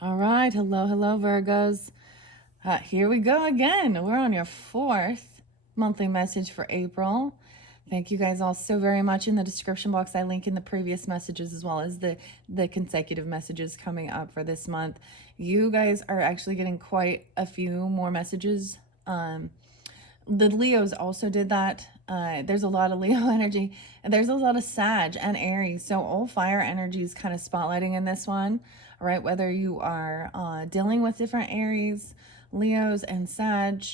All right, hello, Virgos. Here we go again. We're on your fourth monthly message for April. Thank you guys all so very much. In the description box, I link in the previous messages as well as the consecutive messages coming up for this month. You guys are actually getting quite a few more messages. The Leos also did that. There's a lot of Leo energy, and there's a lot of Sag and Aries. So all fire energy is kind of spotlighting in this one, all right? Whether you are dealing with different Aries, Leos, and Sag,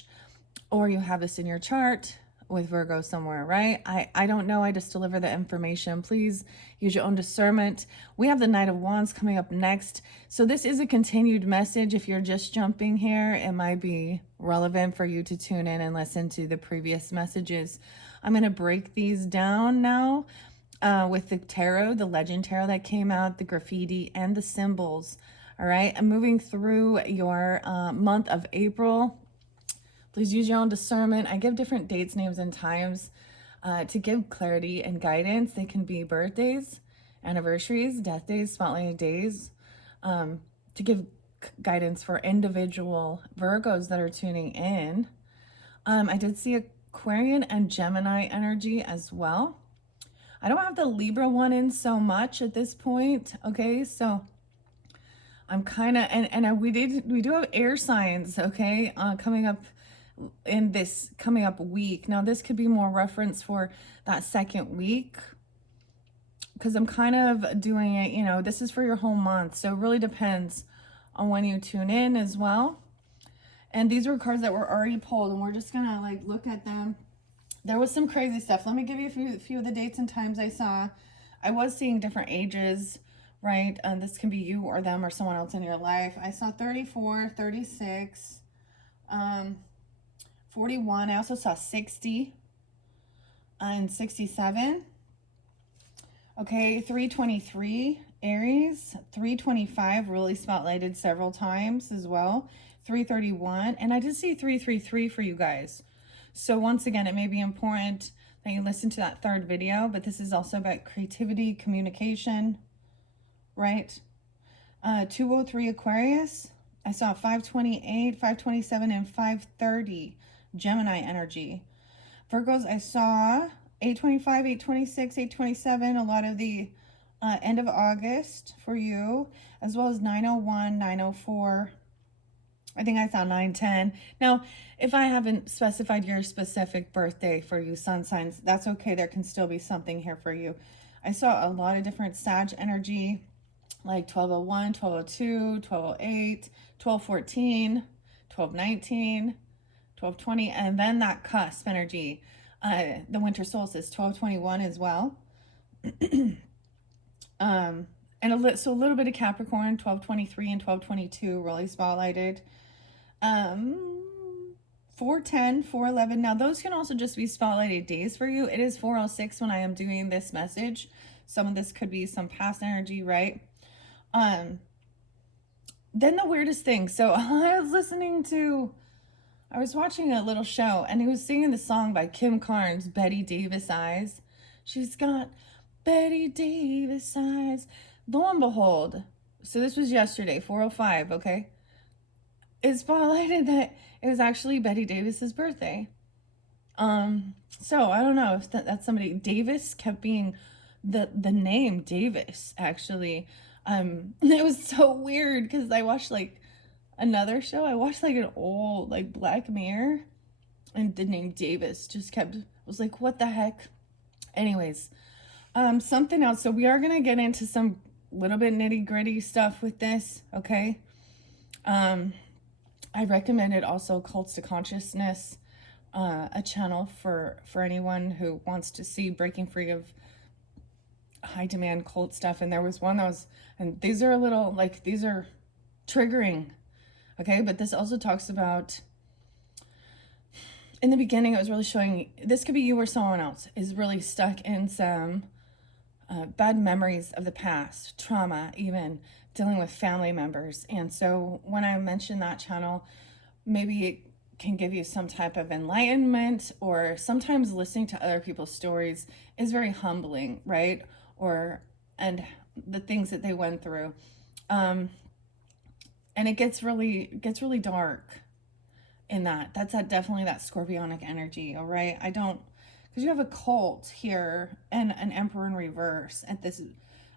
or you have this in your chart with Virgo somewhere, right? I don't know. I just deliver the information. Please use your own discernment. We have the Knight of Wands coming up next. So this is a continued message. If you're just jumping here, it might be relevant for you to tune in and listen to the previous messages. I'm going to break these down now with the tarot, the legend tarot that came out, the graffiti, and the symbols. All right. I'm moving through your month of April. Please use your own discernment. I give different dates, names, and times to give clarity and guidance. They can be birthdays, anniversaries, death days, spotlighted days, to give guidance for individual Virgos that are tuning in. I did see Aquarian and Gemini energy as well. I don't have the Libra one in so much at this point, okay? So I'm kind of, we do have air signs, okay, coming up in this coming up week. Now this could be more reference for that second week, because I'm kind of doing it, you know, this is for your whole month, so it really depends on when you tune in as well. And these were cards that were already pulled, and we're just gonna like look at them. There was some crazy stuff. Let me give you a few of the dates and times I saw. I was seeing different ages, right? And this can be you or them or someone else in your life. I saw 34, 36, 41. I also saw 60 and 67. Okay, 323 Aries, 325 really spotlighted several times as well. 331, and I did see 333 for you guys. So once again, it may be important that you listen to that third video, but this is also about creativity, communication, right? 203 Aquarius. I saw 528, 527, and 530 Gemini energy. Virgos, I saw 825, 826, 827, a lot of the end of August for you, as well as 901, 904. I think I saw 910. Now, if I haven't specified your specific birthday for you sun signs, that's okay. There can still be something here for you. I saw a lot of different Sag energy, like 1201, 1202, 1208, 1214, 1219, 1220, and then that cusp energy, the winter solstice, 1221 as well. And so a little bit of Capricorn, 1223 and 1222 really spotlighted. 410, 411. Now those can also just be spotlighted days for you. It is 406 when I am doing this message. Some of this could be some past energy, right? Then the weirdest thing. So I was watching a little show, and he was singing the song by Kim Carnes, Betty Davis Eyes. She's got Betty Davis eyes. Lo and behold, so this was yesterday, 4:05, okay? It spotlighted that it was actually Betty Davis's birthday. So I don't know if that's somebody. Davis kept being the name Davis, actually. It was so weird because I watched like another show. I watched like an old like Black Mirror, and the name Davis just kept, was like, what the heck? Anyways, something else. So we are gonna get into some little bit nitty gritty stuff with this, okay? I recommended also Cults to Consciousness, a channel for anyone who wants to see breaking free of high demand cult stuff. And there was one that was, and these are a little like, these are triggering, okay? But this also talks about, in the beginning, it was really showing, this could be you or someone else is really stuck in some bad memories of the past, trauma, even dealing with family members. And so when I mention that channel, maybe it can give you some type of enlightenment, or sometimes listening to other people's stories is very humbling, right? And the things that they went through. And it gets really dark in that. That's definitely that scorpionic energy, all right? I don't, because you have a cult here and an emperor in reverse at this,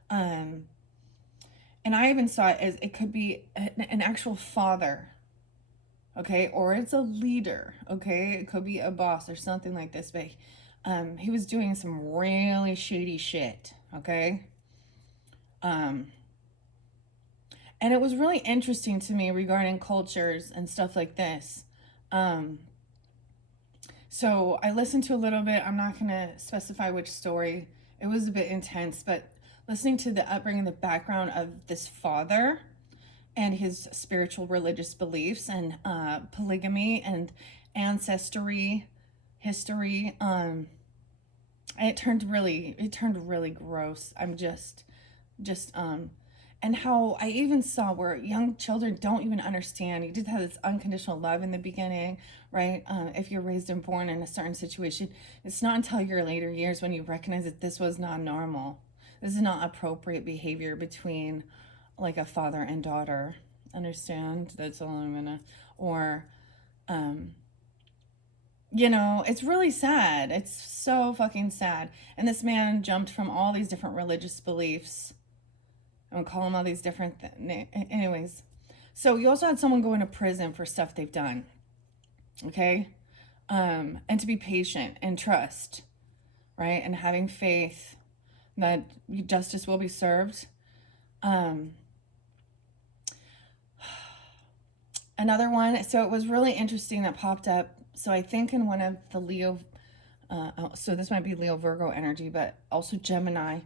um, and I even saw it as it could be an actual father, okay, or it's a leader, okay, it could be a boss or something like this, but he was doing some really shady shit, okay, um, and it was really interesting to me regarding cultures and stuff like this. Um, so I listened to a little bit. I'm not going to specify which story. It was a bit intense, but listening to the upbringing, the background of this father and his spiritual religious beliefs and polygamy and ancestry history, it turned really gross. I'm just and how I even saw where young children don't even understand. You did have this unconditional love in the beginning, right? If you're raised and born in a certain situation, it's not until your later years when you recognize that this was not normal. This is not appropriate behavior between like a father and daughter. Understand? That's all I'm gonna. Or, um, it's really sad. It's so fucking sad. And this man jumped from all these different religious beliefs. I'm gonna call them all these different anyways. So you also had someone going to prison for stuff they've done. Okay? And to be patient and trust, right? And having faith that justice will be served. Another one, so it was really interesting that popped up. So I think in one of the Leo, so this might be Leo Virgo energy, but also Gemini.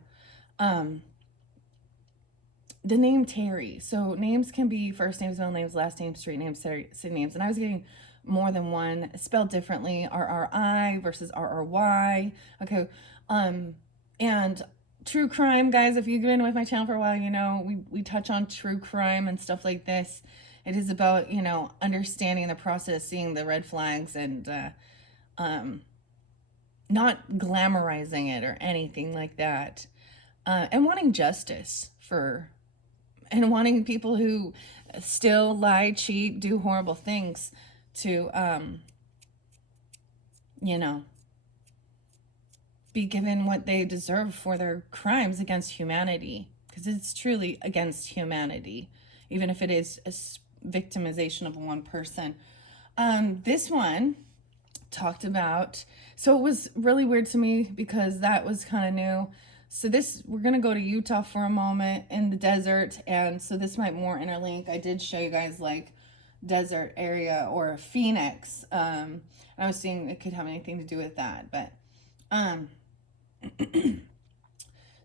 The name Terry. So names can be first names, middle names, last names, street names, city names. And I was getting more than one spelled differently, RRI versus RRY. Okay. And true crime, guys, if you've been with my channel for a while, we touch on true crime and stuff like this. It is about, understanding the process, seeing the red flags, and not glamorizing it or anything like that. And wanting justice and wanting people who still lie, cheat, do horrible things to, be given what they deserve for their crimes against humanity. Because it's truly against humanity, even if it is a victimization of one person. This one talked about, so it was really weird to me because that was kind of new. So we're going to go to Utah for a moment in the desert. And so this might more interlink. I did show you guys like desert area or Phoenix. And I was seeing it could have anything to do with that. But,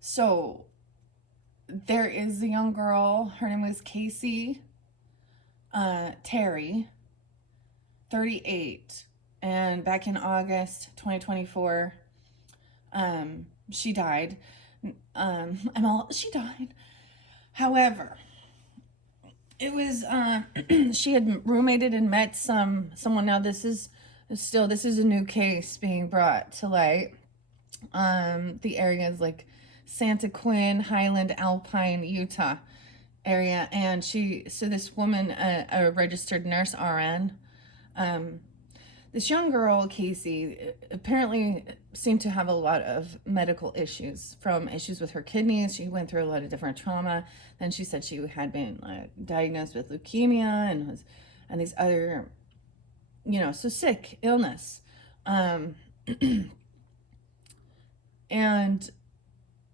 so there is a young girl. Her name was Casey, Terry, 38. And back in August 2024, she died. She died. However, it was, she had roommated and met someone. Now this is a new case being brought to light. The areas like Santa Quinn, Highland, Alpine, Utah area. And this woman, a registered nurse RN, this young girl, Casey, apparently seemed to have a lot of medical issues, from issues with her kidneys. She went through a lot of different trauma. Then she said she had been diagnosed with leukemia and these other, so sick illness. And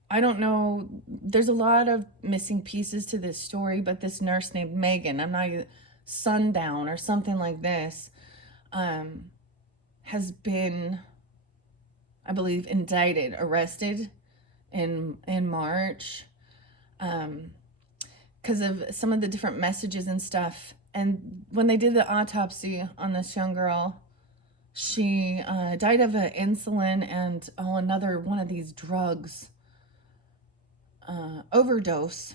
I don't know, there's a lot of missing pieces to this story, but this nurse named Megan, I'm not Sundown or something like this, has been, I believe, indicted, arrested in March, because of some of the different messages and stuff. And when they did the autopsy on this young girl, she died of an insulin and another one of these drugs, overdose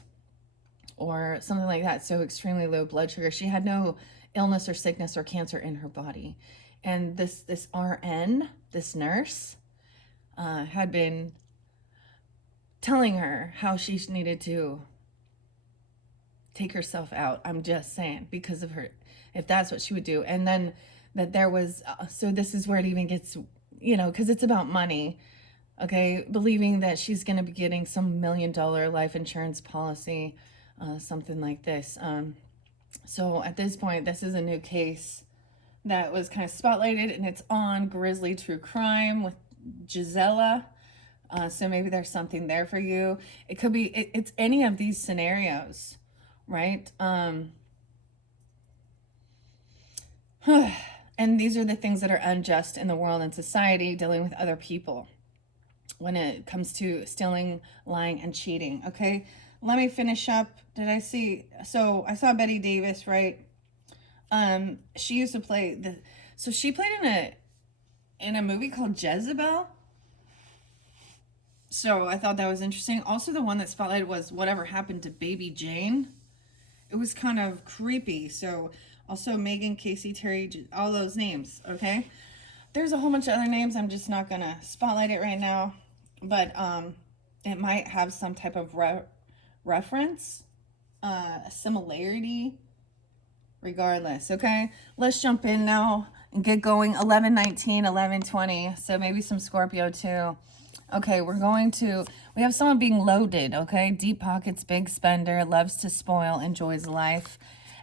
or something like that. So extremely low blood sugar. She had no illness or sickness or cancer in her body. And this RN, this nurse, had been telling her how she needed to take herself out. I'm just saying, because of her, if that's what she would do. And then that there was, so this is where it even gets, because it's about money. Okay, believing that she's going to be getting some $1 million life insurance policy, something like this. So at this point, this is a new case that was kind of spotlighted, and it's on Grizzly True Crime with Gisela. So maybe there's something there for you. It could be, it's any of these scenarios, right? And these are the things that are unjust in the world and society, dealing with other people when it comes to stealing, lying, and cheating. Okay, let me finish up. Did I see? So I saw Betty Davis, right? She used to play so she played in a movie called Jezebel. So I thought that was interesting. Also, the one that spotlighted was Whatever Happened to Baby Jane. It was kind of creepy. So also Megan, Casey, Terry, all those names. Okay, there's a whole bunch of other names. I'm just not gonna spotlight it right now, but it might have some type of reference, a similarity. Regardless, okay, let's jump in now and get going. 11/19, 11/20. So maybe some Scorpio too. Okay, we have someone being loaded, okay? Deep pockets, big spender, loves to spoil, enjoys life.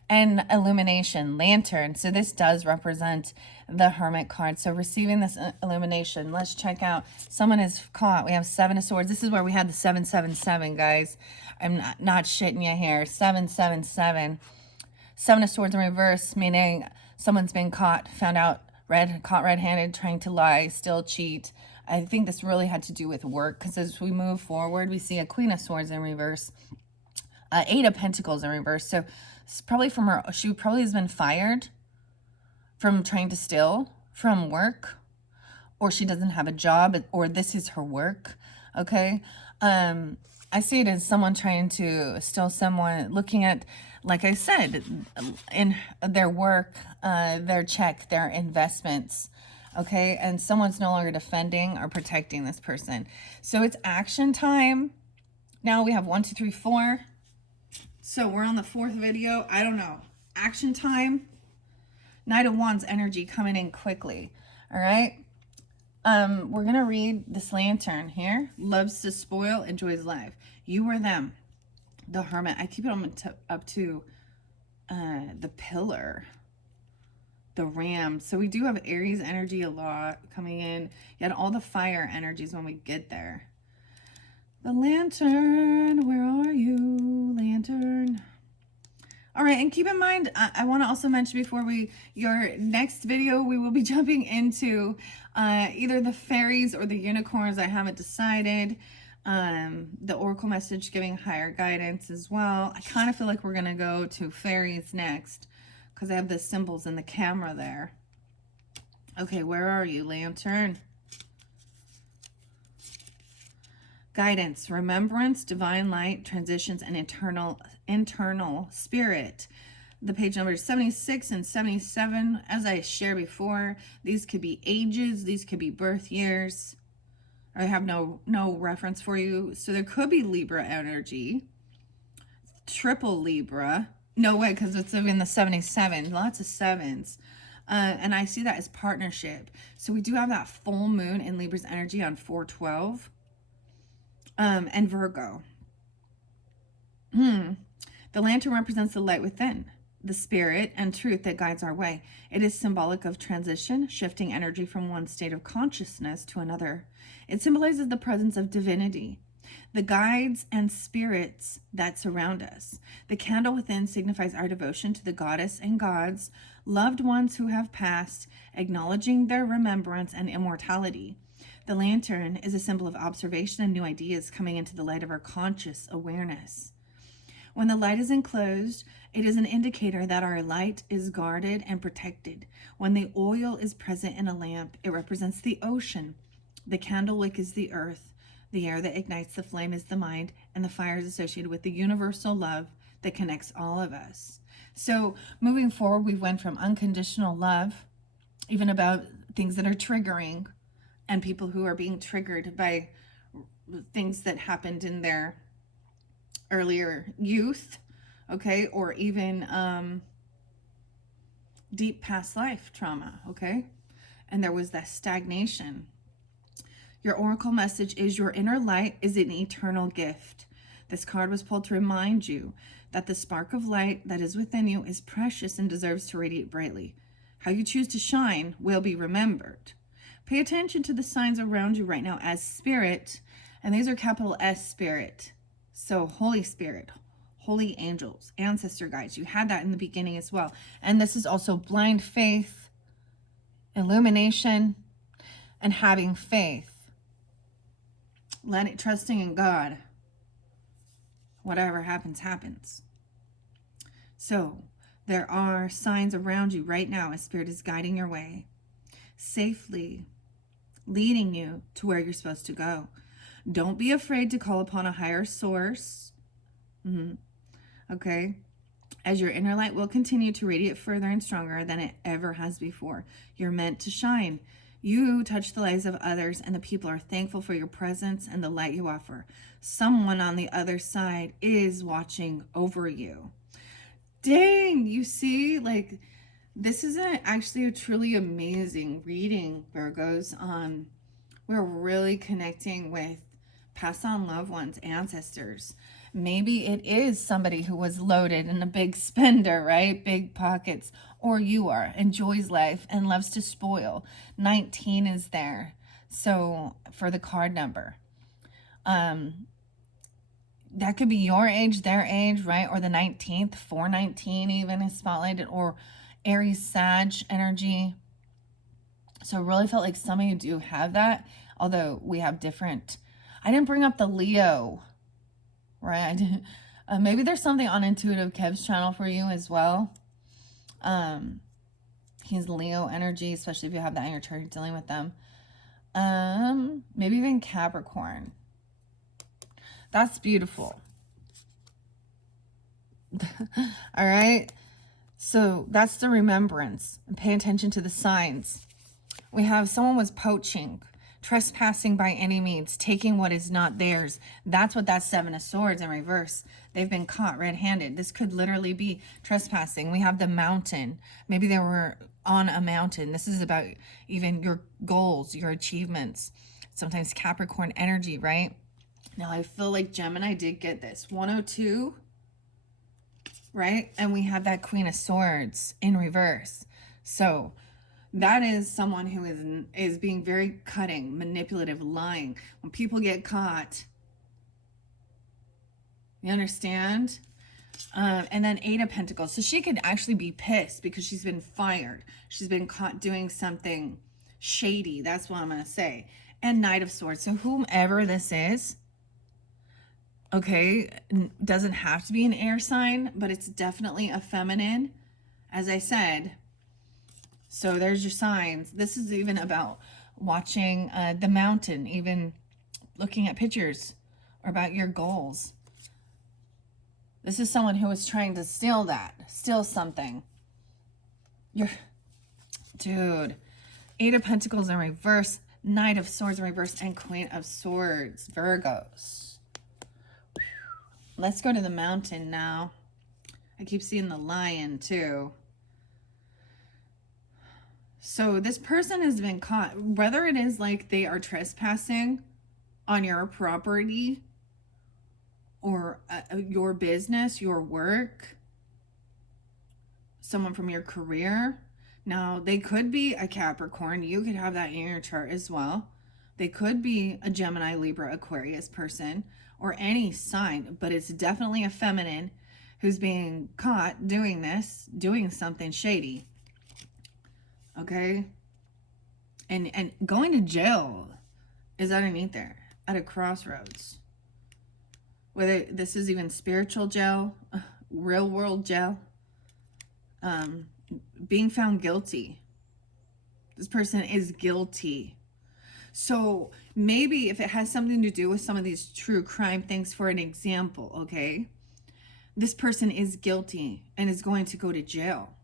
And illumination, lantern. So this does represent the Hermit card. So receiving this illumination, let's check out. Someone is caught. We have Seven of Swords. This is where we had the 777, guys. I'm not shitting you here. 777. Seven of Swords in reverse, meaning someone's been caught, found out, caught red-handed, trying to lie, still cheat. I think this really had to do with work, because as we move forward, we see a Queen of Swords in reverse, Eight of Pentacles in reverse. So it's probably from her, she probably has been fired from trying to steal from work, or she doesn't have a job, or this is her work, okay? I see it as someone trying to steal someone, looking at, like I said, in their work, their check, their investments, okay? And someone's no longer defending or protecting this person. So it's action time. Now we have 1, 2, 3, 4. So we're on the 4th video. I don't know. Action time. Knight of Wands energy coming in quickly. All right. We're going to read this lantern here. Loves to spoil, enjoys life. You or them. The Hermit. I keep it up to the Pillar. The Ram. So we do have Aries energy a lot coming in. Yet all the fire energies when we get there. The Lantern. Where are you, Lantern? All right, and keep in mind, I want to also mention before your next video, we will be jumping into either the fairies or the unicorns. I haven't decided. The oracle message giving higher guidance as well. I kind of feel like we're going to go to fairies next because I have the symbols in the camera there. Okay, where are you, Lantern? Guidance, remembrance, divine light, transitions, and internal spirit. The page numbers 76 and 77. As I shared before, these could be ages, these could be birth years. I have no reference for you. So there could be Libra energy. Triple Libra. No way, because it's in the 77. Lots of sevens. And I see that as partnership. So we do have that full moon in Libra's energy on 4/12. And Virgo. The lantern represents the light within, the spirit and truth that guides our way. It is symbolic of transition, shifting energy from one state of consciousness to another. It symbolizes the presence of divinity, the guides and spirits that surround us. The candle within signifies our devotion to the goddess and gods, loved ones who have passed, acknowledging their remembrance and immortality. The lantern is a symbol of observation and new ideas coming into the light of our conscious awareness. When the light is enclosed, it is an indicator that our light is guarded and protected. When the oil is present in a lamp, it represents the ocean. The candle wick is the earth. The air that ignites the flame is the mind, and the fire is associated with the universal love that connects all of us. So moving forward, we went from unconditional love, even about things that are triggering, and people who are being triggered by things that happened in their earlier youth, okay? Or even deep past life trauma, okay? And there was that stagnation. Your oracle message is your inner light is an eternal gift. This card was pulled to remind you that the spark of light that is within you is precious and deserves to radiate brightly. How you choose to shine will be remembered. Pay attention to the signs around you right now as spirit, and these are capital S spirit. So Holy Spirit, holy angels, ancestor guides. You had that in the beginning as well. And this is also blind faith, illumination, and having faith. Trusting in God. Whatever happens, happens. So there are signs around you right now as Spirit is guiding your way, safely leading you to where you're supposed to go. Don't be afraid to call upon a higher source. Okay? As your inner light will continue to radiate further and stronger than it ever has before. You're meant to shine. You touch the lives of others, and the people are thankful for your presence and the light you offer. Someone on the other side is watching over you. Dang, you see, like, this is actually a truly amazing reading, Virgos. We're really connecting with past on loved ones, ancestors. Maybe it is somebody who was loaded and a big spender, right? Big pockets. Or you are, enjoys life and loves to spoil. 19 is there. So for the card number. That could be your age, their age, right? Or the 19th, 419 even is spotlighted. Or Aries, Sag energy. So really felt like some of you do have that. Although we have different. I didn't bring up the Leo, right? I didn't. Maybe there's something on Intuitive Kev's channel for you as well. He's Leo energy, especially if you have that in your chart, dealing with them. Maybe even Capricorn. That's beautiful. All right. So that's the remembrance. And pay attention to the signs. We have someone was poaching, trespassing by any means, taking what is not theirs. That's what that Seven of Swords in reverse. They've been caught red-handed. This could literally be trespassing. We have the mountain. Maybe they were on a mountain. This is about even your goals, your achievements. Sometimes Capricorn energy, right? Now I feel like Gemini did get this. 102, right? And we have that Queen of Swords in reverse. So that is someone who is being very cutting, manipulative, lying. When people get caught, you understand? And then 8 of Pentacles. So she could actually be pissed because she's been fired. She's been caught doing something shady. That's what I'm going to say. And Knight of Swords. So whomever this is, okay, doesn't have to be an air sign, but it's definitely a feminine, as I said. So there's your signs. This is even about watching the mountain, even looking at pictures, or about your goals. This is someone who was trying to steal something. Dude, 8 of Pentacles in reverse, Knight of Swords in reverse, and Queen of Swords, Virgos. Let's go to the mountain now. I keep seeing the lion too. So this person has been caught, whether it is like they are trespassing on your property or your business, your work, someone from your career. Now, they could be a Capricorn. You could have that in your chart as well. They could be a Gemini, Libra, Aquarius person, or any sign, but it's definitely a feminine who's being caught doing this, doing something shady. Okay? And going to jail is underneath there, at a crossroads. Whether this is even spiritual jail, real world jail, being found guilty. This person is guilty. So maybe if it has something to do with some of these true crime things, for an example, okay, this person is guilty and is going to go to jail.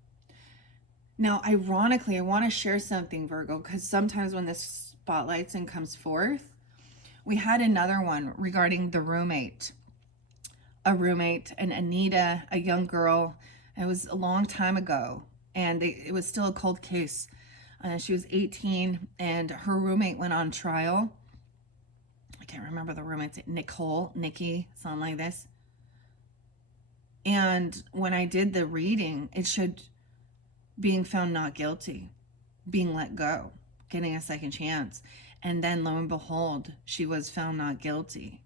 Now, ironically, I want to share something, Virgo, because sometimes when this spotlights and comes forth, we had another one regarding the roommate. a roommate, and Anita, a young girl. It was a long time ago, and it was still a cold case. She was 18, and her roommate went on trial. I can't remember the roommate's name. Nikki, something like this. And when I did the reading, it showed being found not guilty, being let go, getting a second chance. And then lo and behold, she was found not guilty.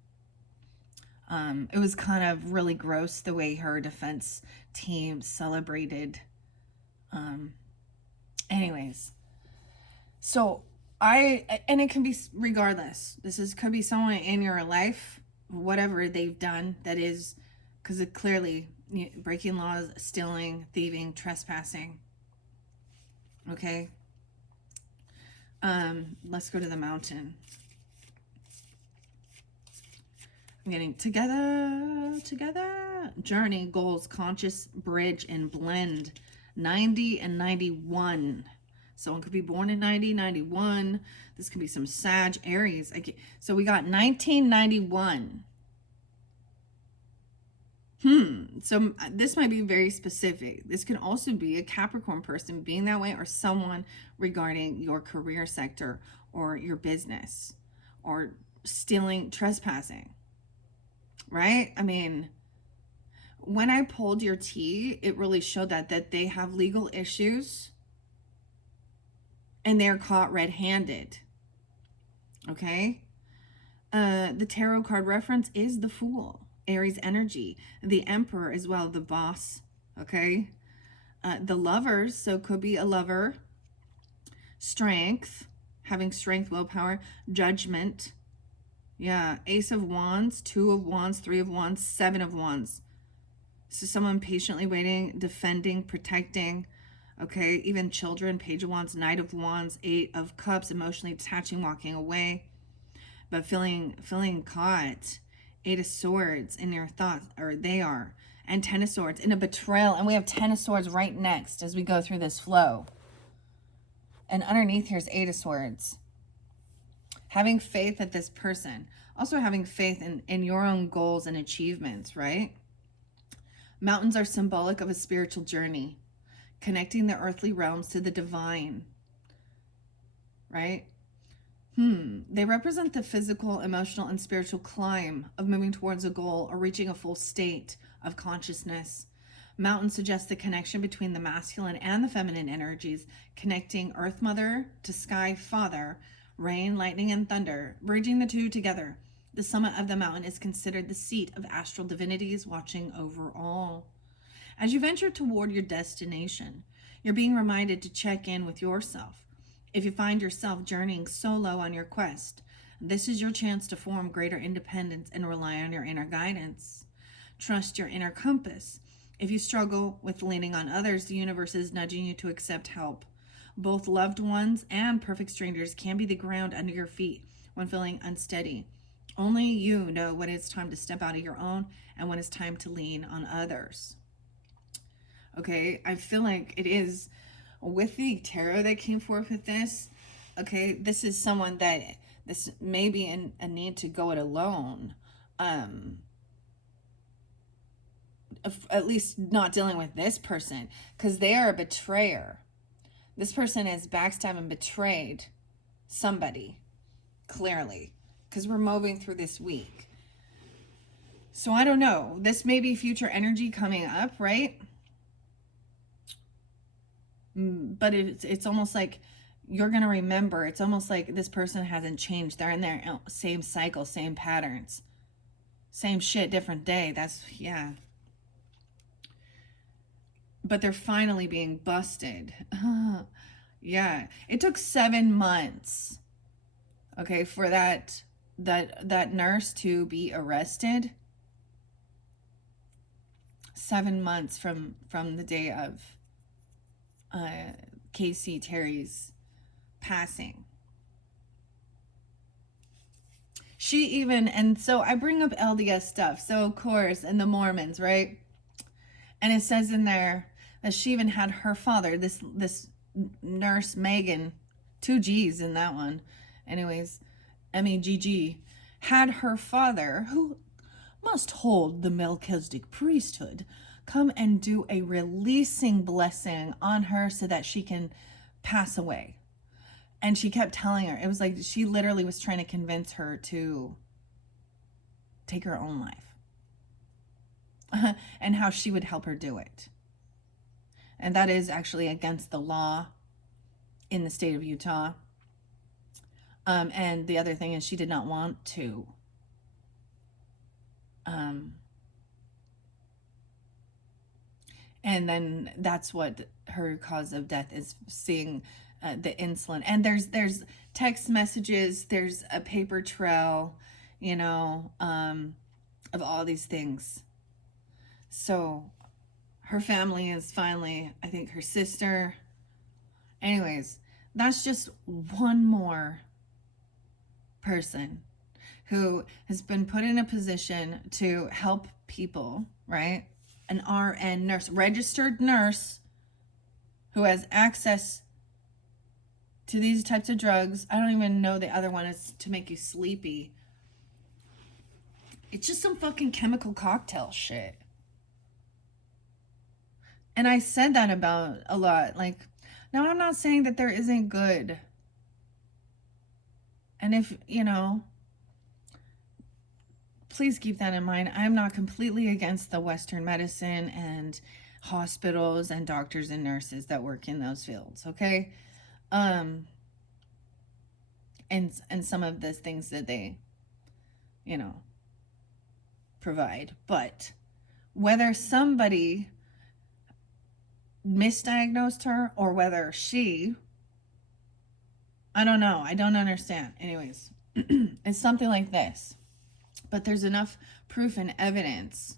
It was kind of really gross the way her defense team celebrated. Anyways, so and it can be regardless. Could be someone in your life, whatever they've done that is, because it clearly breaking laws, stealing, thieving, trespassing. Okay. Let's go to the mountain. I'm getting together. Journey, goals, conscious, bridge, and blend. 90 and 91. Someone could be born in 90, 91. This could be some Sag, Aries. So we got 1991. So this might be very specific. This can also be a Capricorn person being that way, or someone regarding your career sector or your business, or stealing, trespassing. Right? I mean, when I pulled your T, it really showed that they have legal issues and they're caught red-handed. Okay? The tarot card reference is the Fool, Aries energy, the Emperor as well, the boss. Okay? The Lovers, so could be a lover. Strength, having strength, willpower, Judgment. Yeah, Ace of Wands, 2 of Wands, 3 of Wands, 7 of Wands. So someone patiently waiting, defending, protecting. Okay, even children, Page of Wands, Knight of Wands, 8 of Cups, emotionally detaching, walking away, but feeling caught. 8 of Swords in your thoughts, or they are, and 10 of Swords in a betrayal, and we have 10 of Swords right next as we go through this flow. And underneath here's 8 of Swords. Having faith that this person, also having faith in your own goals and achievements, right? Mountains are symbolic of a spiritual journey, connecting the earthly realms to the divine, right? They represent the physical, emotional, and spiritual climb of moving towards a goal or reaching a full state of consciousness. Mountains suggest the connection between the masculine and the feminine energies, connecting Earth Mother to Sky Father, rain, lightning, and thunder, bridging the two together. The summit of the mountain is considered the seat of astral divinities watching over all. As you venture toward your destination, you're being reminded to check in with yourself. If you find yourself journeying solo on your quest, this is your chance to form greater independence and rely on your inner guidance. Trust your inner compass. If you struggle with leaning on others, the universe is nudging you to accept help. Both loved ones and perfect strangers can be the ground under your feet when feeling unsteady. Only you know when it's time to step out of your own and when it's time to lean on others. Okay, I feel like it is with the tarot that came forth with this. Okay, this is someone that this may be in a need to go it alone. At least not dealing with this person, because they are a betrayer. This person has backstabbed and betrayed somebody, clearly, because we're moving through this week. So I don't know. This may be future energy coming up, right? But it's almost like you're going to remember. It's almost like this person hasn't changed. They're in their same cycle, same patterns. Same shit, different day. Yeah. But they're finally being busted. Yeah. It took 7 months, okay, for that nurse to be arrested. 7 months from the day of Casey Terry's passing. She even, and so I bring up LDS stuff. So of course, and the Mormons, right? And it says in there that she even had her father, this nurse Megan, 2 G's in that one. Anyways, MEGG, had her father, who must hold the Melchizedek priesthood, come and do a releasing blessing on her so that she can pass away. And she kept telling her, it was like she literally was trying to convince her to take her own life and how she would help her do it. And that is actually against the law in the state of Utah. And the other thing is she did not want to. And then that's what her cause of death is, seeing the insulin. And there's text messages, there's a paper trail, you know, of all these things. So her family is finally, I think her sister. Anyways, that's just one more person who has been put in a position to help people, right? An RN nurse, registered nurse, who has access to these types of drugs. I don't even know the other one is to make you sleepy. It's just some fucking chemical cocktail shit. And I said that about a lot. Like, now I'm not saying that there isn't good. And if, you know, please keep that in mind. I'm not completely against the Western medicine and hospitals and doctors and nurses that work in those fields, okay? And some of the things that they, you know, provide. But whether somebody misdiagnosed her or whether she, I don't know. I don't understand. Anyways, it's something like this. But there's enough proof and evidence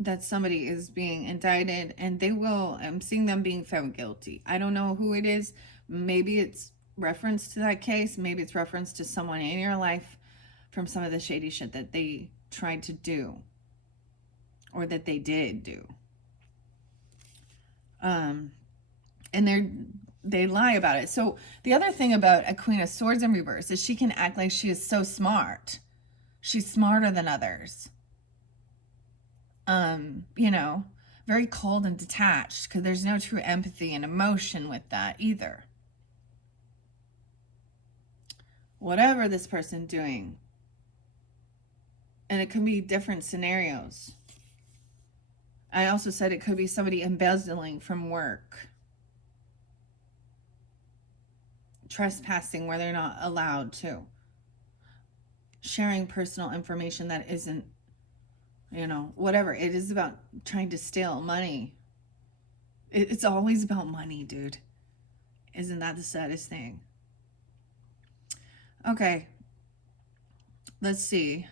that somebody is being indicted, and they will, I'm seeing them being found guilty. I don't know who it is. Maybe it's reference to that case. Maybe it's reference to someone in your life from some of the shady shit that they tried to do or that they did do. And they lie about it. So the other thing about a Queen of Swords in reverse is she can act like she is so smart. She's smarter than others. You know, very cold and detached, because there's no true empathy and emotion with that either. Whatever this person doing. And it can be different scenarios. I also said it could be somebody embezzling from work. Trespassing where they're not allowed to. Sharing personal information that isn't, you know, whatever. It is about trying to steal money. It's always about money, dude. Isn't that the saddest thing? Okay. Let's see.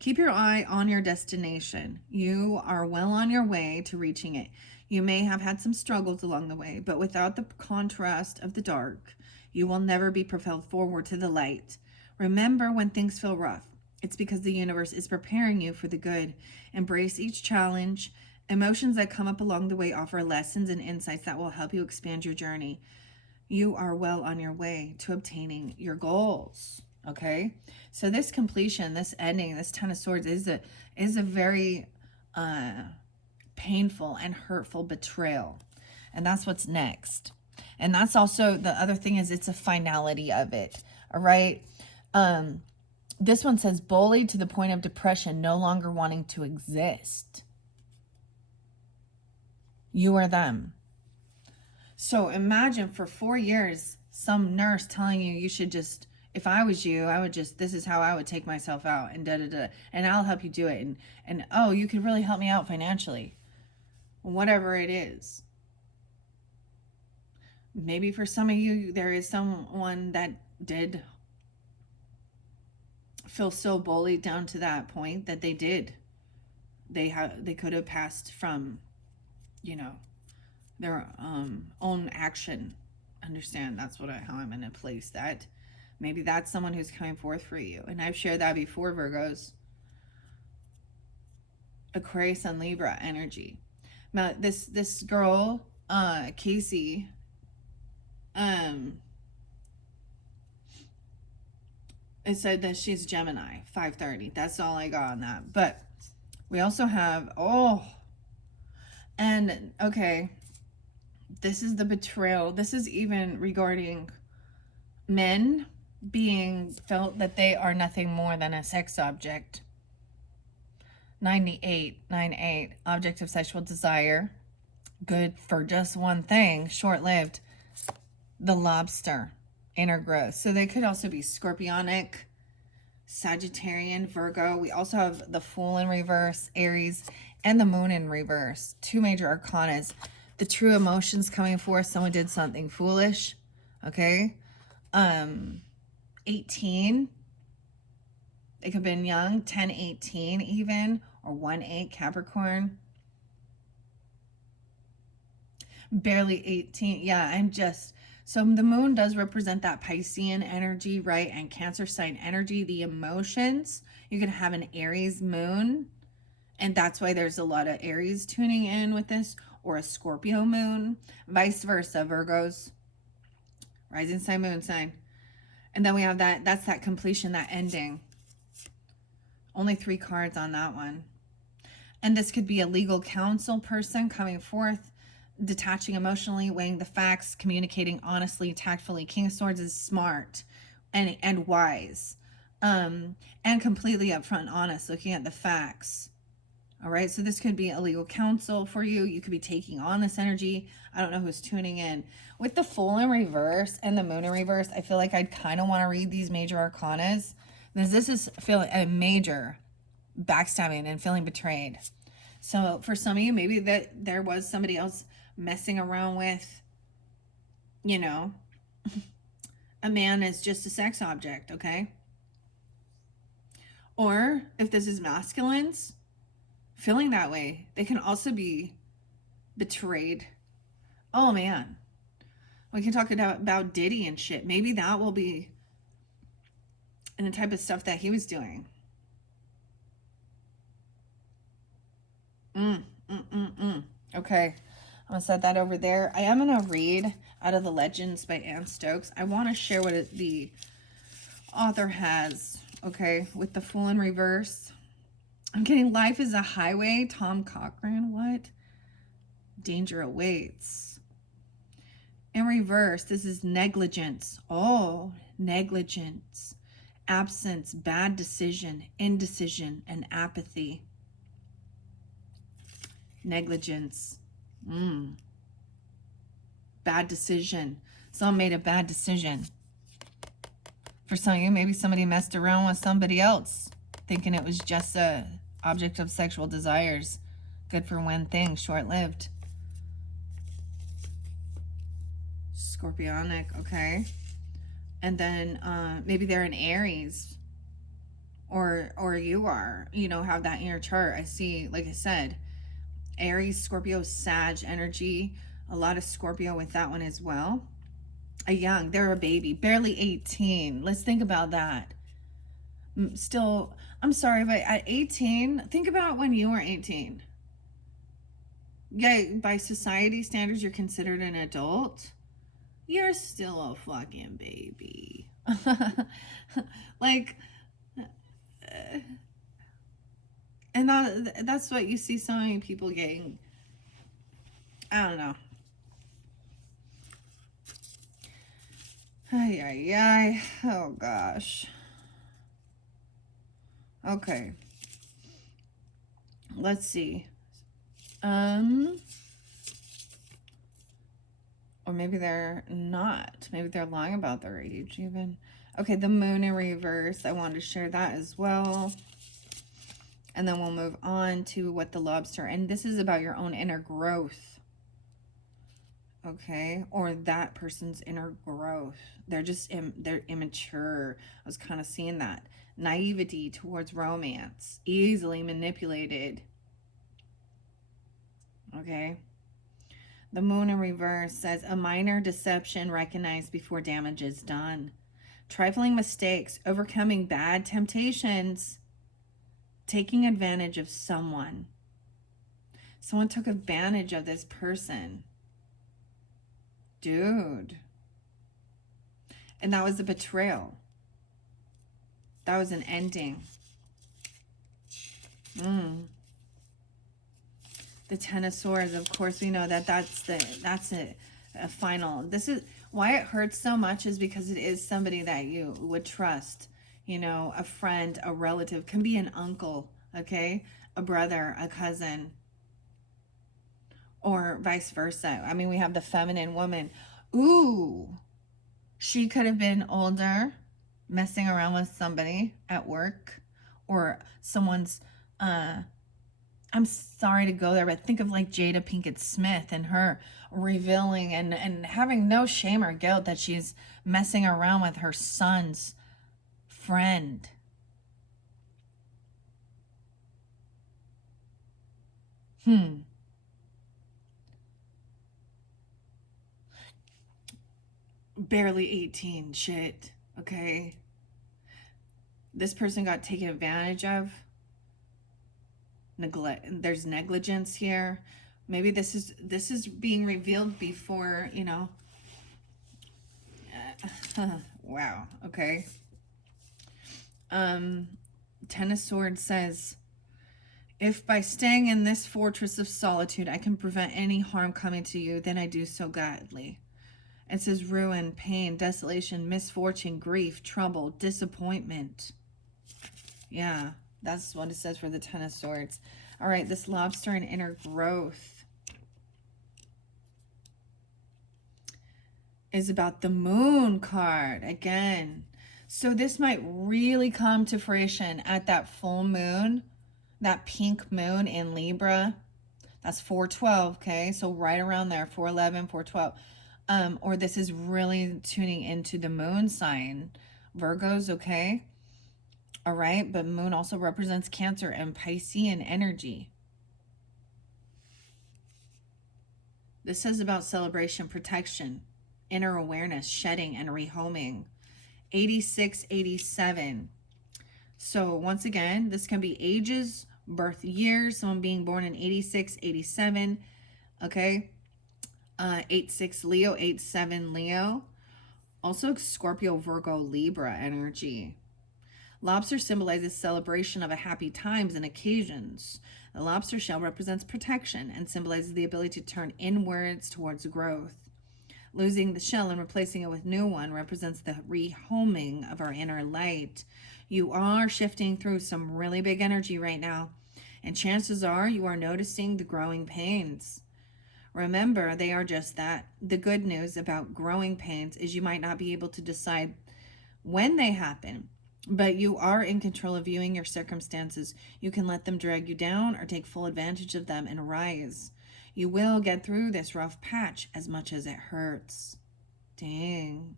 Keep your eye on your destination. You are well on your way to reaching it. You may have had some struggles along the way, but without the contrast of the dark, you will never be propelled forward to the light. Remember, when things feel rough, it's because the universe is preparing you for the good. Embrace each challenge. Emotions that come up along the way offer lessons and insights that will help you expand your journey. You are well on your way to obtaining your goals. Okay, so this completion, this ending, this Ten of Swords is a very painful and hurtful betrayal, and that's what's next. And that's also the other thing, is it's a finality of it. All right. This one says bullied to the point of depression, no longer wanting to exist. You are them. So imagine for 4 years, some nurse telling you you should just, if I was you, I would just, this is how I would take myself out, and and I'll help you do it. And oh, you could really help me out financially. Whatever it is. Maybe for some of you, there is someone that did feel so bullied down to that point that they could have passed from, you know, their own action. Understand, that's how I'm going to place that. Maybe that's someone who's coming forth for you. And I've shared that before, Virgos. Aquarius and Libra energy. Now, this girl, Casey, it said that she's Gemini, 5:30. That's all I got on that. But we also have, and okay, this is the betrayal. This is even regarding men being felt that they are nothing more than a sex object. 98, object of sexual desire. Good for just one thing, short-lived. The lobster, inner growth. So they could also be scorpionic, Sagittarian, Virgo. We also have the Fool in reverse, Aries, and the Moon in reverse. Two major arcanas. The true emotions coming forth. Someone did something foolish. Okay. 18. It could have been young. 10-18 even. Or 1-8 Capricorn. Barely 18. Yeah, I'm just... So the moon does represent that Piscean energy, right? And Cancer sign energy, the emotions. You can have an Aries moon. And that's why there's a lot of Aries tuning in with this. Or a Scorpio moon. Vice versa, Virgos. Rising sign, moon sign. And then we have that, that's that completion, that ending. Only 3 cards on that one. And this could be a legal counsel person coming forth, detaching emotionally, weighing the facts, communicating honestly, tactfully. King of Swords is smart and wise. And completely upfront and honest, looking at the facts. All right, so this could be a legal counsel for you. You could be taking on this energy. I don't know who's tuning in. With the Fool in reverse and the Moon in reverse, I feel like I'd kind of want to read these major arcanas. Because this is feeling a major backstabbing and feeling betrayed. So for some of you, maybe that there was somebody else messing around with, you know, a man as just a sex object, okay? Or if this is masculines, feeling that way, they can also be betrayed. Oh man, we can talk about Diddy and shit. Maybe that will be in the type of stuff that he was doing. Okay, I'm gonna set that over there. I am gonna read out of the Legends by Anne Stokes. I want to share what the author has, okay, with the Fool in reverse. I'm getting Life is a Highway, Tom Cochran. What? Danger awaits. In reverse, this is negligence. Oh, negligence. Absence, bad decision, indecision, and apathy. Negligence. Bad decision. Someone made a bad decision. For some of you, maybe somebody messed around with somebody else, thinking it was just a object of sexual desires. Good for one thing, short-lived. Scorpionic, okay. And then maybe they're an Aries. Or you are, you know, have that in your chart. I see, like I said, Aries, Scorpio, Sag energy. A lot of Scorpio with that one as well. They're a baby, barely 18. Let's think about that. Still, I'm sorry, but at 18, think about when you were 18. Yeah, by society standards, you're considered an adult. You're still a fucking baby. Like, and that's what you see so many people getting. I don't know. Ay. Oh gosh. Okay. Let's see. Or maybe they're not. Maybe they're lying about their age even. Okay, the Moon in reverse. I wanted to share that as well. And then we'll move on to what the Lobster. And this is about your own inner growth. Okay, or that person's inner growth. They're just they're immature. I was kind of seeing that. Naivety towards romance. Easily manipulated. Okay. The Moon in reverse says a minor deception recognized before damage is done. Trifling mistakes, overcoming bad temptations, taking advantage of someone. Someone took advantage of this person. Dude. And that was a betrayal. That was an ending. The Ten of Swords, of course, we know that that's a final. This is why it hurts so much, is because it is somebody that you would trust. You know, a friend, a relative, can be an uncle, okay? A brother, a cousin, or vice versa. I mean, we have the feminine woman. Ooh, she could have been older, messing around with somebody at work, or someone's I'm sorry to go there, but think of like Jada Pinkett Smith and her revealing and having no shame or guilt that she's messing around with her son's friend. Barely 18. Shit. Okay. This person got taken advantage of. There's negligence here. Maybe this is being revealed before, you know. Wow. Okay. Ten of Swords says, if by staying in this fortress of solitude I can prevent any harm coming to you, then I do so gladly. It says ruin, pain, desolation, misfortune, grief, trouble, disappointment. Yeah, that's what it says for the Ten of Swords. All right, this lobster and inner growth is about the Moon card again. So this might really come to fruition at that full moon, that pink moon in Libra. That's 412, okay? So right around there, 411, 412. Or this is really tuning into the moon sign, Virgos, okay? All right, but moon also represents Cancer and Piscean energy. This says about celebration, protection, inner awareness, shedding, and rehoming. 86, 87. So once again, this can be ages, birth years, someone being born in 86, 87, okay? 86 Leo, 87 Leo. Also Scorpio, Virgo, Libra energy. Lobster symbolizes celebration of a happy times and occasions. The lobster shell represents protection and symbolizes the ability to turn inwards towards growth. Losing the shell and replacing it with new one represents the rehoming of our inner light. You are shifting through some really big energy right now, and chances are you are noticing the growing pains. Remember, they are just that. The good news about growing pains is you might not be able to decide when they happen, but you are in control of viewing your circumstances. You can let them drag you down or take full advantage of them and rise. You will get through this rough patch as much as it hurts. Dang.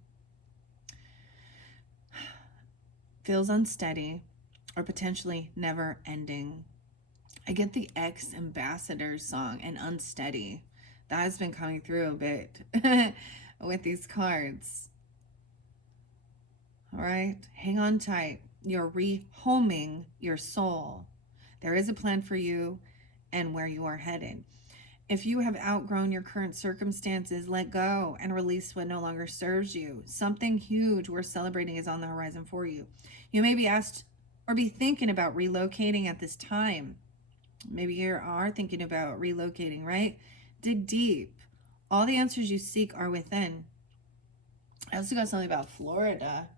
Feels unsteady or potentially never ending. I get the Ex Ambassadors song and unsteady. That has been coming through a bit with these cards. All right, hang on tight. You're rehoming your soul. There is a plan for you and where you are headed. If you have outgrown your current circumstances, let go and release what no longer serves you. Something huge worth celebrating is on the horizon for you. You may be asked or be thinking about relocating at this time. Maybe you are thinking about relocating, right? Dig deep. All the answers you seek are within. I also got something about Florida.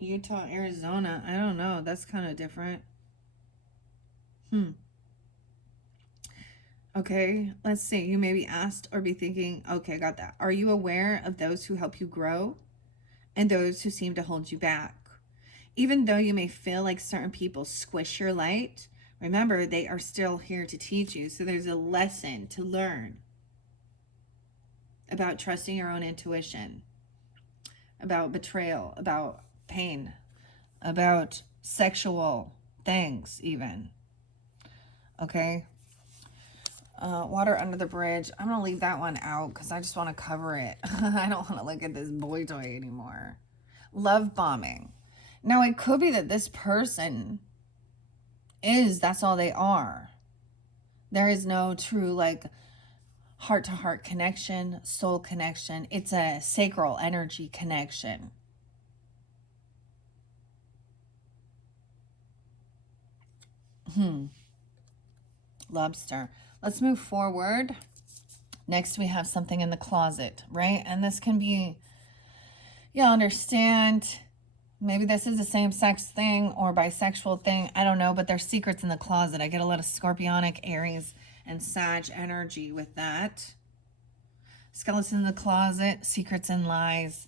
Utah, Arizona. I don't know. That's kind of different. Okay, let's see. You may be asked or be thinking, okay, got that. Are you aware of those who help you grow and those who seem to hold you back? Even though you may feel like certain people squish your light, remember they are still here to teach you. So there's a lesson to learn about trusting your own intuition, about betrayal, about pain, about sexual things even. Okay? Water under the bridge. I'm going to leave that one out because I just want to cover it. I don't want to look at this boy toy anymore. Love bombing. Now, it could be that this person that's all they are. There is no true, like, heart-to-heart connection, soul connection. It's a sacral energy connection. Lobster. Let's move forward. Next, we have something in the closet, right? And this can be, yeah, understand. Maybe this is a same-sex thing or bisexual thing. I don't know, but there's secrets in the closet. I get a lot of Scorpionic, Aries, and Sag energy with that. Skeleton in the closet, secrets and lies.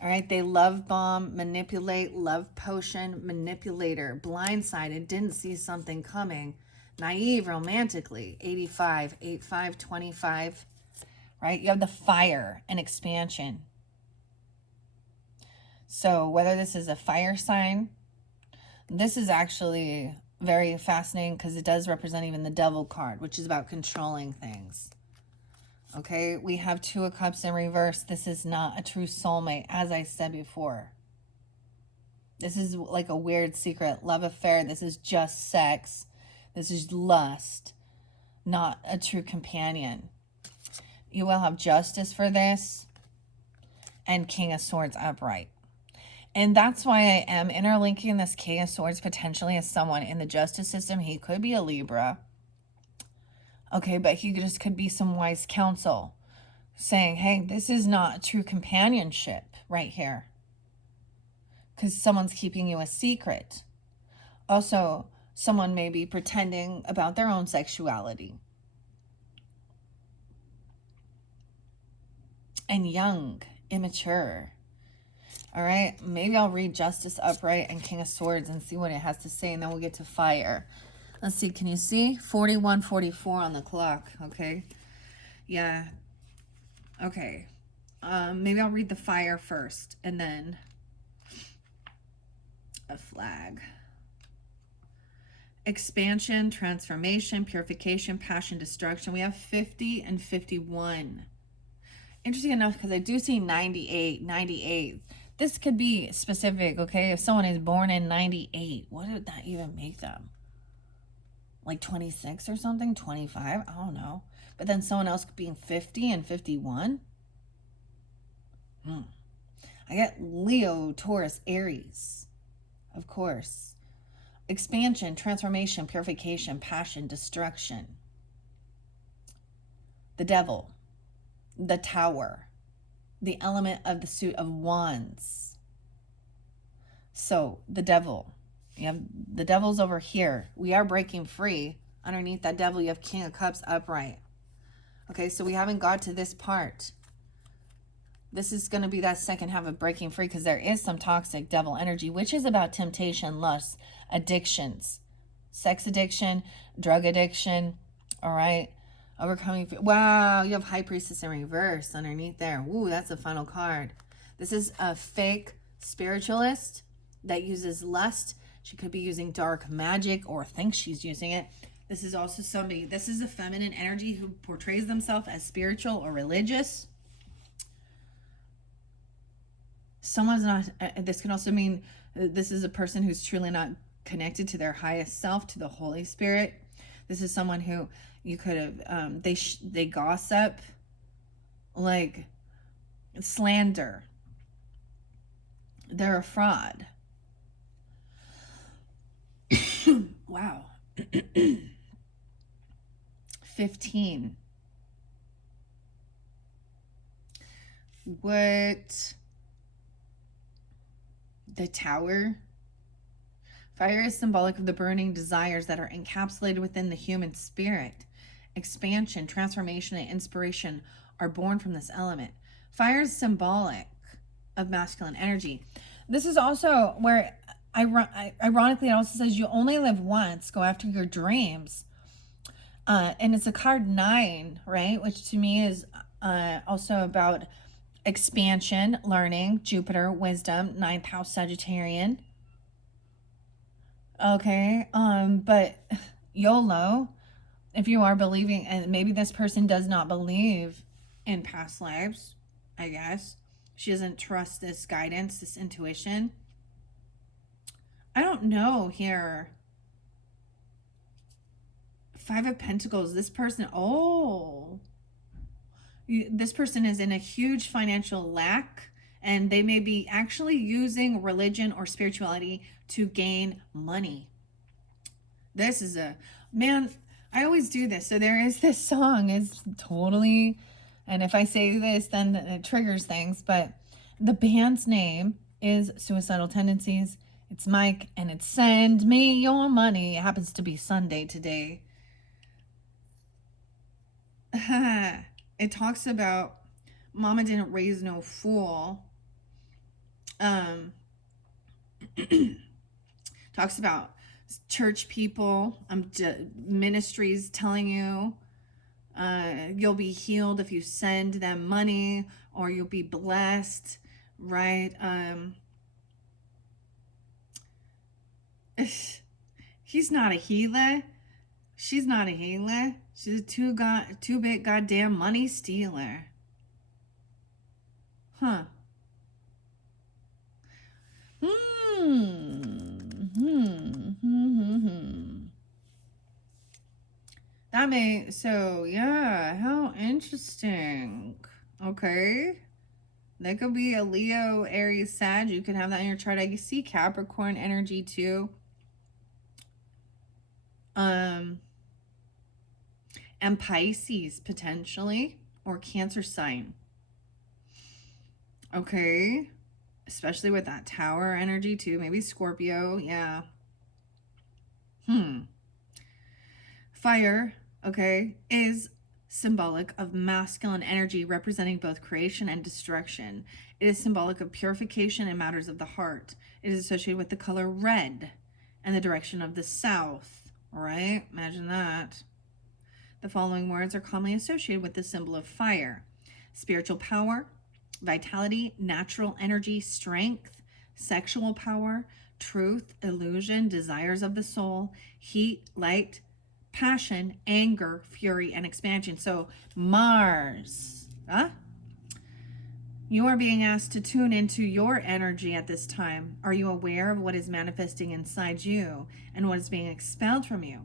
All right, they love bomb, manipulate, love potion, manipulator, blindsided, didn't see something coming, naive romantically, 85, 85, 25, right? You have the fire and expansion. So whether this is a fire sign, this is actually very fascinating because it does represent even the devil card, which is about controlling things. Okay, we have Two of Cups in reverse. This is not a true soulmate, as I said before. This is like a weird secret love affair. This is just sex. This is lust, not a true companion. You will have Justice for this and King of Swords upright. And that's why I am interlinking this King of Swords potentially as someone in the justice system. He could be a Libra. Okay, but he just could be some wise counsel saying, hey, this is not true companionship right here. Because someone's keeping you a secret. Also, someone may be pretending about their own sexuality. And young, immature. All right, maybe I'll read Justice upright and King of Swords and see what it has to say, and then we'll get to fire. Let's see, can you see? 41:44 on the clock, okay? Yeah. Okay. Maybe I'll read the fire first, and then a flag. Expansion, transformation, purification, passion, destruction. We have 50 and 51. Interesting enough, because I do see 98, 98. This could be specific, okay? If someone is born in 98, what did that even make them? Like 26 or something? 25? I don't know. But then someone else being 50 and 51? I get Leo, Taurus, Aries. Of course. Expansion, transformation, purification, passion, destruction. The devil. The tower. The element of the suit of wands. So, the devil. You have the devil's over here. We are breaking free. Underneath that devil, you have King of Cups upright. Okay, so we haven't got to this part. This is going to be that second half of breaking free because there is some toxic devil energy, which is about temptation, lust, addictions, sex addiction, drug addiction. All right, overcoming. Wow, you have High Priestess in reverse underneath there. Ooh, that's the final card. This is a fake spiritualist that uses lust. She could be using dark magic or thinks she's using it. This is also somebody, this is a feminine energy who portrays themselves as spiritual or religious. Someone's not, this can also mean this is a person who's truly not connected to their highest self, to the Holy Spirit. This is someone who you could have, they gossip, like slander. They're a fraud. Wow. 15. What? The tower. Fire is symbolic of the burning desires that are encapsulated within the human spirit. Expansion, transformation, and inspiration are born from this element. Fire is symbolic of masculine energy. This is also where, ironically, it also says you only live once, go after your dreams. And it's a card 9, right? Which to me is also about expansion, learning, Jupiter, wisdom, 9th house Sagittarian. Okay, but YOLO, if you are believing, and maybe this person does not believe in past lives, I guess. She doesn't trust this guidance, this intuition. I don't know here. 5 of Pentacles, this person, this person is in a huge financial lack, and they may be actually using religion or spirituality to gain money. This is a, man, I always do this. So there is this song is totally, and if I say this, then it triggers things, but the band's name is Suicidal Tendencies. It's Mike, and it's Send Me Your Money. It happens to be Sunday today. It talks about Mama didn't raise no fool. Talks about church people, ministries telling you you'll be healed if you send them money, or you'll be blessed, right? He's not a healer. She's not a healer. She's a too big goddamn money stealer. Huh. That may, so yeah, how interesting. Okay. That could be a Leo, Aries, Sag. You can have that in your chart. I can see Capricorn energy too. And Pisces potentially, or Cancer sign. Okay. Especially with that Tower energy too. Maybe Scorpio. Yeah. Fire, okay, is symbolic of masculine energy representing both creation and destruction. It is symbolic of purification in matters of the heart. It is associated with the color red and the direction of the south. All right, imagine that. The following words are commonly associated with the symbol of fire: spiritual power, vitality, natural energy, strength, sexual power, truth, illusion, desires of the soul, heat, light, passion, anger, fury, and expansion. So Mars, you are being asked to tune into your energy at this time. Are you aware of what is manifesting inside you and what is being expelled from you?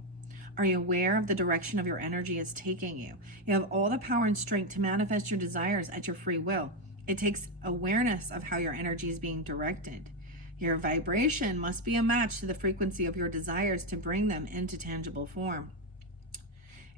Are you aware of the direction of your energy is taking you? You have all the power and strength to manifest your desires at your free will. It takes awareness of how your energy is being directed. Your vibration must be a match to the frequency of your desires to bring them into tangible form.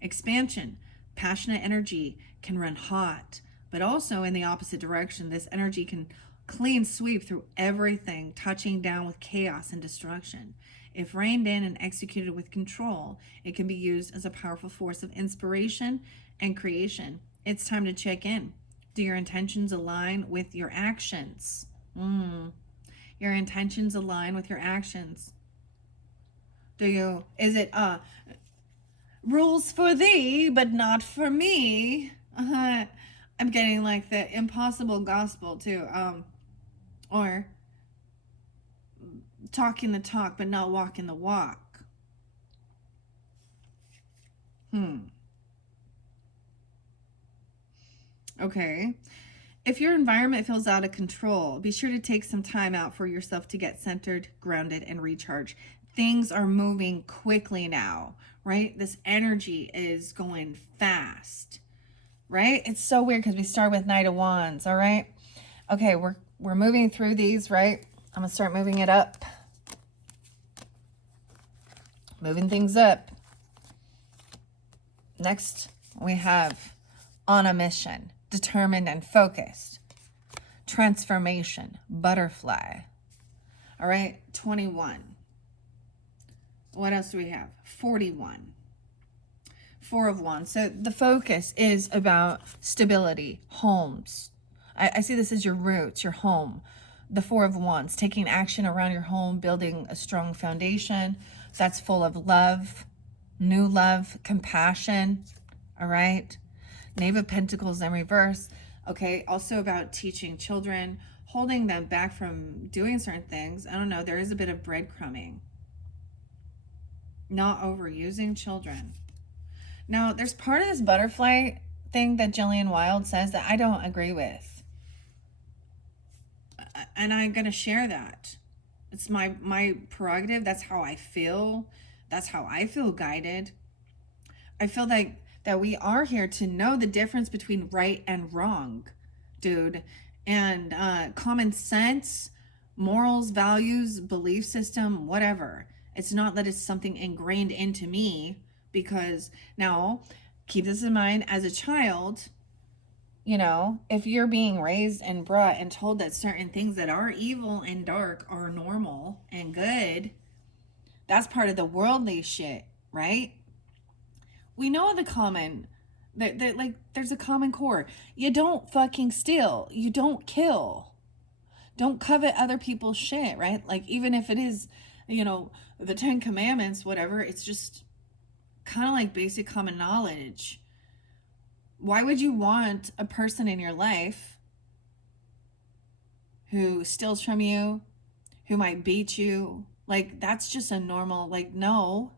Expansion, passionate energy can run hot, but also in the opposite direction. This energy can clean sweep through everything, touching down with chaos and destruction. If reined in and executed with control, it can be used as a powerful force of inspiration and creation. It's time to check in. Do your intentions align with your actions? Your intentions align with your actions. Is it rules for thee, but not for me? I'm getting like the impossible gospel too. Or talking the talk, but not walking the walk. Okay. If your environment feels out of control, be sure to take some time out for yourself to get centered, grounded, and recharge. Things are moving quickly now, right? This energy is going fast, right? It's so weird because we start with Knight of Wands, all right? Okay, we're moving through these, right? I'm going to start moving it up. Moving things up. Next, we have on a mission, determined and focused. Transformation, butterfly. All right, 21. What else do we have? 41. 4 of Wands. So the focus is about stability, homes. I see this as your roots, your home. The 4 of Wands, taking action around your home, building a strong foundation that's full of love, new love, compassion. All right. Knave of Pentacles in reverse. Okay, also about teaching children, holding them back from doing certain things. I don't know, there is a bit of breadcrumbing. Not overusing children. Now, there's part of this butterfly thing that Jillian Wilde says that I don't agree with. And I'm going to share that. It's my prerogative. That's how I feel. That's how I feel guided. I feel like that we are here to know the difference between right and wrong, dude. And common sense, morals, values, belief system, whatever. It's not that it's something ingrained into me, because now keep this in mind, as a child, you know, if you're being raised and brought and told that certain things that are evil and dark are normal and good, that's part of the worldly shit, right? We know the common, that like there's a common core. You don't fucking steal. You don't kill. Don't covet other people's shit, right? Like, even if it is, you know, the 10 Commandments, whatever, it's just kind of like basic common knowledge. Why would you want a person in your life who steals from you, who might beat you? Like, that's just a normal, like, no.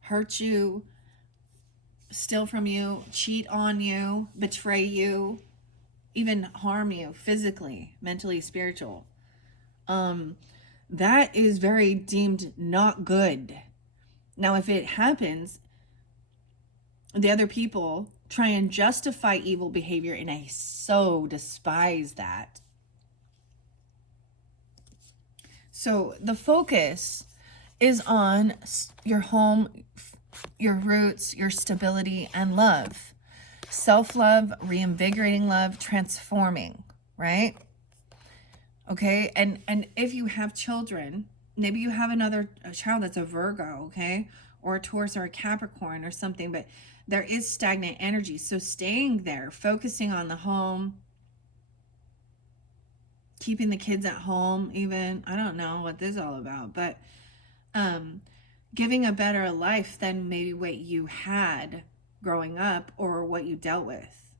Hurt you, steal from you, cheat on you, betray you, even harm you physically, mentally, spiritual. That is very deemed not good. Now, if it happens, the other people try and justify evil behavior, and I so despise that. So the focus is on your home, your roots, your stability, and love. Self-love, reinvigorating love, transforming, right? Okay, and if you have children, maybe you have a child that's a Virgo, okay, or a Taurus or a Capricorn or something, but there is stagnant energy. So staying there, focusing on the home, keeping the kids at home, even, I don't know what this is all about, but giving a better life than maybe what you had growing up or what you dealt with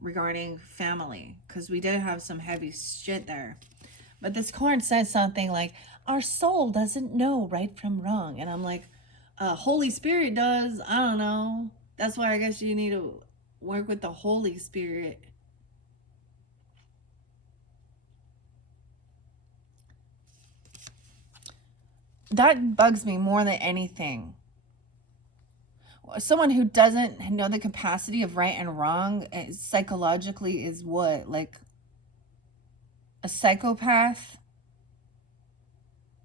regarding family, because we did have some heavy shit there. But this card says something like, our soul doesn't know right from wrong. And I'm like, Holy Spirit does. I don't know. That's why I guess you need to work with the Holy Spirit. That bugs me more than anything. Someone who doesn't know the capacity of right and wrong psychologically is what? Like a psychopath?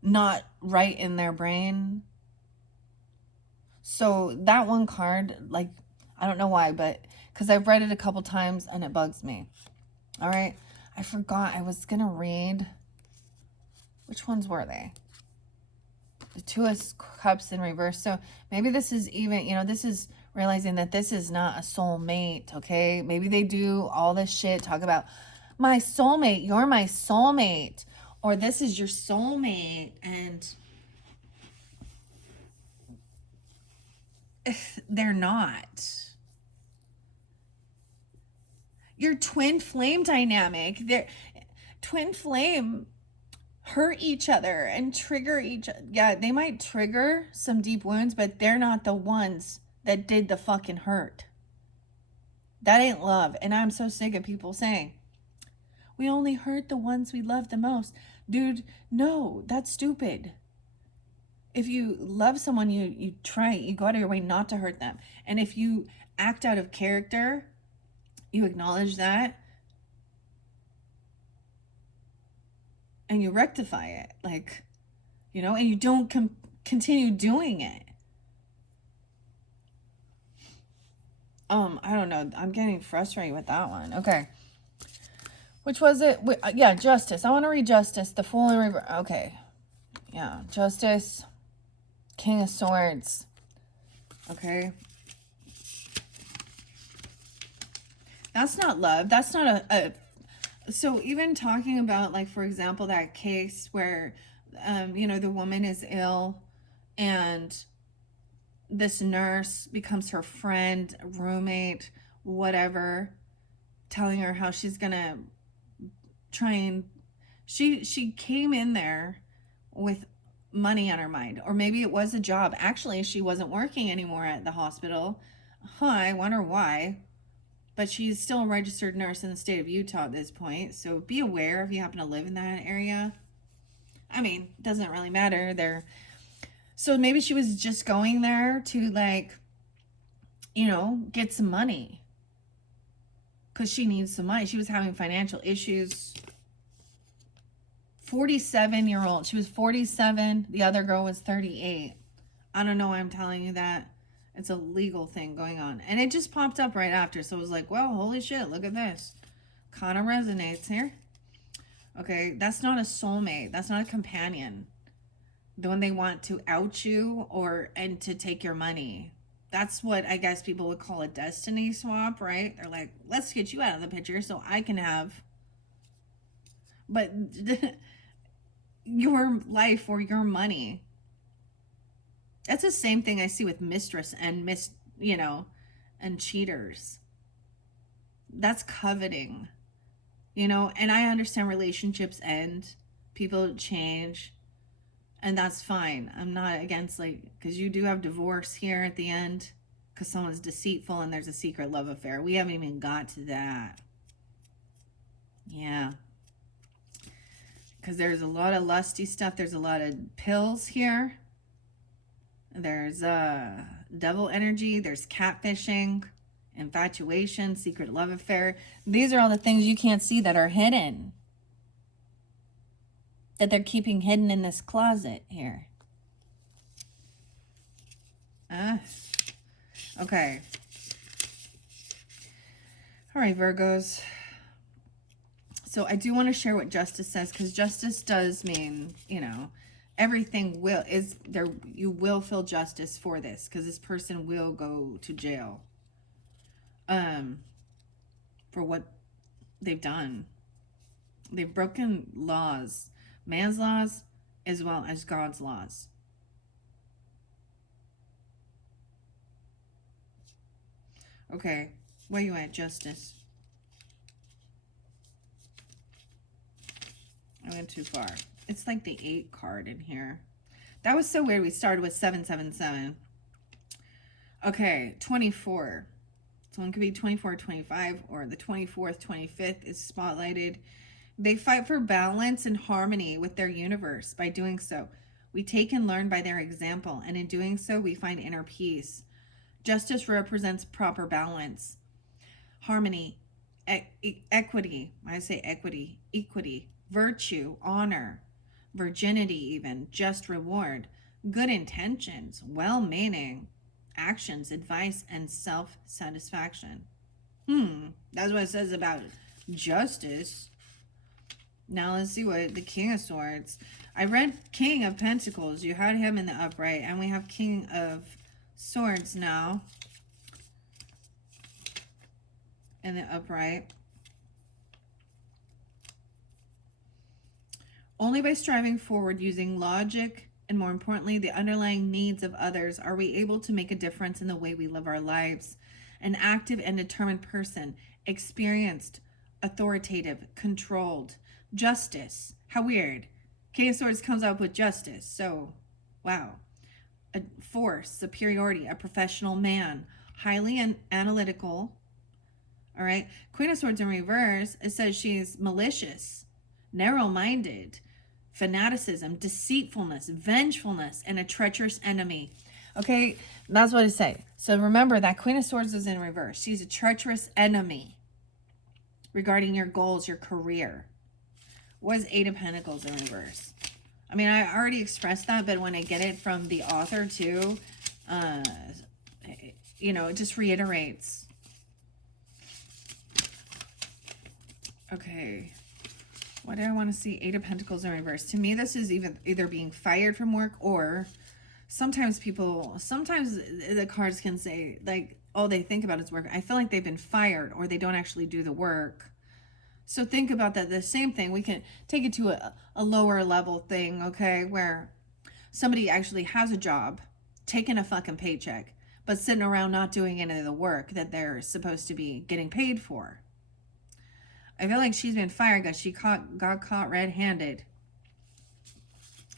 Not right in their brain? So that one card, like, I don't know why, but because I've read it a couple times and it bugs me. All right. I forgot I was going to read. Which ones were they? The Two of Cups in reverse. So maybe this is even, you know, this is realizing that this is not a soulmate, okay? Maybe they do all this shit, talk about my soulmate, you're my soulmate, or this is your soulmate, and they're not. Your twin flame dynamic, they're twin flame hurt each other and trigger yeah, they might trigger some deep wounds, but they're not the ones that did the fucking hurt. That ain't love. And I'm so sick of people saying, we only hurt the ones we love the most. Dude, no, that's stupid. If you love someone, you try, you go out of your way not to hurt them. And if you act out of character, you acknowledge that, and you rectify it, like, you know, and you don't continue doing it. I don't know. I'm getting frustrated with that one. Okay. Which was it? Yeah, Justice. I want to read Justice. The Fool in reverse. Okay. Yeah, Justice. King of Swords. Okay. That's not love. That's not a so even talking about, like, for example, that case where, you know, the woman is ill and this nurse becomes her friend, roommate, whatever, telling her how she's gonna try and she came in there with money on her mind, or maybe it was a job. Actually, she wasn't working anymore at the hospital. I wonder why. But she's still a registered nurse in the state of Utah at this point. So be aware if you happen to live in that area. I mean, it doesn't really matter. So maybe she was just going there to, like, you know, get some money. Because she needs some money. She was having financial issues. 47-year-old. She was 47. The other girl was 38. I don't know why I'm telling you that. It's a legal thing going on. And it just popped up right after. So it was like, well, holy shit, look at this. Kind of resonates here. Okay, that's not a soulmate. That's not a companion. The one they want to out you and to take your money. That's what I guess people would call a destiny swap, right? They're like, let's get you out of the picture so I can have, but your life or your money. That's the same thing I see with mistress and and cheaters. That's coveting, and I understand relationships end, people change, and that's fine. I'm not against, because you do have divorce here at the end because someone's deceitful and there's a secret love affair. We haven't even got to that. Yeah. Because there's a lot of lusty stuff. There's a lot of pills here. There's devil energy. There's catfishing, infatuation, secret love affair. These are all the things you can't see that are hidden. That they're keeping hidden in this closet here. Okay. All right, Virgos. So I do want to share what justice says, because justice does mean, everything you will feel justice for this, because this person will go to jail for what they've done. They've broken laws, man's laws as well as God's laws. Okay, where you at, justice? I went too far. It's like the 8 card in here. That was so weird. We started with 777. Okay, 24. So one could be 24, 25, or the 24th, 25th is spotlighted. They fight for balance and harmony with their universe. By doing so, we take and learn by their example, and in doing so, we find inner peace. Justice represents proper balance, harmony, equity. I say equity, virtue, honor, virginity, even just reward, good intentions, well-meaning actions, advice, and self-satisfaction. That's what it says about justice. Now let's see what the King of Swords. I read King of Pentacles. You had him in the upright, and we have King of Swords now in the upright. Only by striving forward using logic and, more importantly, the underlying needs of others are we able to make a difference in the way we live our lives. An active and determined person, experienced, authoritative, controlled. Justice. How weird. King of Swords comes up with justice. So, wow. A force, superiority, a professional man, highly analytical. All right. Queen of Swords in reverse, it says she's malicious, narrow-minded, fanaticism, deceitfulness, vengefulness, and a treacherous enemy. Okay, that's what it says. So remember that Queen of Swords is in reverse. She's a treacherous enemy regarding your goals, your career. What is 8 of Pentacles in reverse? I mean, I already expressed that, but when I get it from the author too, it just reiterates. Okay. What do I want to see? 8 of Pentacles in reverse. To me, this is either being fired from work, or sometimes the cards can say, like, all they think about is work. I feel like they've been fired, or they don't actually do the work. So think about that. The same thing. We can take it to a lower level thing, okay, where somebody actually has a job, taking a fucking paycheck, but sitting around not doing any of the work that they're supposed to be getting paid for. I feel like she's been fired because she got caught red-handed.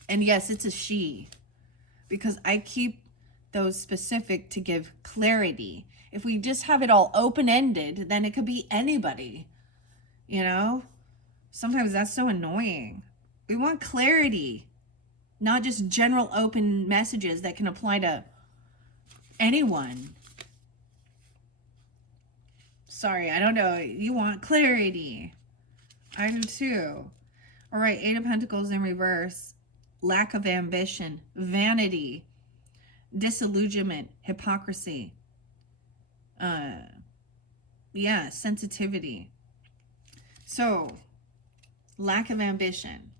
And yes, it's a she. Because I keep those specific to give clarity. If we just have it all open-ended, then it could be anybody. Sometimes that's so annoying. We want clarity. Not just general open messages that can apply to anyone. Sorry, I don't know. You want clarity. I do too. All right, Eight of Pentacles in reverse. Lack of ambition, vanity, disillusionment, hypocrisy. Yeah, sensitivity. So, lack of ambition.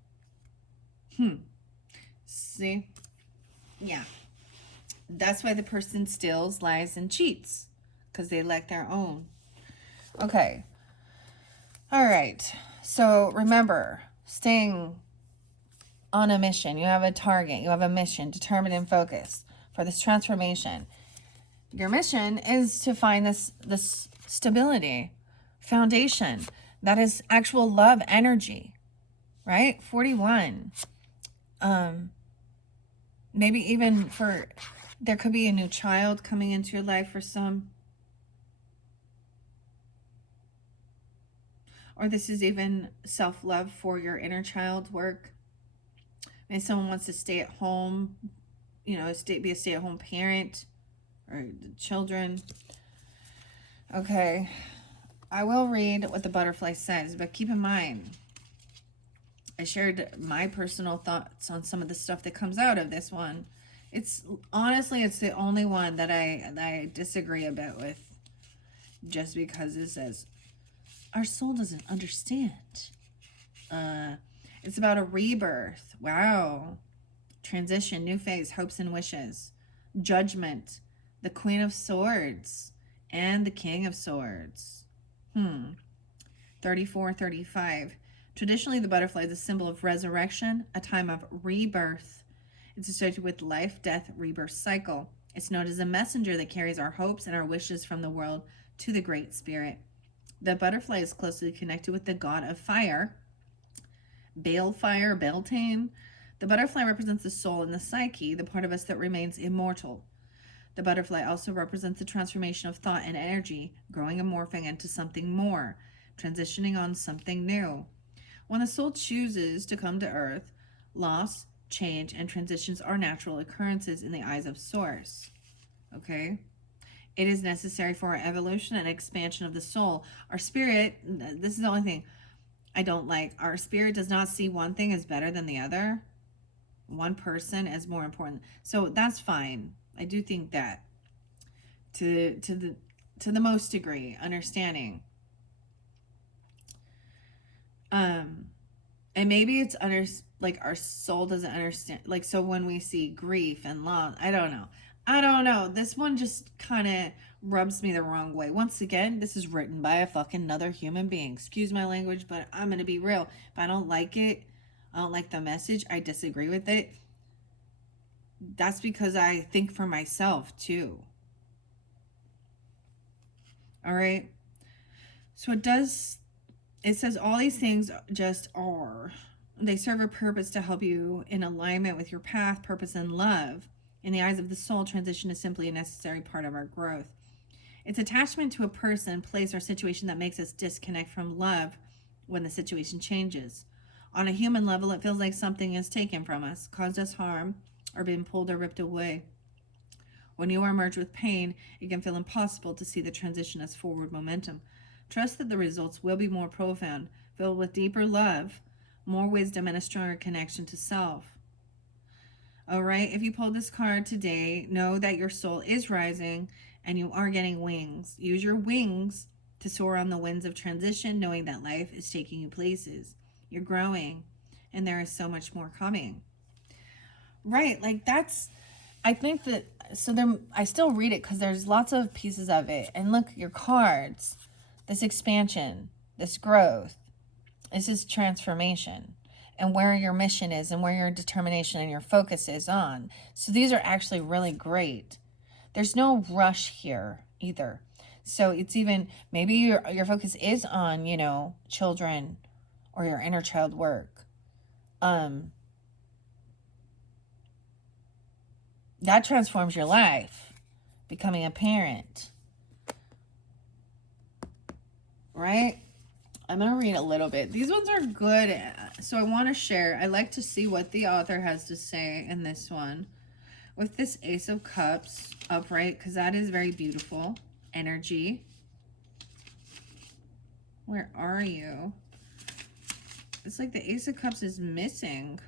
See? Yeah. That's why the person steals, lies, and cheats. Because they lack their own. Okay. All right. So, remember, staying on a mission. You have a target. You have a mission. Determined and focused for this transformation. Your mission is to find this stability, foundation. That is actual love energy, right? 41. Maybe even there could be a new child coming into your life for some. Or this is even self-love for your inner child work. Maybe someone wants to stay at home, be a stay-at-home parent, or children. Okay. I will read what the butterfly says, but keep in mind, I shared my personal thoughts on some of the stuff that comes out of this one. It's the only one that I disagree a bit with, just because it says our soul doesn't understand. It's about a rebirth. Wow. Transition, new phase, hopes and wishes, judgment, the Queen of Swords, and the King of Swords. 34, 35. Traditionally, the butterfly is a symbol of resurrection, a time of rebirth. It's associated with life, death, rebirth cycle. It's known as a messenger that carries our hopes and our wishes from the world to the Great Spirit. The butterfly is closely connected with the god of fire, Balefire, Beltane. The butterfly represents the soul and the psyche, the part of us that remains immortal. The butterfly also represents the transformation of thought and energy, growing and morphing into something more, transitioning on something new. When the soul chooses to come to earth, loss, change, and transitions are natural occurrences in the eyes of Source. Okay? It is necessary for our evolution and expansion of the soul. Our spirit, this is the only thing I don't like. Our spirit does not see one thing as better than the other. One person as more important. So that's fine. I do think that to the most degree, understanding. And maybe it's our soul doesn't understand. Like, so when we see grief and loss, I don't know. This one just kind of rubs me the wrong way. Once again, this is written by a fucking another human being. Excuse my language, but I'm going to be real. If I don't like it, I don't like the message, I disagree with it, that's because I think for myself too. All right. So it says all these things just are. They serve a purpose to help you in alignment with your path, purpose, and love. In the eyes of the soul, transition is simply a necessary part of our growth. It's attachment to a person, place, or situation that makes us disconnect from love when the situation changes. On a human level, it feels like something is taken from us, caused us harm, or been pulled or ripped away. When you are merged with pain, it can feel impossible to see the transition as forward momentum. Trust that the results will be more profound, filled with deeper love, more wisdom, and a stronger connection to self. All right, if you pulled this card today, know that your soul is rising and you are getting wings. Use your wings to soar on the winds of transition, knowing that life is taking you places. You're growing, and there is so much more coming. Right, like I think that, I still read it because there's lots of pieces of it. And look, your cards, this expansion, this growth, this is transformation, and where your mission is and where your determination and your focus is on. So these are actually really great. There's no rush here either. So it's even, maybe your focus is on, children or your inner child work. That transforms your life, becoming a parent, right? I'm going to read a little bit. These ones are good. So I want to share. I like to see what the author has to say in this one. With this Ace of Cups upright, because that is very beautiful energy. Where are you? It's like the Ace of Cups is missing.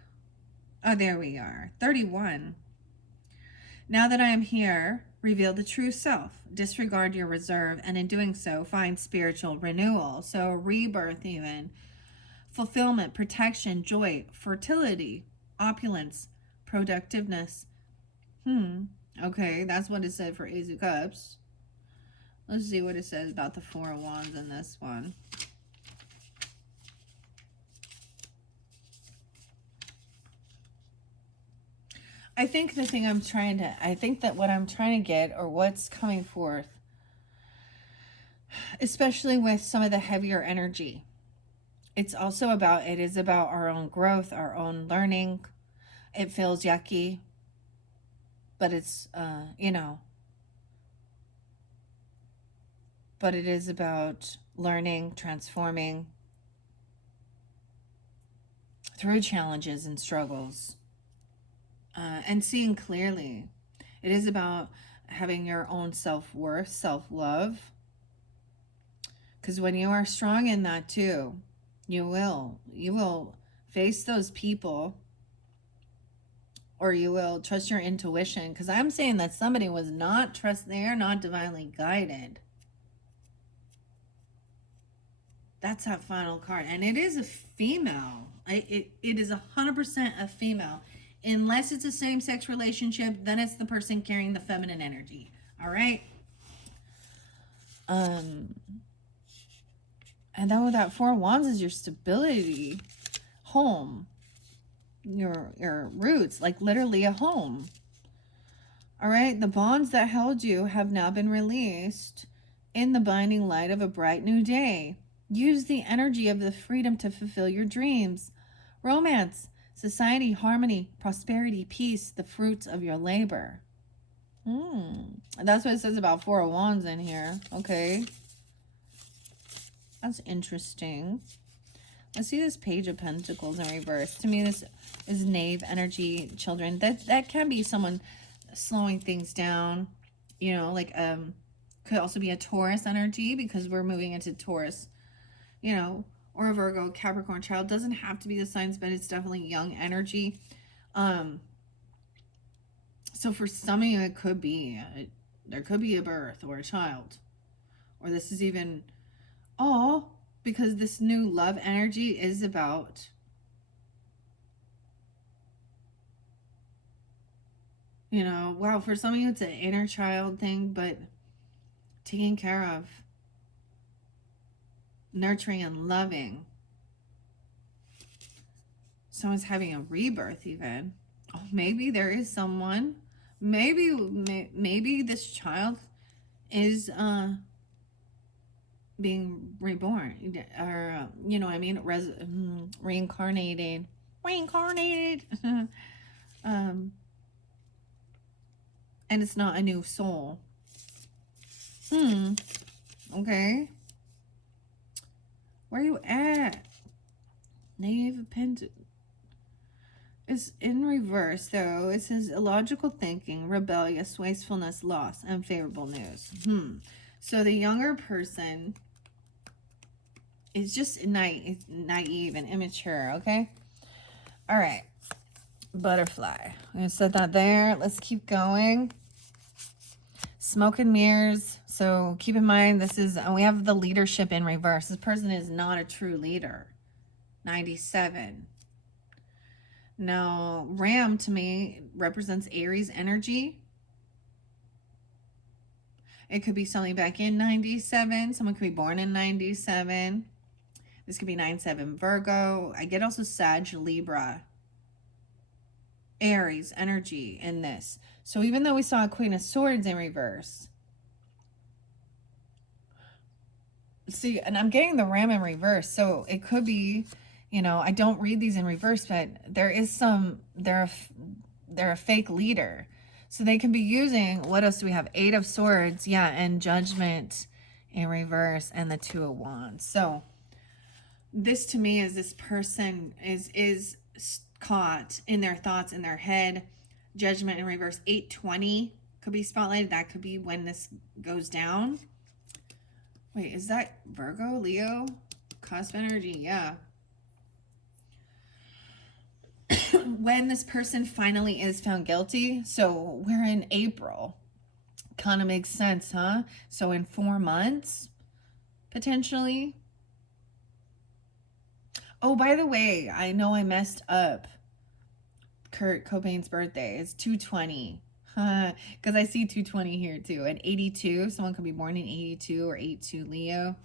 Oh, there we are. 31. Now that I am here, reveal the true self. Disregard your reserve, and in doing so, find spiritual renewal. So, rebirth, even. Fulfillment, protection, joy, fertility, opulence, productiveness. Okay, that's what it said for Ace of Cups. Let's see what it says about the Four of Wands in this one. I think the thing I think that what I'm trying to get, or what's coming forth, especially with some of the heavier energy, it is about our own growth, our own learning. It feels yucky, but it's, but it is about learning, transforming through challenges and struggles, and seeing clearly. It is about having your own self-worth, self-love. Because when you are strong in that too, you will face those people, or you will trust your intuition. Because I'm saying that somebody was not they are not divinely guided. That's that final card. And it is a female. It is 100% a female. Unless it's a same-sex relationship, then it's the person carrying the feminine energy. All right? And then with that Four of Wands is your stability, home, your roots, like literally a home. All right? The bonds that held you have now been released in the binding light of a bright new day. Use the energy of the freedom to fulfill your dreams. Romance, society, harmony, prosperity, peace, the fruits of your labor. That's what it says about Four of Wands in here. Okay. That's interesting. Let's see this Page of Pentacles in reverse. To me, this is Knave energy, children. That can be someone slowing things down. Could also be a Taurus energy, because we're moving into Taurus. Or a Virgo, Capricorn child. Doesn't have to be the signs, but it's definitely young energy. So for some of you, it could be, there could be a birth or a child. Or this is even, because this new love energy is about wow, for some of you, it's an inner child thing, but taking care of, nurturing and loving. Someone's having a rebirth even. Maybe there is someone. Maybe this child is being reborn, or reincarnated. And it's not a new soul. Okay. Where are you at? Knave of Pentacles. It's in reverse, though. It says illogical thinking, rebellious, wastefulness, loss, unfavorable news. So the younger person is just naive and immature, okay? All right. Butterfly. I'm going to set that there. Let's keep going. Smoke and mirrors. So keep in mind, we have the leadership in reverse. This person is not a true leader. 97. Now, Ram to me represents Aries energy. It could be something back in 97. Someone could be born in 97. This could be 97 Virgo. I get also Sag, Libra. Aries energy in this. So even though we saw a Queen of Swords in reverse. See, and I'm getting the Ram in reverse. So it could be, I don't read these in reverse, but there is they're a fake leader. So they can be using, what else do we have? 8 of Swords, yeah, and Judgment in reverse, and the 2 of Wands. So this to me is this person is caught in their thoughts, in their head. Judgment in reverse. 820 could be spotlighted. That could be when this goes down. Wait, is that Virgo, Leo? Cusp energy, yeah. when this person finally is found guilty. So we're in April. Kind of makes sense, huh? So in 4 months, potentially. Oh, by the way, I know I messed up. Kurt Cobain's birthday is 220. Because I see 220 here too. And 82, someone could be born in 82 or 82 Leo.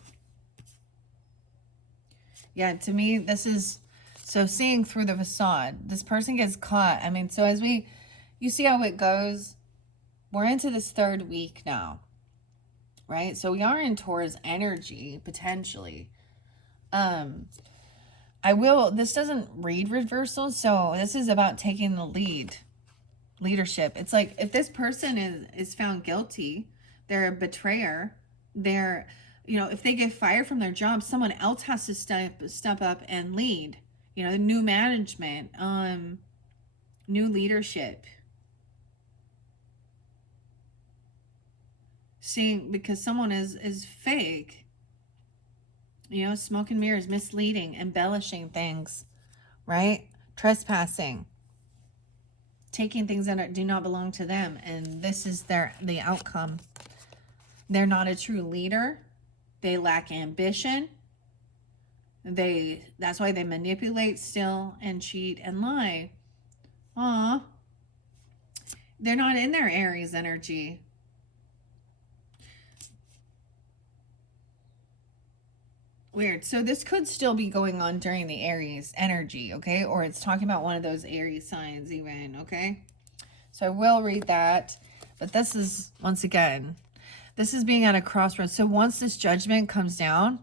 Yeah, to me, this is, so seeing through the facade, this person gets caught. I mean, so as you see how it goes. We're into this 3rd week now, right? So we are in Taurus energy, potentially. This doesn't read reversal, so this is about taking the leadership. It's like, if this person is found guilty, they're a betrayer, they're, if they get fired from their job, someone else has to step up and lead, new management, new leadership. Seeing, because someone is fake, smoke and mirrors, misleading, embellishing things, right? Trespassing, taking things that do not belong to them, and this is the outcome. They're not a true leader. They lack ambition. That's why they manipulate, steal, and cheat and lie. They're not in their Aries energy. Weird. So this could still be going on during the Aries energy, okay? Or it's talking about one of those Aries signs even, okay? So I will read that. But this is, once again, this is being at a crossroads. So once this judgment comes down,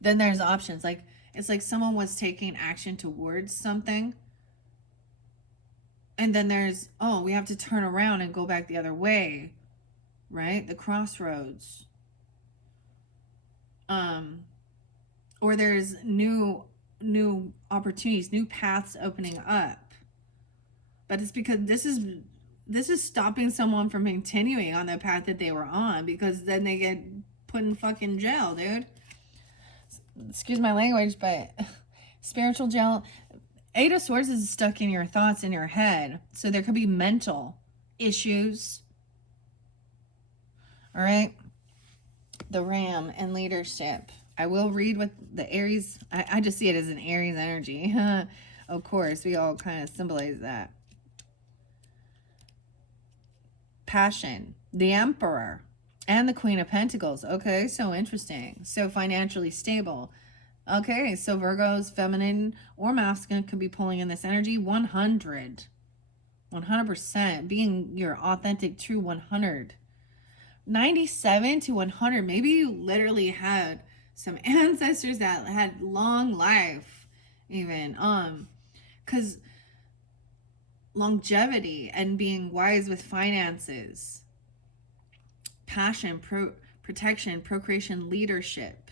then there's options. Like, it's like someone was taking action towards something. And then there's, we have to turn around and go back the other way, right? The crossroads. Or there's new opportunities, new paths opening up. But it's because this is stopping someone from continuing on the path that they were on, because then they get put in fucking jail, dude. Excuse my language, but spiritual jail. 8 of Swords is stuck in your thoughts, in your head. So there could be mental issues. All right. The Ram and leadership. I will read what the Aries, I just see it as an Aries energy. Of course, we all kind of symbolize that. Passion, the Emperor, and the Queen of Pentacles. Okay, so interesting. So financially stable. Okay, so Virgos, feminine or masculine, could be pulling in this energy. 100%. Being your authentic, true 100. 97 to 100. Maybe you literally had some ancestors that had long life, even. Because longevity and being wise with finances, passion, protection, procreation, leadership.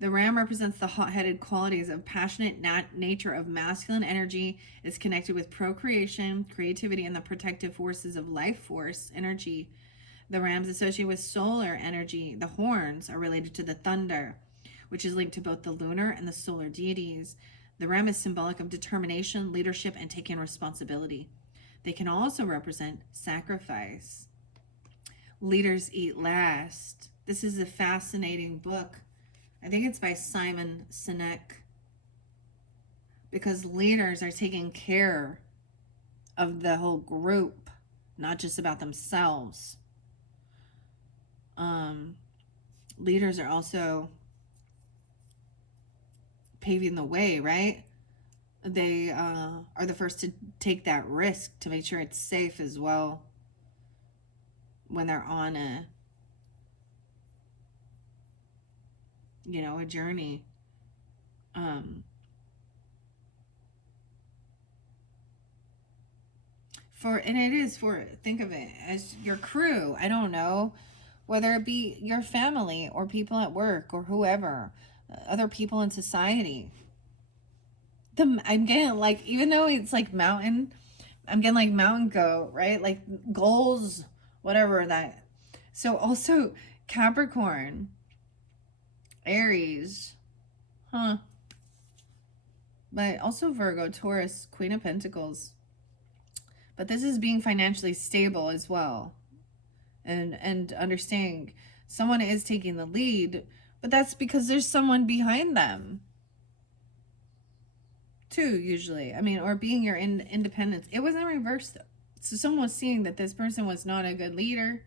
The Ram represents the hot-headed qualities of passionate nature of masculine energy, is connected with procreation, creativity, and the protective forces of life force energy. The Ram's associated with solar energy. The horns are related to the thunder, which is linked to both the lunar and the solar deities. The Ram is symbolic of determination, leadership, and taking responsibility. They can also represent sacrifice. Leaders Eat Last. This is a fascinating book. I think it's by Simon Sinek. Because leaders are taking care of the whole group, not just about themselves. Leaders are also paving the way, right? They are the first to take that risk to make sure it's safe as well when they're on a journey. And it is for, think of it as your crew. I don't know, whether it be your family or people at work or whoever, other people in society. I'm getting like, even though it's like mountain, I'm getting like mountain goat, right? Like goals, whatever that. So also Capricorn, Aries, but but also Virgo, Taurus, Queen of Pentacles. But this is being financially stable as well. And understanding someone is taking the lead, but that's because there's someone behind them too, usually. I mean, or being your independence. It was in reverse though. So someone was seeing that this person was not a good leader.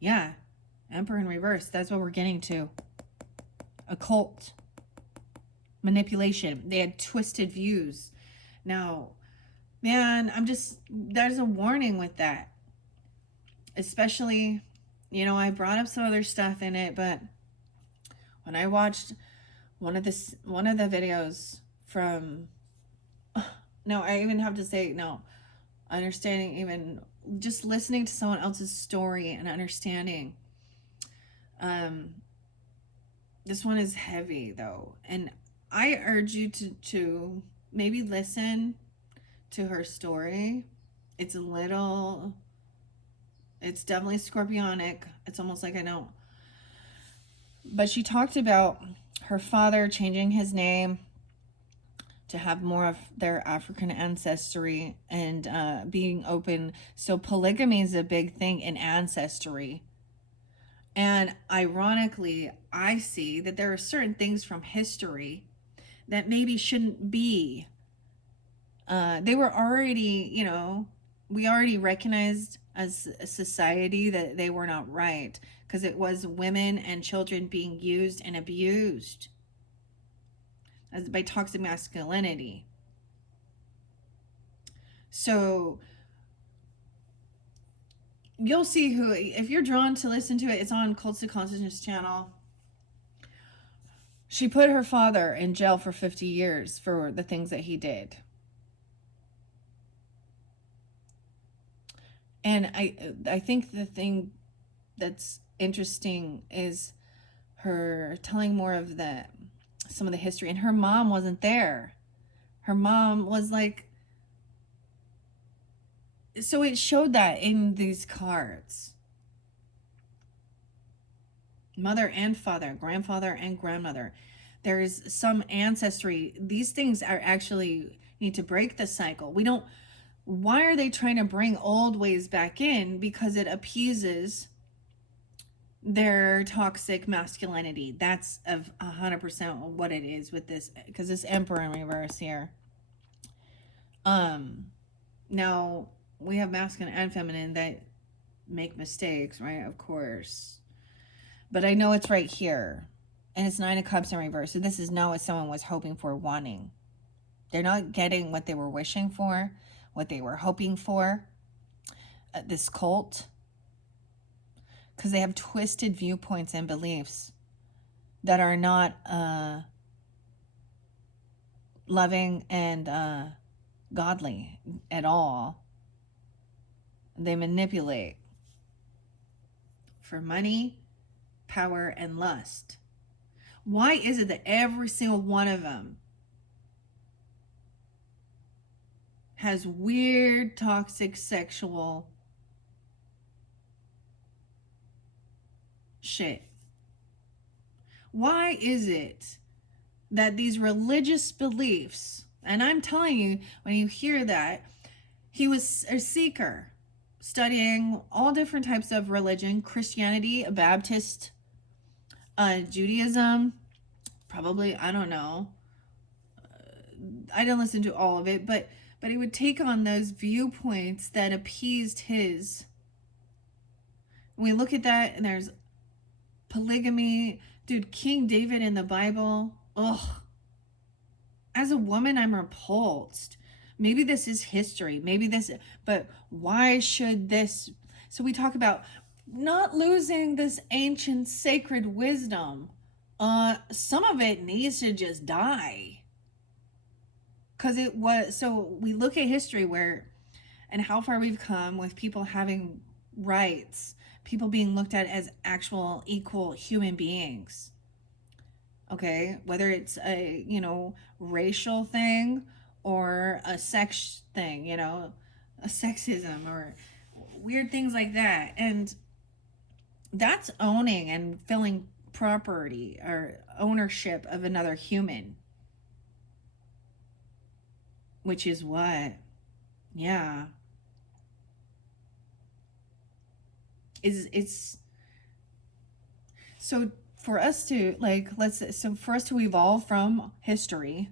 Yeah. Emperor in reverse. That's what we're getting to. Occult. Manipulation. They had twisted views. Now, man, there's a warning with that. Especially, I brought up some other stuff in it, but when I watched one of the videos from, no, I even have to say, no, understanding, even just listening to someone else's story and understanding, this one is heavy though, and I urge you to maybe listen to her story. It's definitely scorpionic. It's almost like I know. But she talked about her father changing his name to have more of their African ancestry and being open. So polygamy is a big thing in ancestry. And ironically, I see that there are certain things from history that maybe shouldn't be. They were already, we already recognized as a society that they were not right, because it was women and children being used and abused by toxic masculinity. So you'll see who, if you're drawn to listen to it, it's on Cults of Consciousness channel. She put her father in jail for 50 years for the things that he did. And I think the thing that's interesting is her telling more of some of the history. And her mom wasn't there. Her mom was like, so it showed that in these cards. Mother and father, grandfather and grandmother. There's some ancestry. These things are actually need to break the cycle. Why are they trying to bring old ways back in? Because it appeases their toxic masculinity. That's of 100% what it is with this, because this Emperor in reverse here. Now we have masculine and feminine that make mistakes, right? Of course. But I know it's right here. And it's 9 of Cups in reverse. So this is not what someone was hoping for, wanting. They're not getting what they were wishing for, what they were hoping for. This cult. Because they have twisted viewpoints and beliefs that are not loving and godly at all. They manipulate for money, power, and lust. Why is it that every single one of them has weird, toxic, sexual shit? Why is it that these religious beliefs, and I'm telling you, when you hear that, he was a seeker, studying all different types of religion, Christianity, Baptist, Judaism, probably, I don't know. I didn't listen to all of it, but he would take on those viewpoints that appeased his. When we look at that, and there's polygamy. Dude, King David in the Bible, ugh. As a woman, I'm repulsed. Maybe this is history. But why should this? So we talk about not losing this ancient sacred wisdom. Some of it needs to just die. Because it was, so we look at history and how far we've come with people having rights, people being looked at as actual equal human beings. Okay, whether it's a, racial thing or a sex thing, a sexism or weird things like that. And that's owning and feeling property or ownership of another human. which is what? Yeah. It's so for us to like so for us to evolve from history,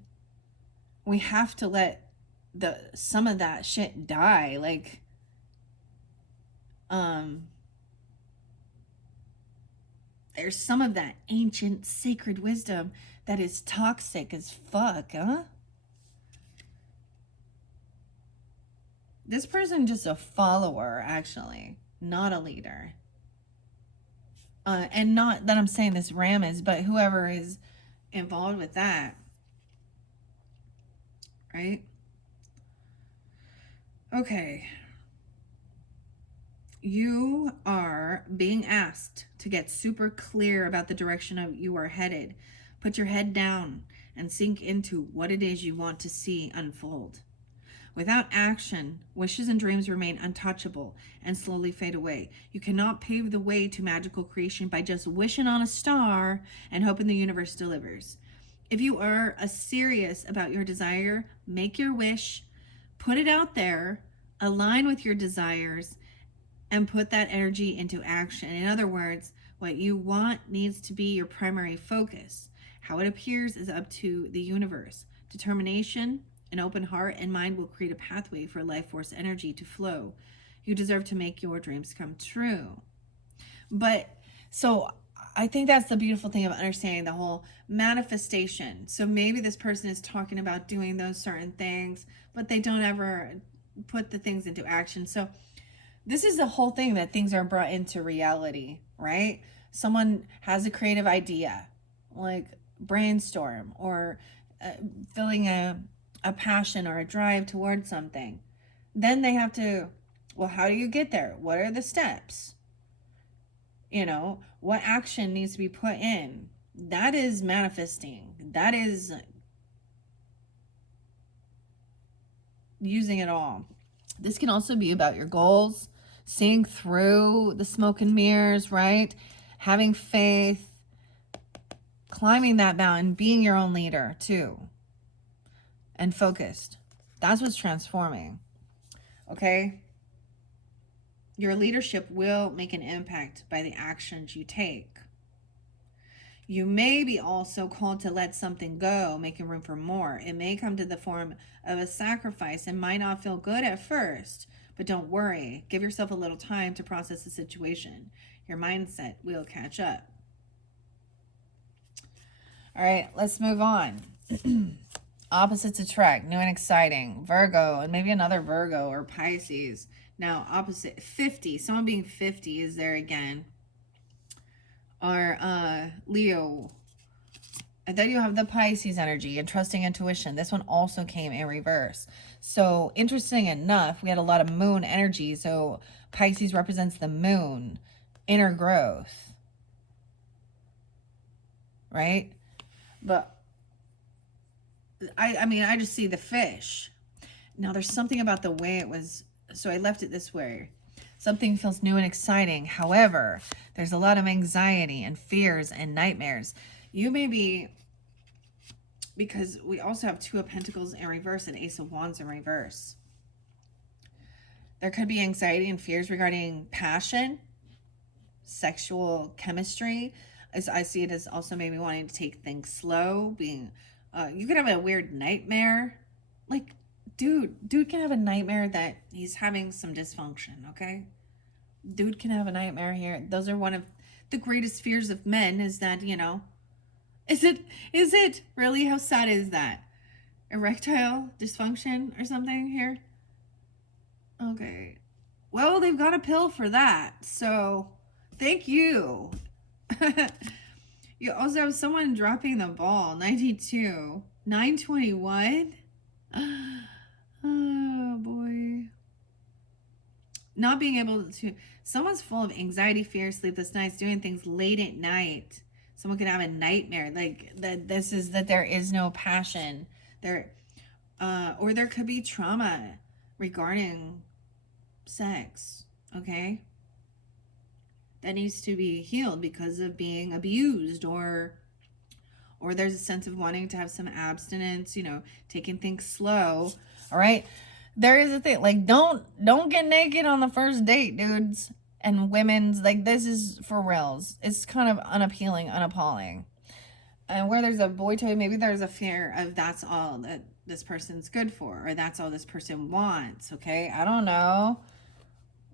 we have to let the some of that shit die. Like um there's some of that ancient sacred wisdom that is toxic as fuck, huh? This person just a follower, actually, not a leader. And not that I'm saying this Ram is, but whoever is involved with that, right? Okay. You are being asked to get super clear about the direction of you are headed. Put your head down and sink into what it is you want to see unfold. Without action, wishes and dreams remain untouchable and slowly fade away. You cannot pave the way to magical creation by just wishing on a star and hoping the universe delivers. If you are serious about your desire, make your wish, put it out there, align with your desires, and put that energy into action. In other words, what you want needs to be your primary focus. How it appears is up to the universe. Determination, an open heart and mind will create a pathway for life force energy to flow. You deserve to make your dreams come true. But so I think that's the beautiful thing of understanding the whole manifestation. So maybe this person is talking about doing those certain things, but they don't ever put the things into action. So this is the whole thing, that things are brought into reality, right? Someone has a creative idea, like brainstorm, or feeling a passion or a drive towards something. Then they have to, well, how do you get there? What are the steps? You know, what action needs to be put in? That is manifesting. That is using it all. This can also be about your goals, seeing through the smoke and mirrors, right? Having faith, climbing that mountain, being your own leader too, and focused. That's what's transforming. Okay? Your leadership will make an impact by the actions you take. You may be also called to let something go, making room for more. It may come to the form of a sacrifice and might not feel good at first, but don't worry. Give yourself a little time to process the situation. Your mindset will catch up. All right, let's move on. Opposites attract, new and exciting. Virgo, and maybe another Virgo or Pisces. Now, opposite 50, someone being 50 is there again. Or Leo. And then you have the Pisces energy and trusting intuition. This one also came in reverse. So interesting enough, we had a lot of moon energy. So Pisces represents the moon, inner growth, right? But I mean, I just see the fish. Now there's something about the way it was. So I left it this way. Something feels new and exciting. However, there's a lot of anxiety and fears and nightmares. You may be, because we also have Two of Pentacles in reverse and Ace of Wands in reverse. There could be anxiety and fears regarding passion, sexual chemistry. As I see it as also maybe wanting to take things slow. Being, you could have a weird nightmare. Like, dude can have a nightmare that he's having some dysfunction, okay? Dude can have a nightmare here. Those are one of the greatest fears of men, is that, you know, is it really, how sad is that? Erectile dysfunction or something here? Okay. Well, they've got a pill for that. So, thank you. You also have someone dropping the ball. 92. 921. Oh, boy. Not being able to... Someone's full of anxiety, fear, sleepless nights, doing things late at night. Someone could have a nightmare. Like, that this is that there is no passion. There... or there could be trauma regarding sex. Okay? That needs to be healed because of being abused, or there's a sense of wanting to have some abstinence, you know, taking things slow. All right. There is a thing, like, don't get naked on the first date, dudes and women's. Like, this is for reals. It's kind of unappealing, unappalling. And where there's a boy toy, maybe there's a fear of that's all that this person's good for, or that's all this person wants. Okay, I don't know.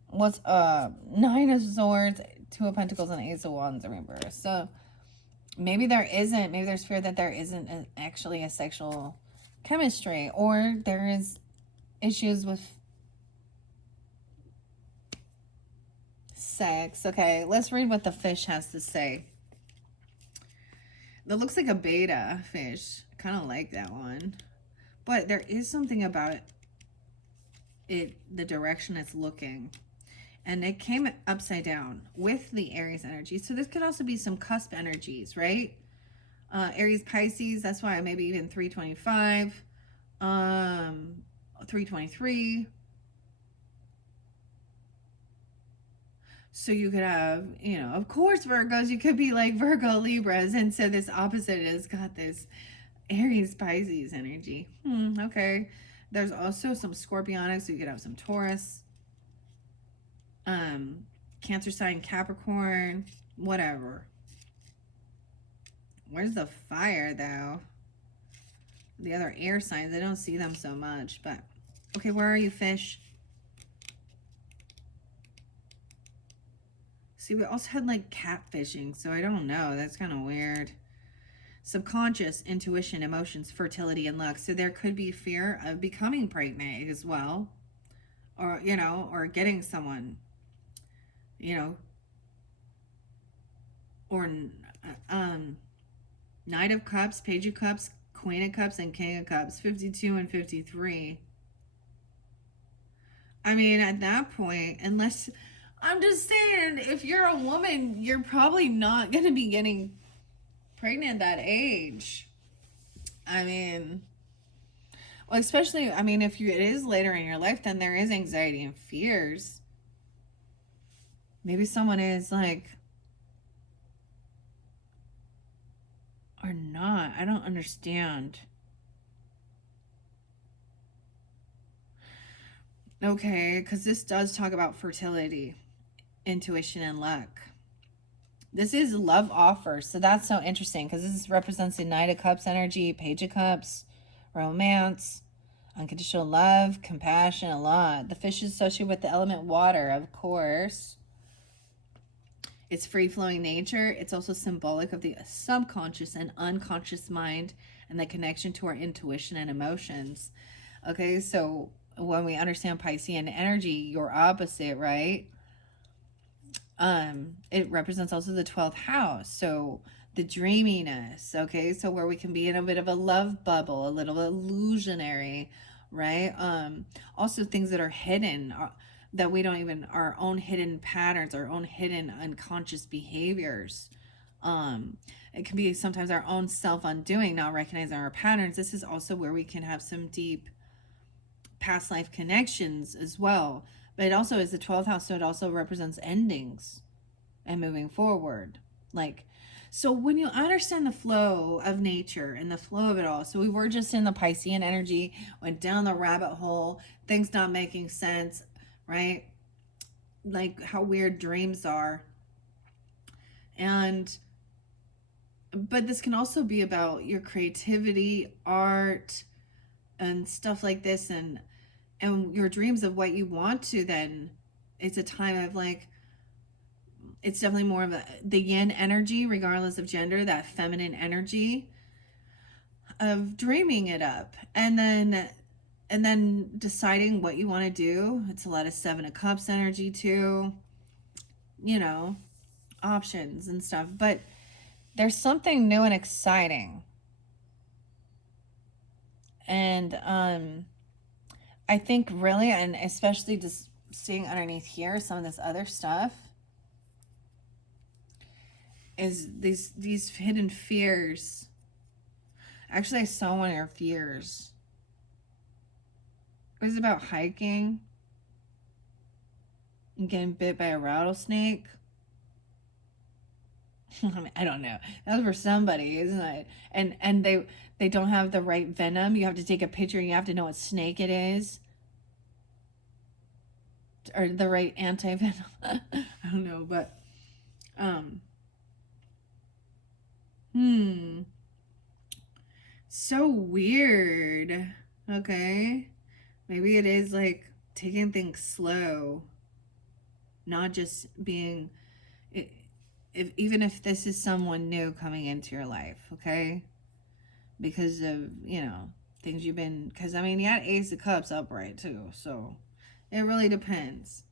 What's Nine of Swords, Two of Pentacles, and Ace of Wands in reverse. So maybe there isn't. Maybe there's fear that there isn't actually a sexual chemistry, or there is issues with sex. Okay, let's read what the fish has to say. That looks like a beta fish. I kind of like that one. But there is something about it, the direction it's looking. And it came upside down with the Aries energy. So this could also be some cusp energies, right? Aries, Pisces, that's why maybe even 325, 323. So you could have, you know, of course, Virgos, you could be like Virgo, Libras. And so this opposite has got this Aries, Pisces energy. Okay. There's also some Scorpionic, so you could have some Taurus. Cancer sign, Capricorn, whatever. Where's the fire, though? The other air signs, I don't see them so much, but... Okay, where are you, fish? See, we also had, like, catfishing, so I don't know. That's kind of weird. Subconscious, intuition, emotions, fertility, and luck. So there could be fear of becoming pregnant as well. Or, you know, or getting someone, you know. Or, Knight of Cups, Page of Cups, Queen of Cups, and King of Cups. 52 and 53. I mean, at that point, unless... I'm just saying, if you're a woman, you're probably not going to be getting pregnant at that age. I mean... Well, especially, I mean, if it is later in your life, then there is anxiety and fears. Maybe someone is like... Or not. I don't understand. Okay, because this does talk about fertility, intuition, and luck. This is love offers, so that's so interesting because this represents the Knight of Cups energy, Page of Cups, romance, unconditional love, compassion, a lot. The fish is associated with the element water, of course. It's free-flowing nature. It's also symbolic of the subconscious and unconscious mind and the connection to our intuition and emotions. Okay, so when we understand Piscean energy, your opposite, right? It represents also the 12th house. So the dreaminess, okay? So where we can be in a bit of a love bubble, a little illusionary, right? Also things that are hidden, that we don't even, our own hidden patterns, our own hidden unconscious behaviors. It can be sometimes our own self-undoing, not recognizing our patterns. This is also where we can have some deep past life connections as well. But it also is the 12th house, so it also represents endings and moving forward. Like, so when you understand the flow of nature and the flow of it all, so we were just in the Piscean energy, went down the rabbit hole, things not making sense, right? Like how weird dreams are. But this can also be about your creativity, art, and stuff like this, and your dreams of what you want to. Then it's a time of like, it's definitely more of the yin energy, regardless of gender, that feminine energy of dreaming it up, and then deciding what you want to do. It's a lot of 7 of Cups energy too, you know, options and stuff. But there's something new and exciting. And I think really, and especially just seeing underneath here, some of this other stuff is these hidden fears. Actually, I saw one of your fears. It was about hiking and getting bit by a rattlesnake. I don't know. That's for somebody, isn't it? And they don't have the right venom. You have to take a picture and you have to know what snake it is. Or the right anti-venom. I don't know, but um hmm. So weird. Okay. Maybe it is like taking things slow, not just being if even if this is someone new coming into your life, okay? Because of, things you've been cuz I mean, you had Ace of Cups upright too. So, it really depends.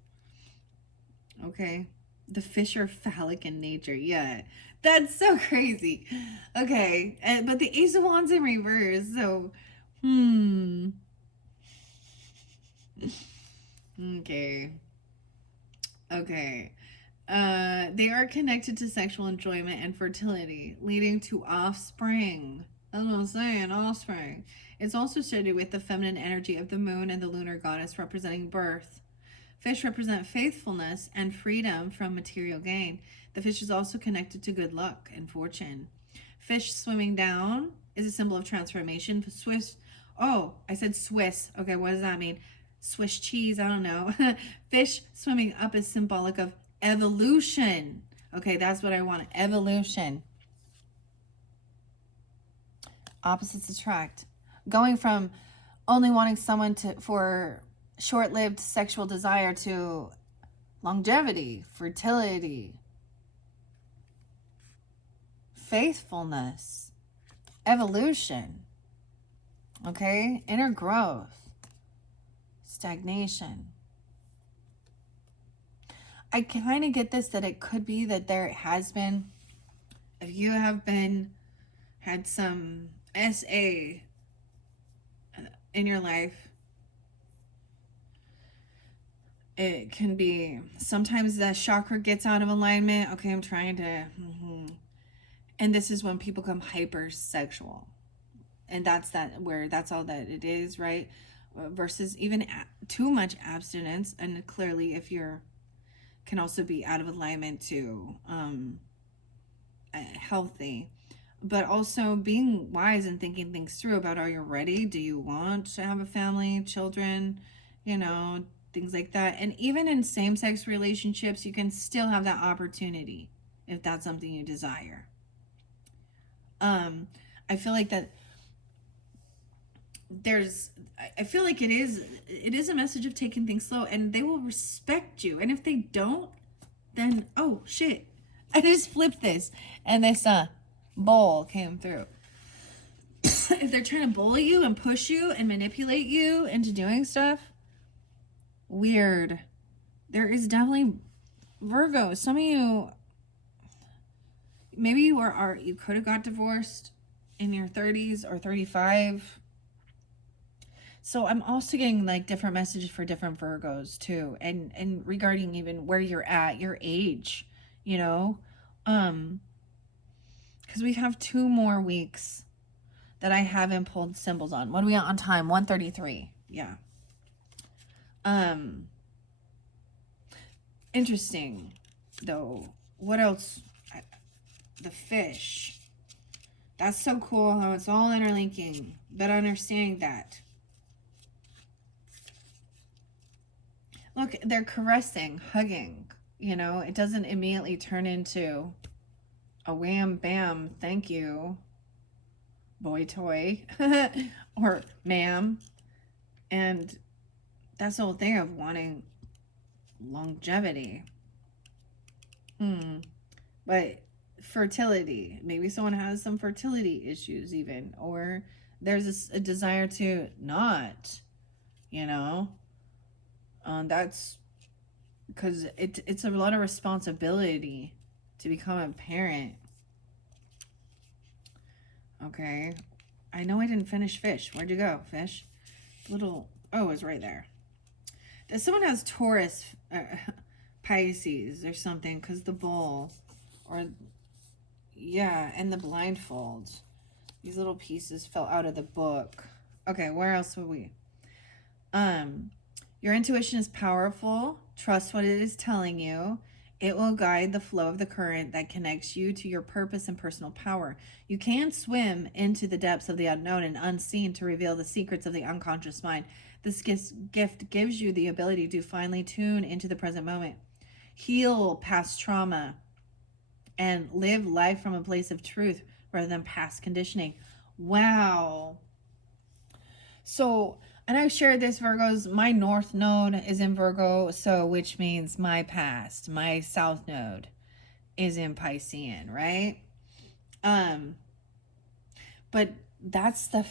Okay? The fish are phallic in nature. Yeah. That's so crazy. Okay. But the Ace of Wands in reverse. So, hmm. Okay. Okay. They are connected to sexual enjoyment and fertility, leading to offspring. That's what I'm saying, offspring. It's also associated with the feminine energy of the moon and the lunar goddess representing birth. Fish represent faithfulness and freedom from material gain. The fish is also connected to good luck and fortune. Fish swimming down is a symbol of transformation. Swiss. Oh, I said Swiss. Okay, what does that mean? Swiss cheese, I don't know. Fish swimming up is symbolic of evolution. Okay, that's what I want. Evolution. Opposites attract. Going from only wanting someone for short-lived sexual desire to longevity, fertility, faithfulness, evolution. Okay? Inner growth, stagnation. I kind of get this that it could be that there has been, if you have had some SA in your life, it can be sometimes that chakra gets out of alignment. Okay, I'm trying to, and this is when people become hypersexual, and that's all that it is, right? Versus even too much abstinence, and clearly, if you're can also be out of alignment to healthy, but also being wise and thinking things through about, are you ready? Do you want to have a family, children, things like that. And even in same-sex relationships, you can still have that opportunity if that's something you desire. I feel like that I feel like it is a message of taking things slow, and they will respect you. And if they don't, then oh shit, I just flipped this and this bowl came through. If they're trying to bully you and push you and manipulate you into doing stuff, weird. There is definitely Virgo. Some of you, maybe you could have got divorced in your 30s or 35. So I'm also getting like different messages for different Virgos too, and regarding even where you're at, your age, because we have 2 more weeks that I haven't pulled symbols on. What are we on time? 1:33. Yeah. Interesting, though. What else? The fish. That's so cool how it's all interlinking. But understanding that. Look, they're caressing, hugging. It doesn't immediately turn into a wham, bam, thank you, boy toy, or ma'am. And that's the whole thing of wanting longevity. But fertility. Maybe someone has some fertility issues even. Or there's a desire to not, that's because it's a lot of responsibility to become a parent. Okay. I know I didn't finish fish. Where'd you go, fish? Oh, it's right there. Someone has Taurus, Pisces or something, because the bull, or yeah, and the blindfold. These little pieces fell out of the book. Okay, where else would we? Your intuition is powerful. Trust what it is telling you. It will guide the flow of the current that connects you to your purpose and personal power. You can swim into the depths of the unknown and unseen to reveal the secrets of the unconscious mind. This gift gives you the ability to finally tune into the present moment, heal past trauma, and live life from a place of truth rather than past conditioning. Wow. So, and I shared this, Virgos, my north node is in Virgo, so which means my past, my south node is in Piscean, right? Um, but that's the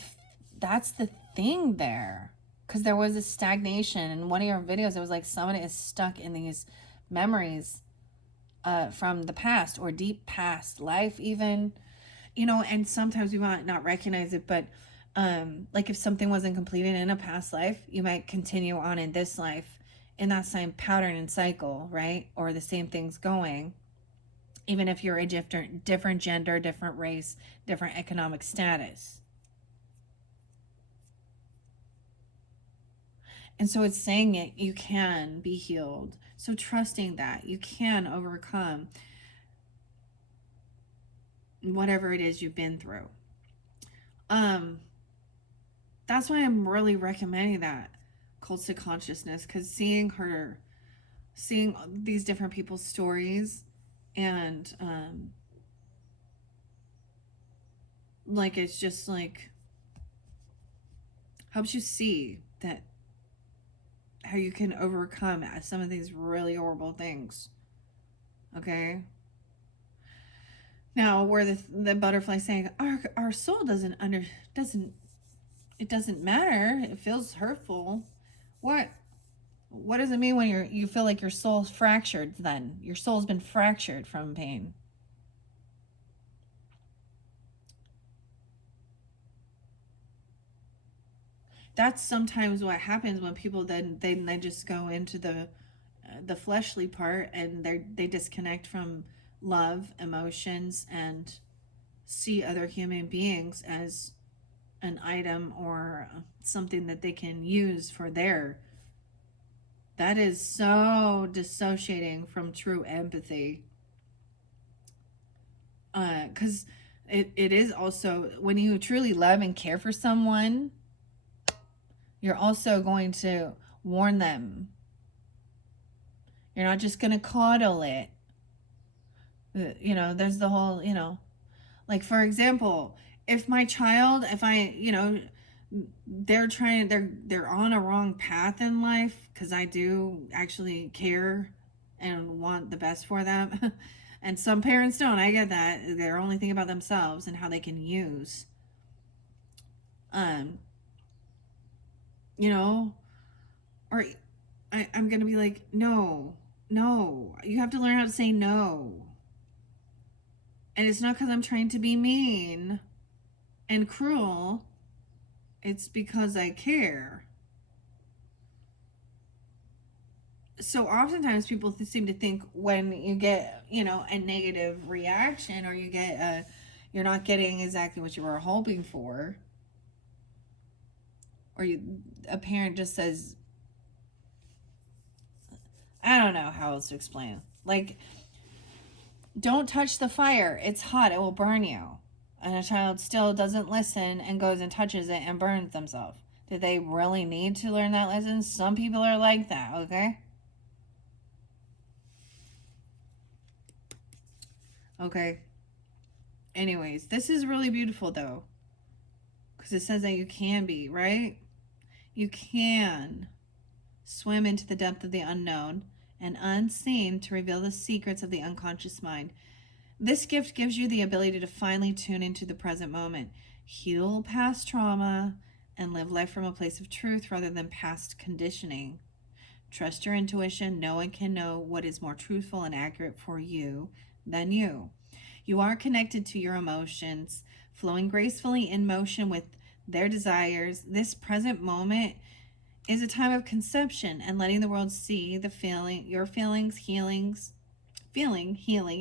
thing there. Because there was a stagnation in one of your videos. It was like someone is stuck in these memories from the past or deep past life, even, and sometimes we might not recognize it, but like if something wasn't completed in a past life, you might continue on in this life in that same pattern and cycle, right? Or the same things going, even if you're a different gender, different race, different economic status. And so it's saying it, you can be healed. So trusting that you can overcome whatever it is you've been through. That's why I'm really recommending that Cults to Consciousness, because seeing these different people's stories, and like it's just like helps you see that how you can overcome some of these really horrible things. Okay. Now, where the butterfly saying our soul doesn't it doesn't matter. It feels hurtful. What does it mean when you feel like your soul's fractured? Then your soul's been fractured from pain. That's sometimes what happens when people then they just go into the fleshly part, and they disconnect from love, emotions, and see other human beings as an item or something that they can use for their. That is so dissociating from true empathy. Because it is also, when you truly love and care for someone, you're also going to warn them. You're not just going to coddle it. There's the whole, like, for example, if my child, if I, they're on a wrong path in life, because I do actually care and want the best for them. And some parents don't. I get that. They're only thinking about themselves and how they can use. Um, or I'm going to be like, no, you have to learn how to say no. And it's not because I'm trying to be mean and cruel. It's because I care. So oftentimes people seem to think when you get, a negative reaction, or you get you're not getting exactly what you were hoping for, or a parent just says, I don't know how else to explain. Like, don't touch the fire. It's hot. It will burn you. And a child still doesn't listen and goes and touches it and burns themselves. Did they really need to learn that lesson? Some people are like that, okay? Okay. Anyways, this is really beautiful, though. Because it says that you can be, right? You can swim into the depth of the unknown and unseen to reveal the secrets of the unconscious mind. This gift gives you the ability to finally tune into the present moment, heal past trauma, and live life from a place of truth rather than past conditioning. Trust your intuition. No one can know what is more truthful and accurate for you than you. You are connected to your emotions, flowing gracefully in motion with their desires. This present moment is a time of conception and letting the world see your feelings, healing,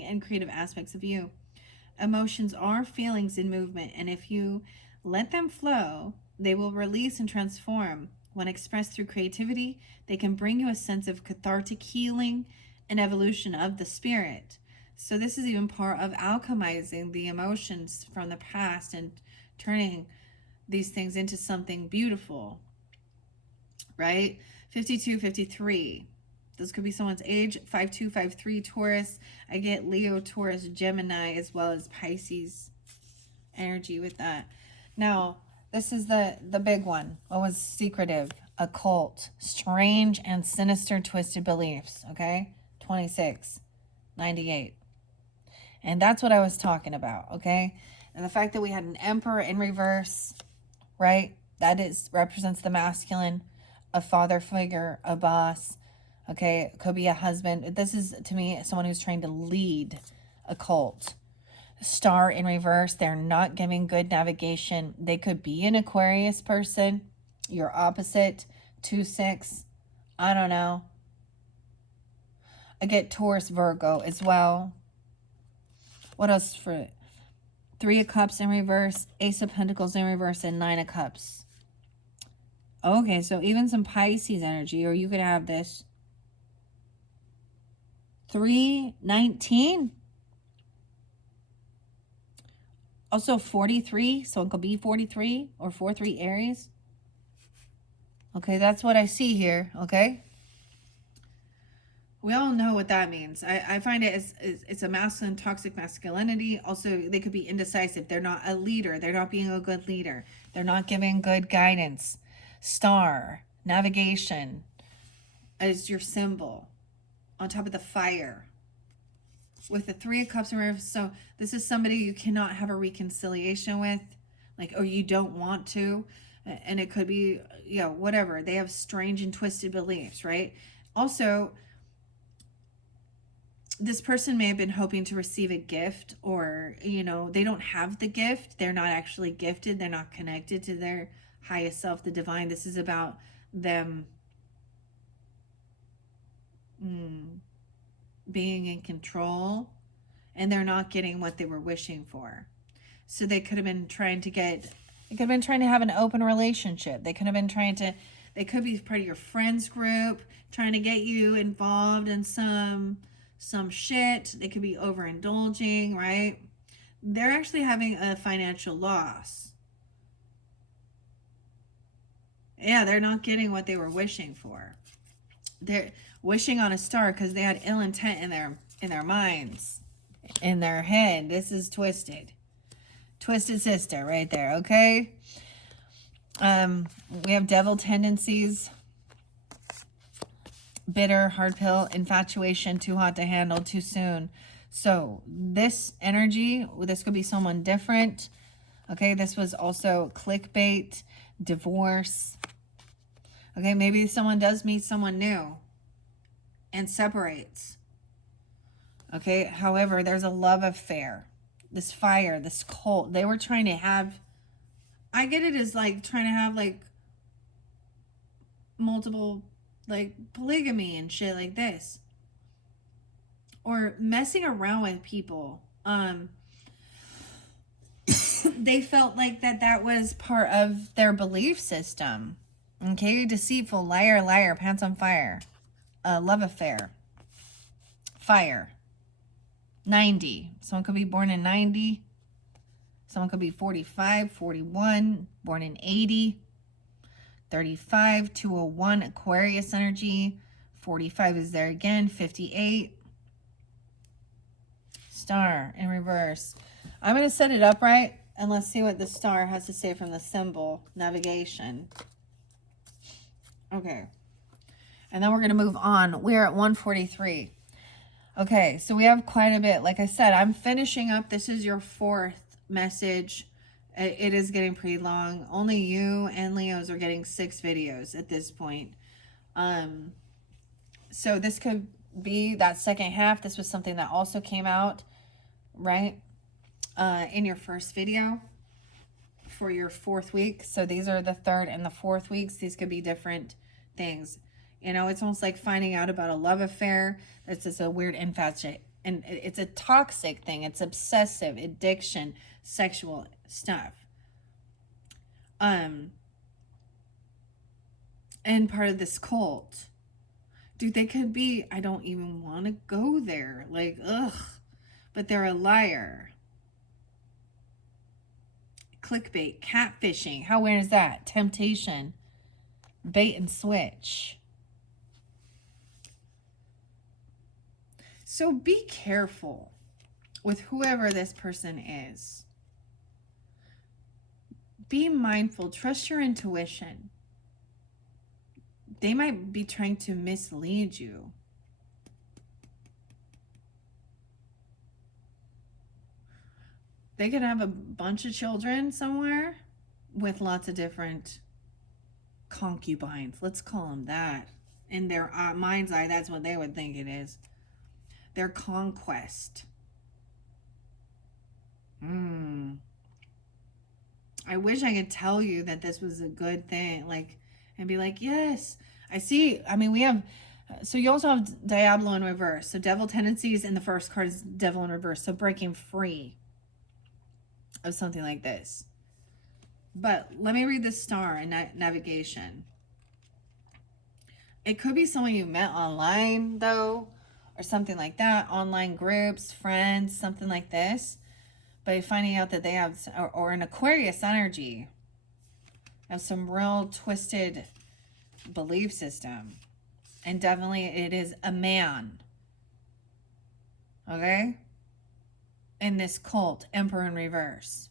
and creative aspects of you. Emotions are feelings in movement, and if you let them flow, they will release and transform. When expressed through creativity, they can bring you a sense of cathartic healing an evolution of the spirit. So this is even part of alchemizing the emotions from the past and turning these things into something beautiful, right? 52, 53. This could be someone's age. 52, 53 Taurus. I get Leo, Taurus, Gemini, as well as Pisces energy with that. Now, this is the big one. What was secretive? Occult, strange and sinister twisted beliefs, okay? 26, 98. And that's what I was talking about, okay? And the fact that we had an emperor in reverse, right? That is represents the masculine, a father figure, a boss, okay? It could be a husband. This is, to me, someone who's trying to lead a cult. Star in reverse, they're not giving good navigation. They could be an Aquarius person, your opposite, 2-6. I don't know. I get Taurus, Virgo as well. What else for it? 3 of Cups in reverse, Ace of Pentacles in reverse, and 9 of Cups. Okay, so even some Pisces energy, or you could have this 3-19. Also 43, so it could be 43 or 4-3 Aries. Okay, that's what I see here, okay? We all know what that means. I find it as it's a masculine, toxic masculinity. Also, they could be indecisive. They're not a leader. They're not being a good leader. They're not giving good guidance. Star, navigation is your symbol on top of the fire. With the 3 of Cups in reverse, so this is somebody you cannot have a reconciliation with, like, or you don't want to. And it could be, whatever. They have strange and twisted beliefs, right? Also, this person may have been hoping to receive a gift, or they don't have the gift. They're not actually gifted. They're not connected to their highest self, the divine. This is about them being in control, and they're not getting what they were wishing for. So they could have been trying to have an open relationship. They could be part of your friends group, trying to get you involved in some shit. They could be overindulging, right? They're actually having a financial loss. Yeah, they're not getting what they were wishing for. They're wishing on a star because they had ill intent in their minds, in their head. This is twisted sister right there, okay? We have devil tendencies, bitter, hard pill, infatuation, too hot to handle, too soon. So this energy, this could be someone different. Okay, this was also clickbait, divorce. Okay, maybe someone does meet someone new and separates. Okay, however, there's a love affair. This fire, this cult, they were trying to have, I get it as like trying to have like multiple, like polygamy and shit like this, or messing around with people. They felt like that was part of their belief system. Okay, deceitful, liar, liar, pants on fire, love affair, fire. 90. Someone could be born in 90. Someone could be 45, 41, born in 80. 35, 201, Aquarius energy. 45 is there again. 58. Star in reverse. I'm going to set it up right, and let's see what the star has to say from the symbol navigation. Okay. And then we're going to move on. We're at 143. Okay, so we have quite a bit. Like I said, I'm finishing up. This is your 4th message. It is getting pretty long. Only you and Leos are getting 6 videos at this point. So this could be that second half. This was something that also came out, right, in your first video for your 4th week. So these are the 3rd and the 4th weeks. These could be different things. It's almost like finding out about a love affair. It's just a weird infatuation. And it's a toxic thing. It's obsessive, addiction, sexual stuff. And part of this cult. Dude, they could be, I don't even want to go there. Like, ugh. But they're a liar. Clickbait, catfishing. How weird is that? Temptation, bait and switch. So be careful with whoever this person is. Be mindful. Trust your intuition. They might be trying to mislead you. They could have a bunch of children somewhere with lots of different concubines. Let's call them that. In their mind's eye, that's what they would think it is. Their conquest. I wish I could tell you that this was a good thing. Like, and be like, yes, I see. I mean, we have, so you also have Diablo in reverse. So devil tendencies, and the first card is devil in reverse. So breaking free of something like this. But let me read the star in navigation. It could be someone you met online, though, or something like that. Online groups, friends, something like this. But finding out that they have, or an Aquarius energy, have some real twisted belief system. And definitely it is a man. Okay? In this cult, Emperor in reverse.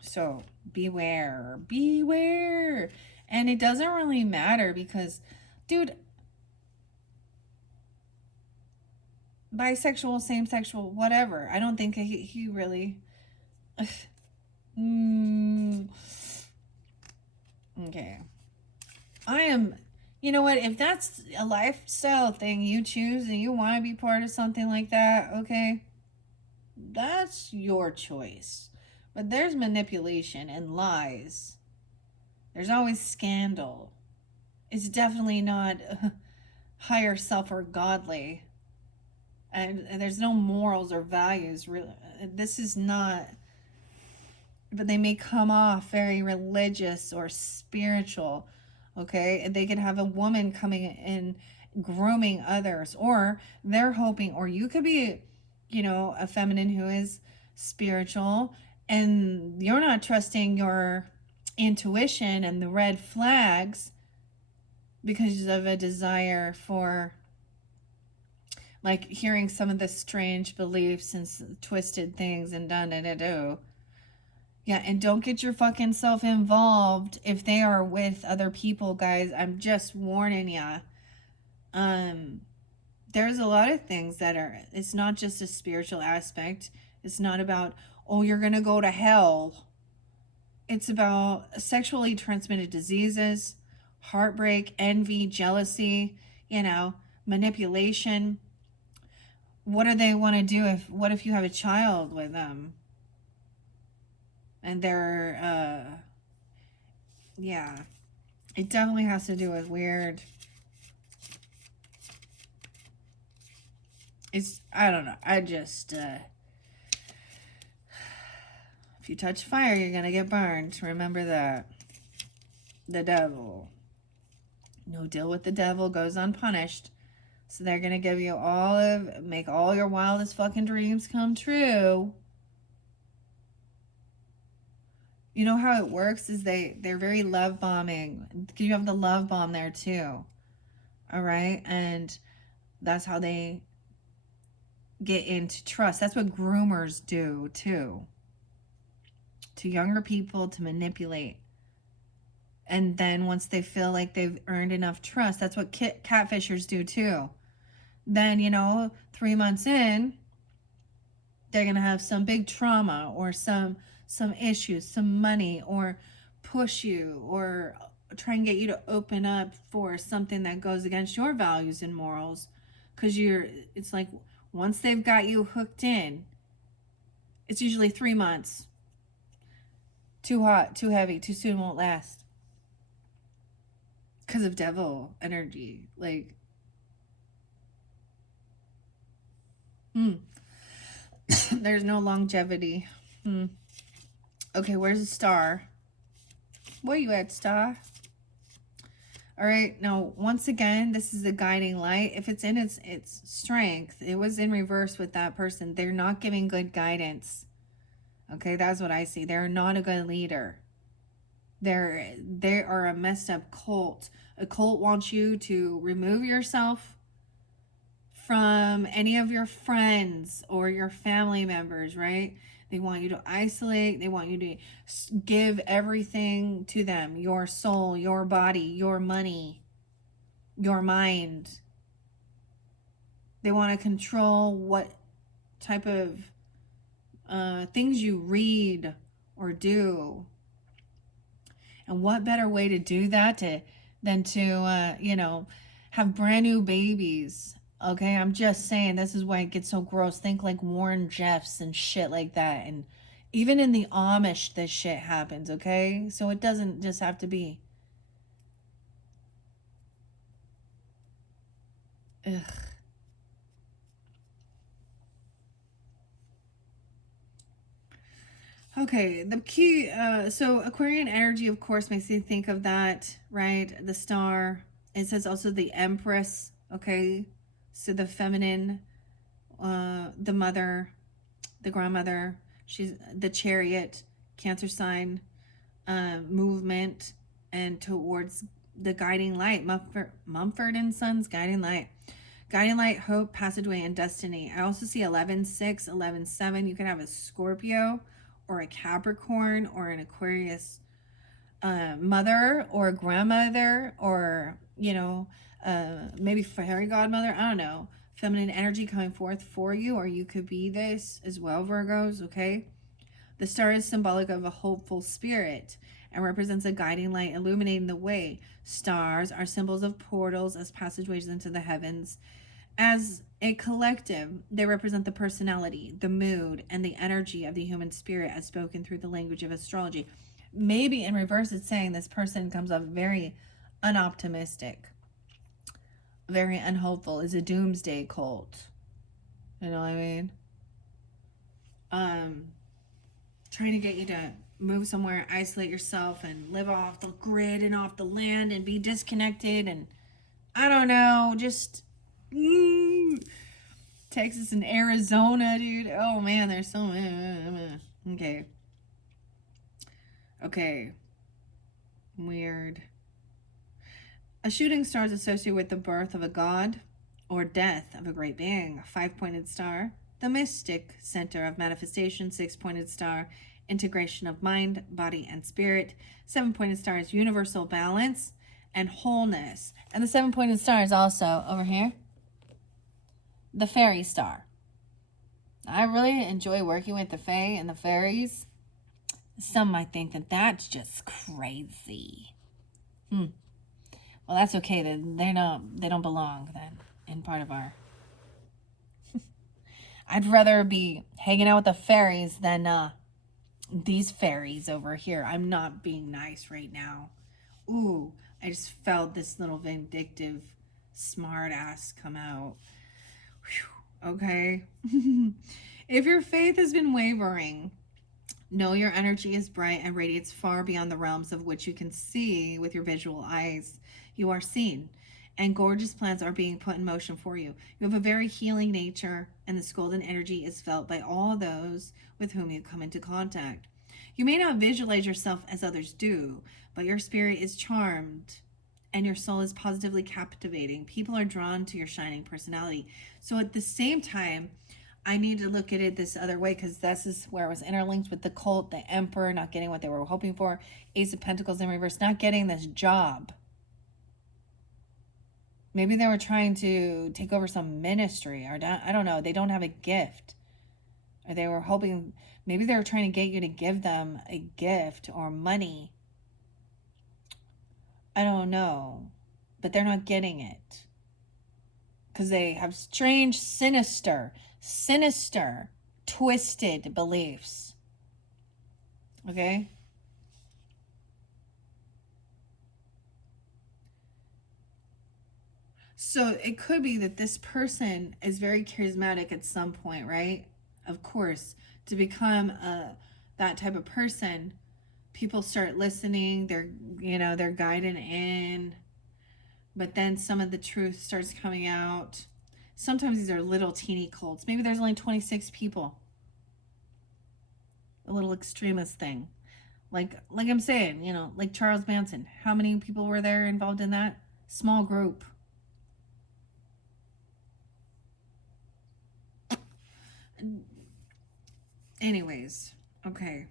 So beware. Beware. And it doesn't really matter because, dude, bisexual, same-sexual, whatever. I don't think he really... Okay. I am... You know what? If that's a lifestyle thing you choose and you want to be part of something like that, okay, that's your choice. But there's manipulation and lies. There's always scandal. It's definitely not higher self or godly. And there's no morals or values. Really, this is not... But they may come off very religious or spiritual. Okay, they could have a woman coming in grooming others, or they're hoping, or you could be, you know, a feminine who is spiritual and you're not trusting your intuition and the red flags because of a desire for, like, hearing some of the strange beliefs and twisted things and da-da-da-do. Yeah, and don't get your fucking self involved if they are with other people, guys. I'm just warning ya. There's a lot of things that are, it's not just a spiritual aspect. It's not about, oh, you're going to go to hell. It's about sexually transmitted diseases, heartbreak, envy, jealousy, you know, manipulation. What do they want to do what if you have a child with them? And they're, yeah, it definitely has to do with weird. I don't know. I just, if you touch fire, you're going to get burned. Remember that. The devil. No deal with the devil goes unpunished. So they're going to give you make all your wildest fucking dreams come true. You know how it works is they're very love bombing. You have the love bomb there too. All right? And that's how they get into trust. That's what groomers do too. To younger people, to manipulate. And then once they feel like they've earned enough trust, that's what catfishers do too. Then, you know, 3 months in, they're going to have some big trauma or some issues, some money, or push you or try and get you to open up for something that goes against your values and morals. Because it's like once they've got you hooked in, it's usually 3 months. Too hot, too heavy, too soon, won't last. Because of devil energy. Like, there's no longevity. Okay, where's the star? Where you at, star? All right. Now, once again, this is a guiding light. If it's in its strength, it was in reverse with that person. They're not giving good guidance. Okay, that's what I see. They're not a good leader. They are a messed up cult. A cult wants you to remove yourself from any of your friends or your family members, right? They want you to isolate. They want you to give everything to them, your soul, your body, your money, your mind. They want to control what type of things you read or do. And what better way to do that than to, have brand new babies. Okay, I'm just saying, this is why it gets so gross. Think like Warren Jeffs and shit like that. And even in the Amish, this shit happens, okay? So it doesn't just have to be. Ugh. Okay, the key, so Aquarian energy, of course, makes you think of that, right? The star. It says also the Empress, okay? So the feminine, the mother, the grandmother, she's the Chariot, Cancer sign, movement, and towards the guiding light, Mumford and Sons guiding light. Guiding light, hope, passageway, and destiny. I also see 11-6, 11-7. You can have a Scorpio or a Capricorn or an Aquarius mother or a grandmother or, maybe fairy godmother. I don't know. Feminine energy coming forth for you, or you could be this as well, Virgos, okay? The star is symbolic of a hopeful spirit and represents a guiding light illuminating the way. Stars are symbols of portals as passageways into the heavens. As a collective, they represent the personality, the mood, and the energy of the human spirit as spoken through the language of astrology. Maybe in reverse, it's saying this person comes off very unoptimistic, very unhopeful, is a doomsday cult. You know what I mean? Trying to get you to move somewhere, isolate yourself, and live off the grid and off the land and be disconnected. And I don't know, just Texas and Arizona, dude. Oh man, there's so many. Okay. Okay. Weird. A shooting star is associated with the birth of a god or death of a great being. A 5-pointed star, the mystic center of manifestation. 6-pointed star, integration of mind, body, and spirit. 7-pointed star is universal balance and wholeness. And the 7-pointed star is also over here, the fairy star. I really enjoy working with the fae and the fairies. Some might think that that's just crazy. Well, that's okay. They don't belong then in part of our. I'd rather be hanging out with the fairies than these fairies over here. I'm not being nice right now. Ooh, I just felt this little vindictive smart ass come out. Whew, okay. If your faith has been wavering, know your energy is bright and radiates far beyond the realms of which you can see with your visual eyes. You are seen, and gorgeous plans are being put in motion for you. You have a very healing nature, and this golden energy is felt by all those with whom you come into contact. You may not visualize yourself as others do, but your spirit is charmed and your soul is positively captivating. People are drawn to your shining personality. So at the same time, I need to look at it this other way, because this is where it was interlinked with the cult, the emperor not getting what they were hoping for, Ace of Pentacles in reverse, not getting this job. Maybe they were trying to take over some ministry, or I don't know. They don't have a gift. Or they were hoping, maybe they were trying to get you to give them a gift or money. I don't know. But they're not getting it. Because they have strange, sinister, twisted beliefs. Okay? So it could be that this person is very charismatic at some point, right? Of course, to become that type of person, people start listening. They're guided in. but then some of the truth starts coming out. Sometimes these are little teeny cults. Maybe there's only 26 people. A little extremist thing. Like I'm saying, like Charles Manson. How many people were there involved in that? Small group. Anyways, okay.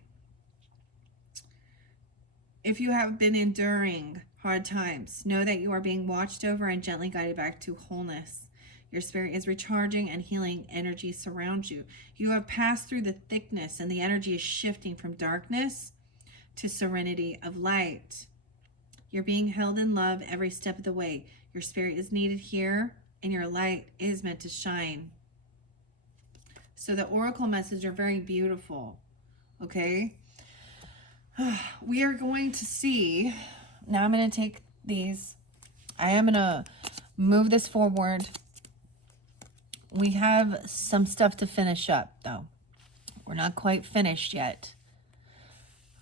If you have been enduring hard times, know that you are being watched over and gently guided back to wholeness. Your spirit is recharging and healing energy surrounds you. You have passed through the thickness and the energy is shifting from darkness to serenity of light. You're being held in love every step of the way. Your spirit is needed here and your light is meant to shine. So the oracle messages are very beautiful. Okay? We are going to see. Now I'm going to take these. I am going to move this forward. We have some stuff to finish up, though. We're not quite finished yet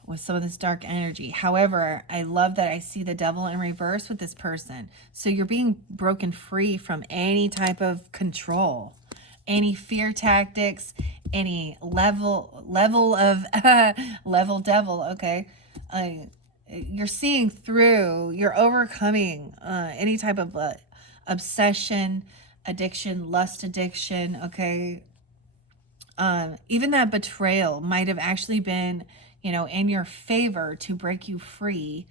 with some of this dark energy. However, I love that I see the devil in reverse with this person. So you're being broken free from any type of control, any fear tactics, any level of level devil. Okay. You're seeing through, you're overcoming any type of obsession, addiction, lust addiction. Okay. Even that betrayal might have actually been, in your favor to break you free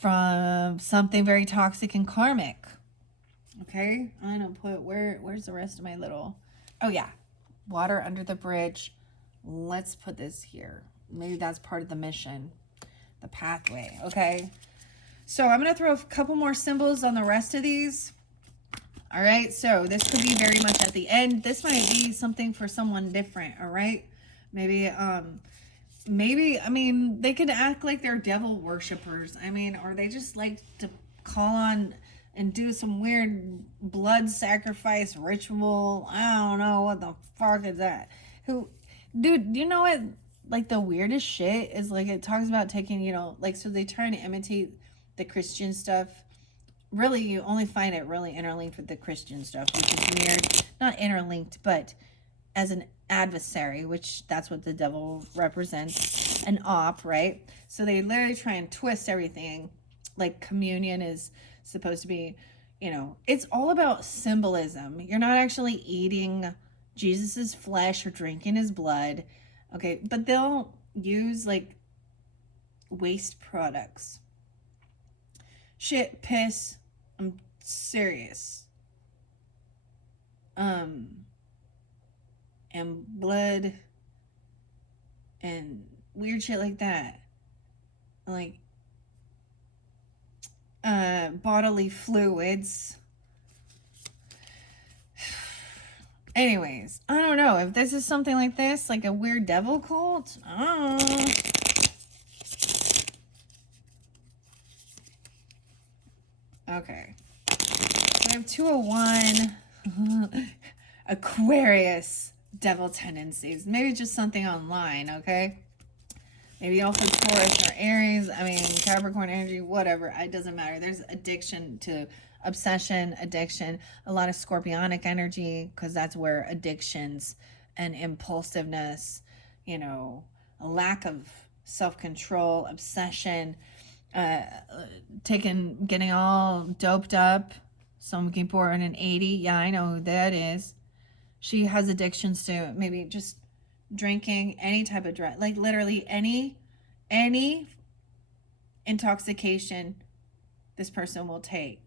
from something very toxic and karmic. Okay, I'm gonna put where's the rest of my little, oh yeah, water under the bridge. Let's put this here. Maybe that's part of the mission, the pathway. Okay, so I'm gonna throw a couple more symbols on the rest of these. All right, so this could be very much at the end. This might be something for someone different. All right, maybe they could act like they're devil worshippers. Or they just like to call on and do some weird blood sacrifice ritual. I don't know what the fuck is that. Dude, you know what? Like the weirdest shit is like it talks about taking, so they try to imitate the Christian stuff. Really, you only find it really interlinked with the Christian stuff, which is weird. Not interlinked, but as an adversary, which that's what the devil represents, an op, right? So they literally try and twist everything. Like communion is supposed to be, it's all about symbolism. You're not actually eating Jesus's flesh or drinking his blood, okay? But they'll use like waste products. Shit, piss, I'm serious. And blood and weird shit like that. Like bodily fluids. Anyways, I don't know if this is something like this, like a weird devil cult. Okay. So I have 201 Aquarius devil tendencies. Maybe just something online, okay? Maybe also Taurus or Aries. Capricorn energy, whatever. It doesn't matter. There's addiction to obsession, addiction, a lot of scorpionic energy, because that's where addictions and impulsiveness, a lack of self-control, obsession, getting all doped up. Some people are in an 80. Yeah, I know who that is. She has addictions to maybe just drinking, any type of drug, like literally any intoxication this person will take.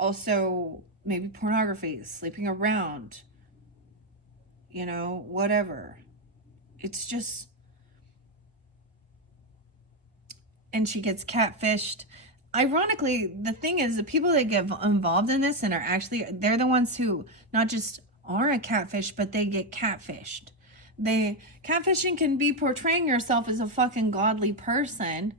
Also maybe pornography, sleeping around, whatever. It's just, and she gets catfished. Ironically, the thing is, the people that get involved in this and are actually, they're the ones who not just are a catfish, but they get catfished. Catfishing can be portraying yourself as a fucking godly person.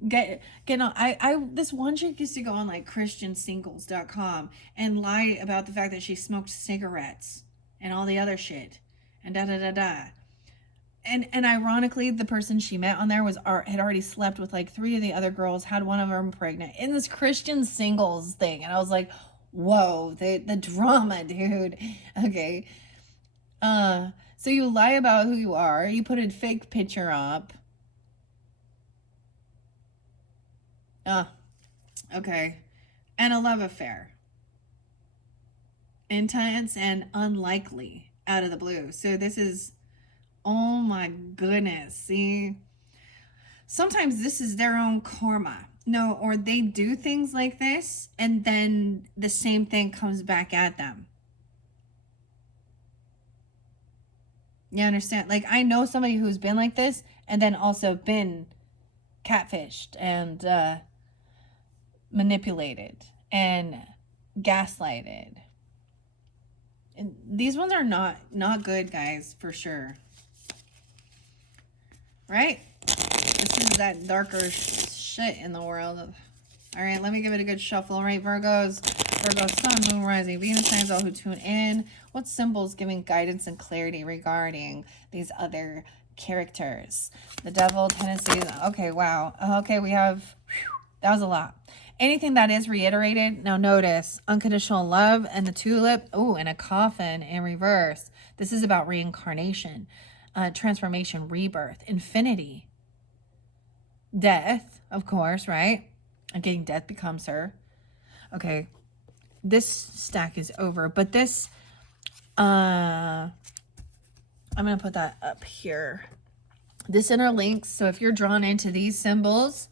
This one chick used to go on like christiansingles.com and lie about the fact that she smoked cigarettes and all the other shit and da da da da. And ironically, the person she met on there had already slept with like 3 of the other girls, had one of them pregnant in this Christian singles thing. And I was like, whoa, the drama, dude. Okay. So you lie about who you are, you put a fake picture up. Okay. And a love affair. Intense and unlikely out of the blue. So this is, oh my goodness. See, sometimes this is their own karma. No, or they do things like this and then the same thing comes back at them. You understand? Like, I know somebody who's been like this and then also been catfished and manipulated and gaslighted. And these ones are not good, guys, for sure. Right? This is that darker shit in the world. All right, let me give it a good shuffle. All right, Virgos. Virgo, Sun, Moon, Rising, Venus signs, all who tune in. What symbols giving guidance and clarity regarding these other characters? The Devil, tendencies. Okay, wow. Okay, we have... Whew, that was a lot. Anything that is reiterated, now notice, unconditional love and the tulip. Oh, and a coffin in reverse. This is about reincarnation, transformation, rebirth, infinity. Death, of course, right? Again, death becomes her. Okay, this stack is over, but this, I'm going to put that up here. This interlinks, so if you're drawn into these symbols,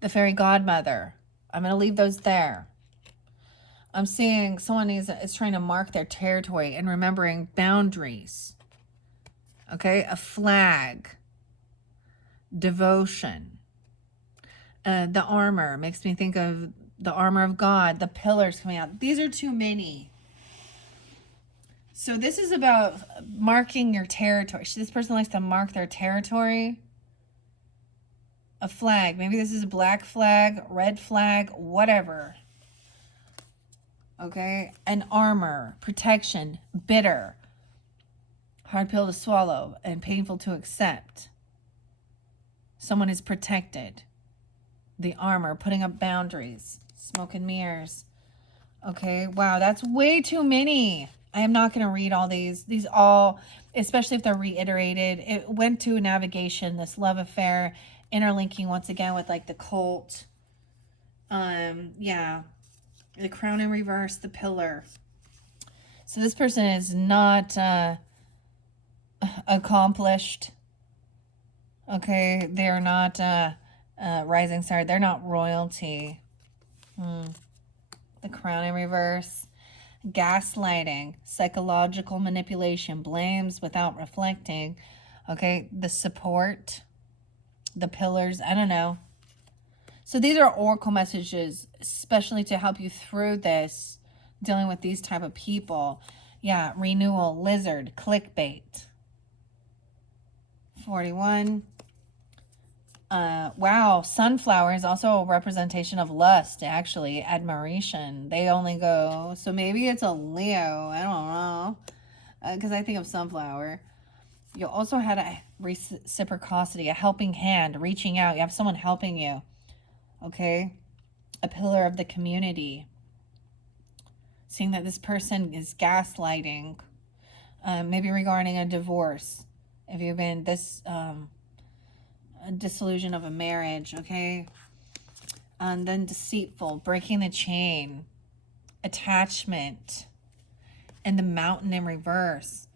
the fairy godmother, I'm going to leave those there. I'm seeing someone is trying to mark their territory and remembering boundaries. Okay, a flag, devotion. The armor makes me think of the armor of God, the pillars coming out. These are too many. So this is about marking your territory. This person likes to mark their territory. A flag. Maybe this is a black flag, red flag, whatever. Okay. An armor, protection, bitter, hard pill to swallow, and painful to accept. Someone is protected. The armor, putting up boundaries, smoke and mirrors. Okay. Wow. That's way too many. I am not going to read all these. These all, especially if they're reiterated. It went to navigation, this love affair, interlinking once again with like the cult. Yeah. The crown in reverse, the pillar. So this person is not accomplished. Okay. They're not rising star. They're not royalty. The crown in reverse. Gaslighting, psychological manipulation, blames without reflecting. Okay, the support, the pillars, I don't know. So these are oracle messages, especially to help you through this, dealing with these type of people. Yeah, renewal, lizard, clickbait. 41. Wow, sunflower is also a representation of lust, actually, admiration. They only go, so maybe it's a Leo, I don't know, because I think of sunflower. You also had a reciprocity, a helping hand, reaching out. You have someone helping you, okay? A pillar of the community. Seeing that this person is gaslighting, maybe regarding a divorce. If you've been this... a disillusion of a marriage, okay? And then deceitful, breaking the chain, attachment, and the mountain in reverse.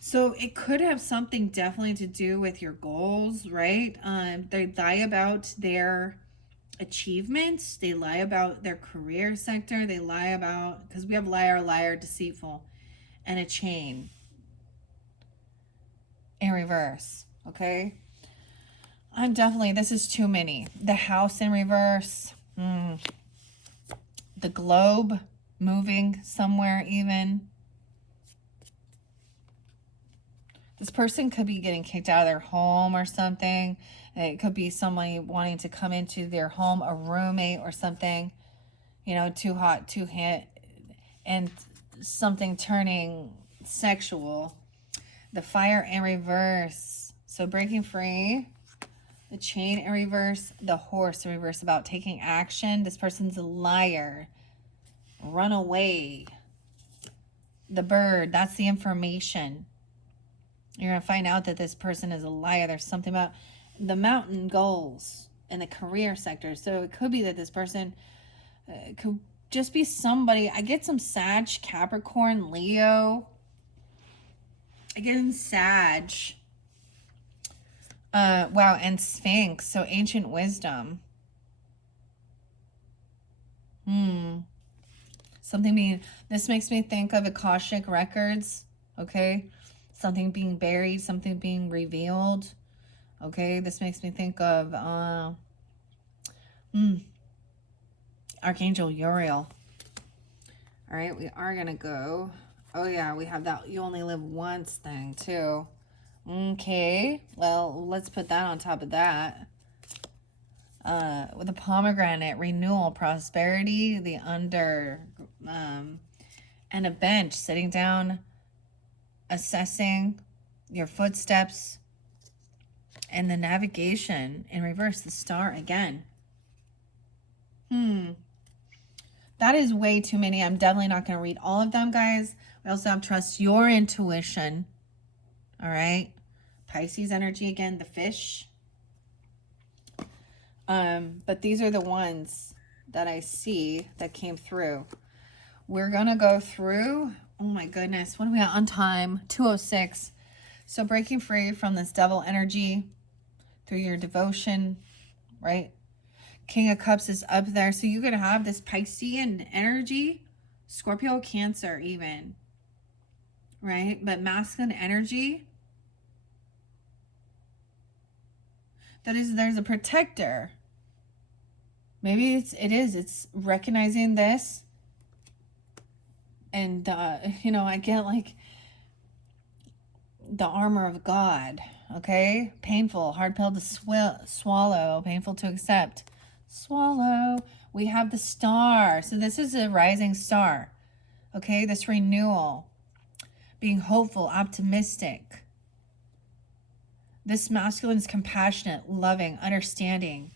So it could have something definitely to do with your goals, right? They lie about their achievements. They lie about their career sector. They lie about, because we have liar, liar, deceitful, and a chain in reverse, okay? I'm definitely, this is too many. The house in reverse. The globe moving somewhere even. This person could be getting kicked out of their home or something. It could be somebody wanting to come into their home, a roommate or something. You know, too hot, too hot, and something turning sexual. The fire in reverse. So breaking free, the chain in reverse, the horse in reverse, about taking action. This person's a liar. Run away. The bird, that's the information. You're going to find out that this person is a liar. There's something about the mountain goals in the career sector. So it could be that this person could just be somebody. I get some Sag, Capricorn, Leo. I get in Sag. Wow, and Sphinx. So ancient wisdom. Something being, this makes me think of Akashic records. Okay. Something being buried, something being revealed. Okay. This makes me think of, Archangel Uriel. All right. We are going to go. Oh yeah. We have that you only live once thing too. Okay. Well, let's put that on top of that. With the pomegranate, renewal, prosperity, the under, and a bench, sitting down, assessing your footsteps, and the navigation in reverse, the star again. That is way too many. I'm definitely not going to read all of them, guys. We also have trust your intuition. All right. Pisces energy again, the fish. But these are the ones that I see that came through. We're going to go through, oh my goodness, what are we at on time? 2:06. So breaking free from this devil energy through your devotion, right? King of Cups is up there. So you're going to have this Piscean energy, Scorpio, Cancer even, right? But masculine energy, that is, there's a protector. Maybe it's recognizing this. And, I get like the armor of God, okay? Painful, hard pill to swallow, painful to accept. Swallow. We have the star. So this is a rising star, okay? This renewal, being hopeful, optimistic. This masculine is compassionate, loving, understanding,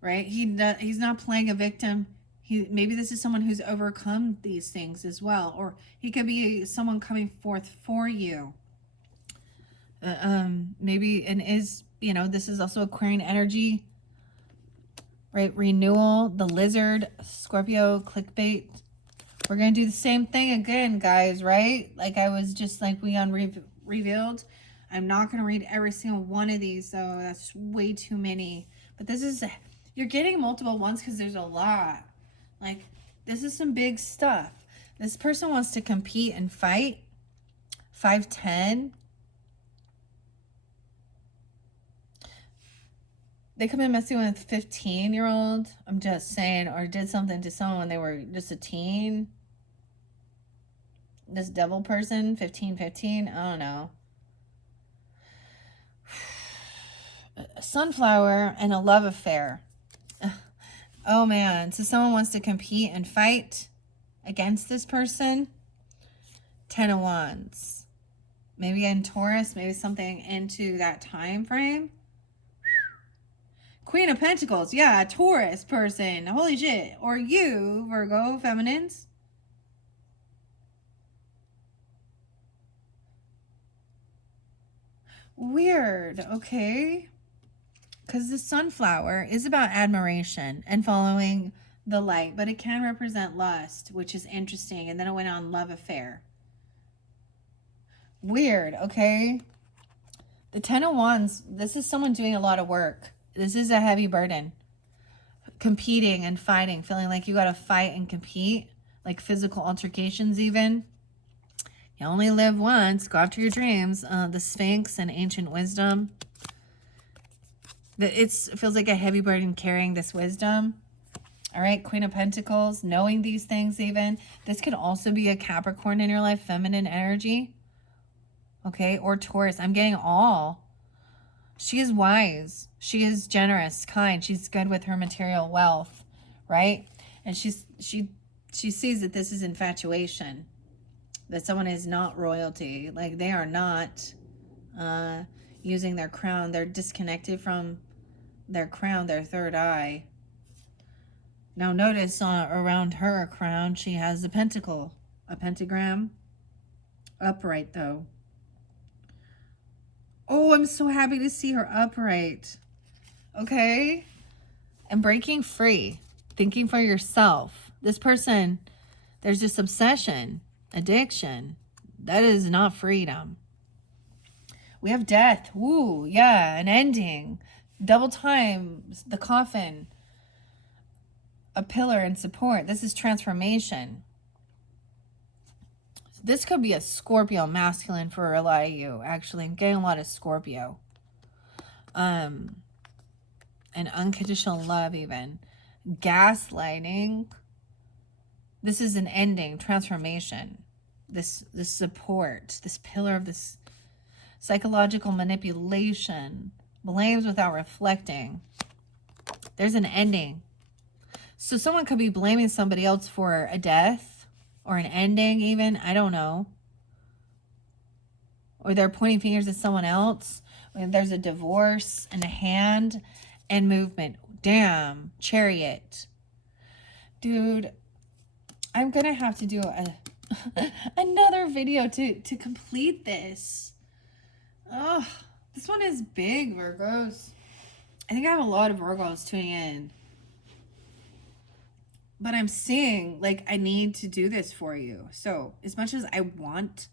right? He's not playing a victim. Maybe this is someone who's overcome these things as well, or he could be someone coming forth for you. Maybe, and is, this is also Aquarian energy, right? Renewal, the lizard, Scorpio, clickbait. We're going to do the same thing again, guys, right? Like I was just like we revealed. I'm not going to read every single one of these, so that's way too many. But this is, you're getting multiple ones because there's a lot. Like, this is some big stuff. This person wants to compete and fight. 5'10". They could be messing with a 15-year-old. I'm just saying, or did something to someone when they were just a teen. This devil person, 15, I don't know. A sunflower and a love affair. Oh man, so someone wants to compete and fight against this person. 10 of Wands. Maybe in Taurus, maybe something into that time frame. Queen of Pentacles, yeah, Taurus person. Holy shit. Or you, Virgo, feminines. Weird, okay. Because the sunflower is about admiration and following the light, but it can represent lust, which is interesting. And then it went on love affair. Weird, okay. The 10 of Wands, this is someone doing a lot of work. This is a heavy burden. Competing and fighting, feeling like you got to fight and compete, like physical altercations even. You only live once. Go after your dreams. The Sphinx and ancient wisdom. It feels like a heavy burden carrying this wisdom. All right, Queen of Pentacles, knowing these things even. This could also be a Capricorn in your life, feminine energy. Okay, or Taurus. I'm getting all. She is wise. She is generous, kind. She's good with her material wealth, right? And she sees that this is infatuation. That someone is not royalty. Like they are not using their crown. They're disconnected from their crown, their third eye. Now notice around her crown, she has a pentacle, a pentagram, upright though. Oh, I'm so happy to see her upright. Okay. And breaking free, thinking for yourself. This person, there's this obsession, addiction. That is not freedom. We have death. Woo, yeah, an ending. Double time, the coffin. A pillar and support. This is transformation. This could be a Scorpio masculine for a lot of you. Actually, I'm getting a lot of Scorpio. And unconditional love even. Gaslighting. This is an ending, transformation. This support, this pillar of this psychological manipulation, blames without reflecting. There's an ending. So someone could be blaming somebody else for a death or an ending even. I don't know. Or they're pointing fingers at someone else. There's a divorce and a hand and movement. Damn. Chariot. Dude, I'm going to have to do another video to complete this. Oh, this one is big, Virgos. I think I have a lot of Virgos tuning in. But I'm seeing, like, I need to do this for you. So, as much as I want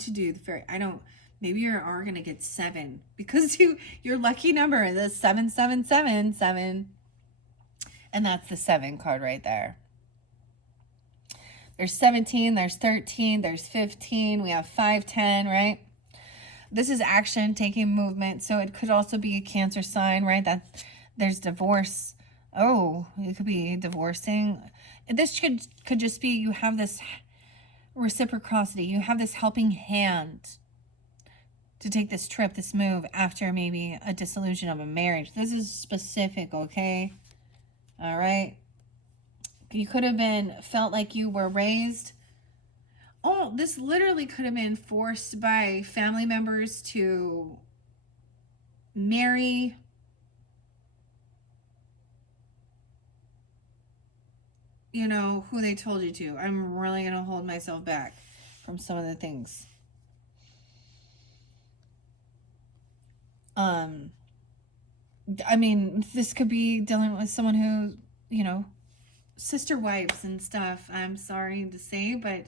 to do the fairy, I don't, maybe you are going to get 7. Because your lucky number is 7777. And that's the 7 card right there. There's 17, there's 13, there's 15. We have 5, 10, right? This is action, taking movement. So it could also be a Cancer sign, right? That there's divorce. Oh, it could be divorcing. This could just be you have this reciprocity. You have this helping hand to take this trip, this move after maybe a dissolution of a marriage. This is specific, okay? All right. You could have felt like you were raised. Oh, this literally could have been forced by family members to marry who they told you to. I'm really going to hold myself back from some of the things. I mean, this could be dealing with someone who, sister wives and stuff. I'm sorry to say, but,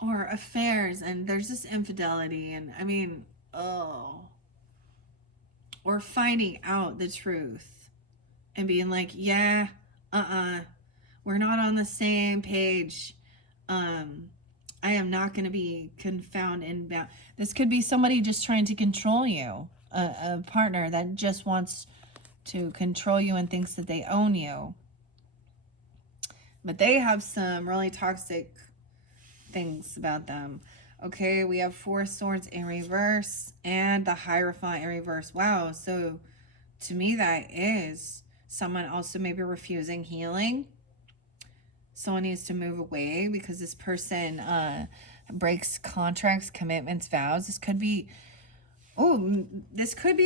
or affairs, and there's this infidelity, and I mean, or finding out the truth and being like, yeah, we're not on the same page. I am not going to be confounded and bound. This could be somebody just trying to control you, a partner that just wants to control you and thinks that they own you. But they have some really toxic things about them. Okay, we have 4 swords in reverse and the Hierophant in reverse. Wow, so to me that is someone also maybe refusing healing. Someone needs to move away because this person breaks contracts, commitments, vows. This could be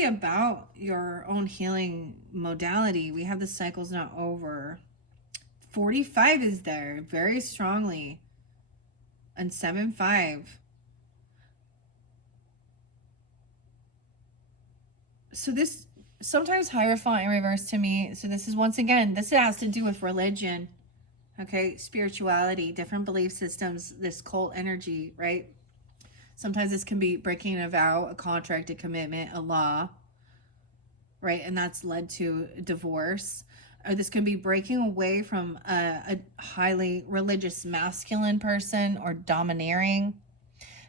about your own healing modality. We have the cycle's not over. 45 is there very strongly. And 7-5. So this, sometimes Hierophant in reverse to me. So this is, once again, this has to do with religion. Okay, spirituality, different belief systems, this cult energy, right? Sometimes this can be breaking a vow, a contract, a commitment, a law, right? And that's led to divorce. Or this can be breaking away from a highly religious masculine person or domineering.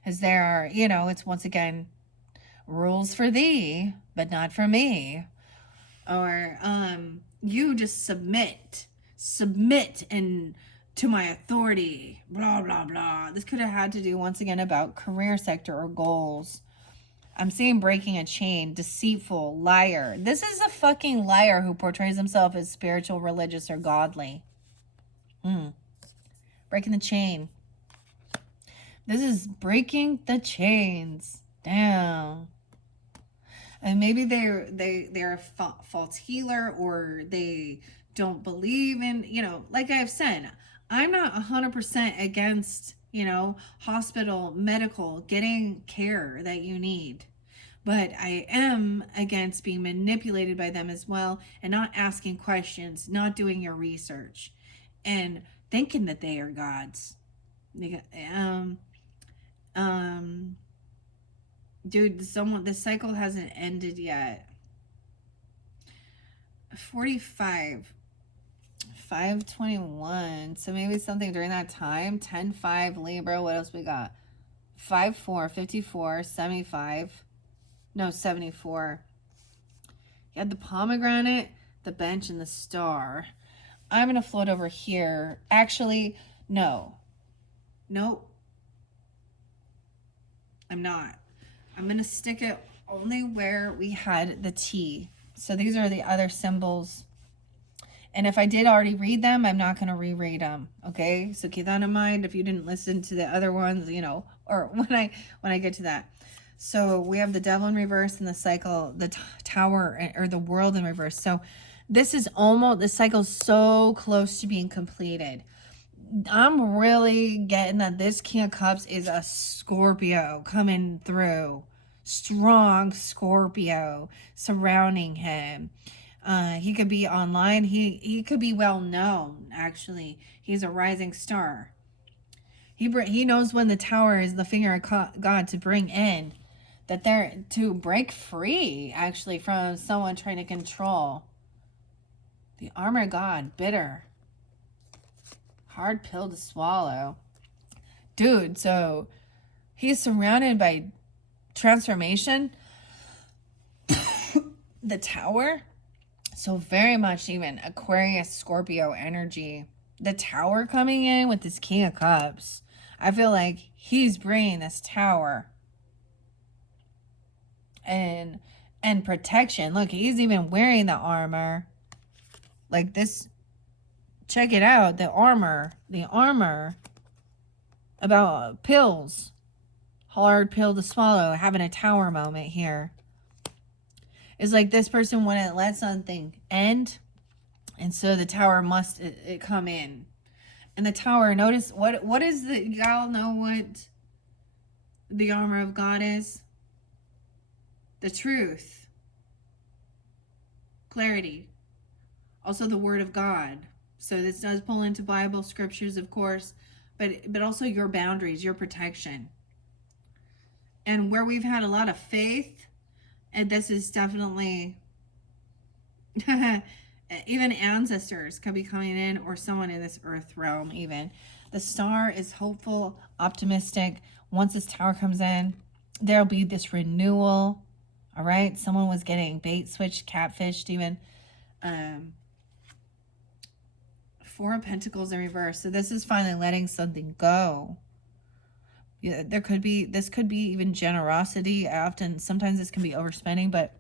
As there are, it's once again, rules for thee, but not for me. Or you just submit and to my authority, blah, blah, blah. This could have had to do, once again, about career sector or goals. I'm seeing breaking a chain, deceitful, liar. This is a fucking liar who portrays himself as spiritual, religious, or godly. Breaking the chain. This is breaking the chains. Damn. And maybe they're a false healer, or they don't believe in, like I've said, I'm not 100% against, hospital, medical, getting care that you need. But I am against being manipulated by them as well, and not asking questions, not doing your research, and thinking that they are gods. Um, um, dude, the cycle hasn't ended yet. 45, 521. So maybe something during that time. 10-5 Libra. What else we got? 5-4, 54, 75. No, 74. You had the pomegranate, the bench, and the star. I'm going to float over here. Actually, no. Nope. I'm not. I'm going to stick it only where we had the T. So these are the other symbols. And if I did already read them, I'm not going to reread them. Okay? So keep that in mind if you didn't listen to the other ones, or when I get to that. So we have the devil in reverse and the cycle, the tower, or the world in reverse. So this cycle's so close to being completed. I'm really getting that this King of Cups is a Scorpio coming through. Strong Scorpio surrounding him. He could be online. He could be well known, actually. He's a rising star. He knows when the tower is the finger of God to bring in, that they're to break free, actually, from someone trying to control. The armor of God, bitter. Hard pill to swallow. Dude, so he's surrounded by transformation. The tower. So very much even Aquarius, Scorpio energy. The tower coming in with this King of Cups. I feel like he's bringing this tower. And protection. Look, he's even wearing the armor. Like this. Check it out. The armor. About pills. Hard pill to swallow. Having a tower moment here. It's like this person wouldn't let something end. And so the tower must it come in. And the tower, notice what is the, y'all know what the armor of God is? The truth. Clarity. Also the word of God. So this does pull into Bible scriptures, of course, but also your boundaries, your protection. And where we've had a lot of faith, and this is definitely even ancestors could be coming in, or someone in this earth realm even. The star is hopeful, optimistic. Once this tower comes in, there'll be this renewal. All right? Someone was getting bait switched, catfished even. Four of Pentacles in reverse. So this is finally letting something go. Yeah, this could be even generosity. Sometimes this can be overspending, but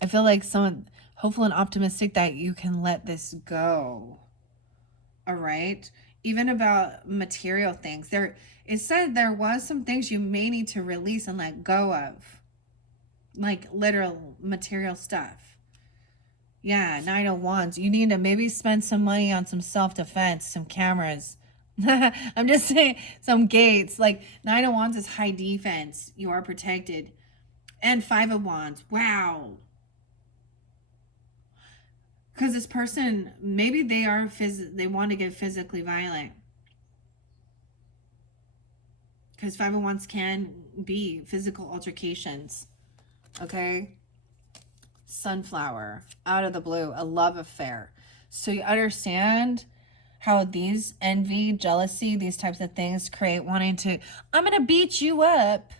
I feel like someone hopeful and optimistic that you can let this go. All right. Even about material things. It said there was some things you may need to release and let go of. Like literal material stuff. Yeah, 9 of Wands. You need to maybe spend some money on some self-defense, some cameras. I'm just saying, some gates. Like 9 of Wands is high defense. You are protected. And 5 of Wands. Wow. Because this person, maybe they want to get physically violent. Because 5 of Wands can be physical altercations. Okay? Sunflower, out of the blue, a love affair. So you understand how these envy, jealousy, these types of things create wanting to, I'm going to beat you up.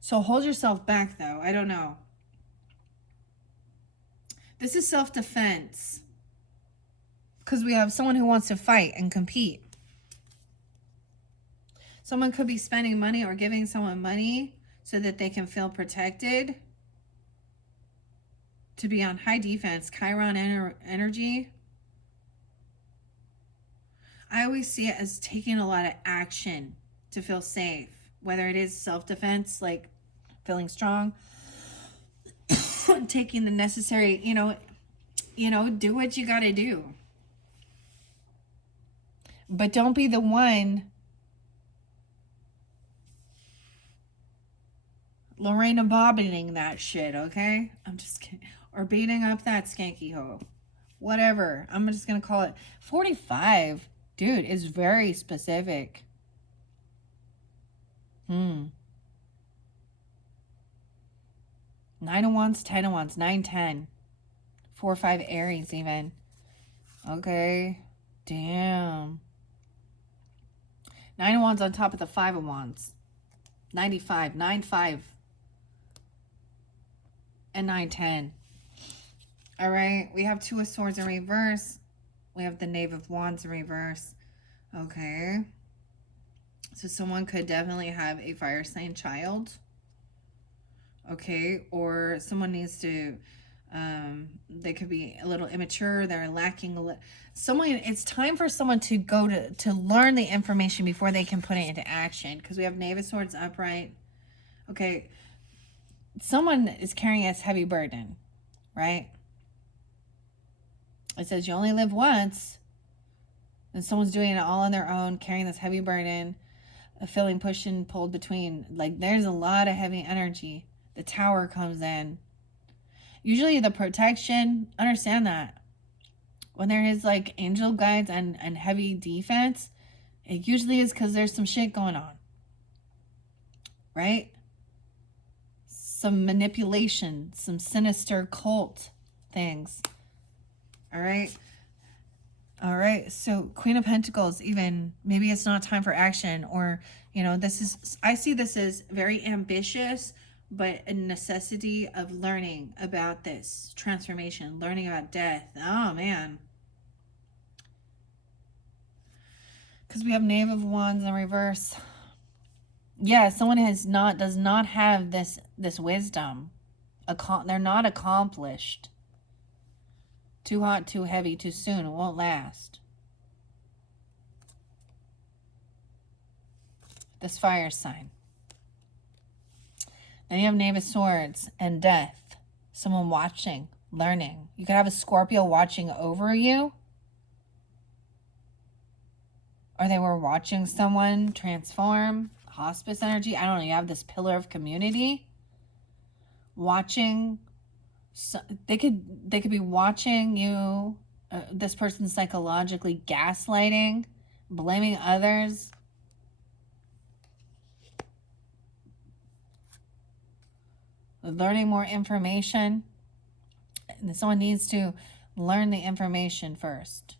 So hold yourself back though. I don't know. This is self-defense. Because we have someone who wants to fight and compete. Someone could be spending money or giving someone money so that they can feel protected. To be on high defense. Chiron energy. I always see it as taking a lot of action to feel safe, whether it is self-defense, like feeling strong, taking the necessary, do what you got to do. But don't be the one, Lorena Bobbining that shit, okay? I'm just kidding. Or beating up that skanky hoe. Whatever. I'm just going to call it 45. Dude, is very specific. Nine of Wands, 10 of Wands, 9, 10. 4, 5 Aries even. Okay. Damn. 9 of Wands on top of the 5 of Wands. 95, 9, 5. And 9, 10. All right. We have 2 of Swords in reverse. We have the Knave of Wands in reverse. Okay. So someone could definitely have a fire sign child. Okay. Or someone needs to, they could be a little immature. They're lacking it's time for someone to go to learn the information before they can put it into action. Because we have Knave of Swords upright. Okay. Someone is carrying this heavy burden, right? It says you only live once. And someone's doing it all on their own, carrying this heavy burden, feeling pushed and pulled between. Like, there's a lot of heavy energy. The Tower comes in. Usually the protection, understand that. When there is like angel guides and heavy defense, it usually is because there's some shit going on. Right? Some manipulation, some sinister cult things. All right? All right, so Queen of Pentacles, even maybe it's not time for action, or, I see this as very ambitious, but a necessity of learning about this transformation, learning about death. Oh, man. Because we have Knave of Wands in reverse. Yeah, someone does not have this wisdom. They're not accomplished. Too hot, too heavy, too soon. It won't last. This fire sign. Then you have Knave of Swords and Death. Someone watching, learning. You could have a Scorpio watching over you. Or they were watching someone transform. Hospice energy. I don't know. You have this pillar of community. Watching. So they could be watching you, this person psychologically gaslighting, blaming others. Learning more information. And someone needs to learn the information first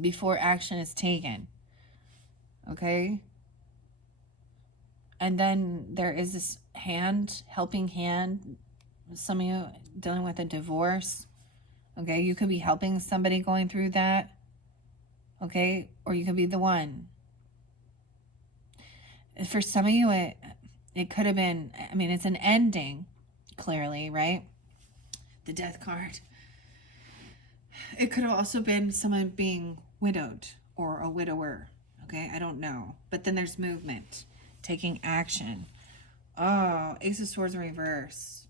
before action is taken. Okay? And then there is this helping hand. Some of you dealing with a divorce. Okay, you could be helping somebody going through that. Okay, or you could be the one. For some of you, it could have been, it's an ending, clearly, right? The Death card. It could have also been someone being widowed or a widower. Okay, I don't know. But then there's movement, taking action. Oh, Ace of Swords in reverse.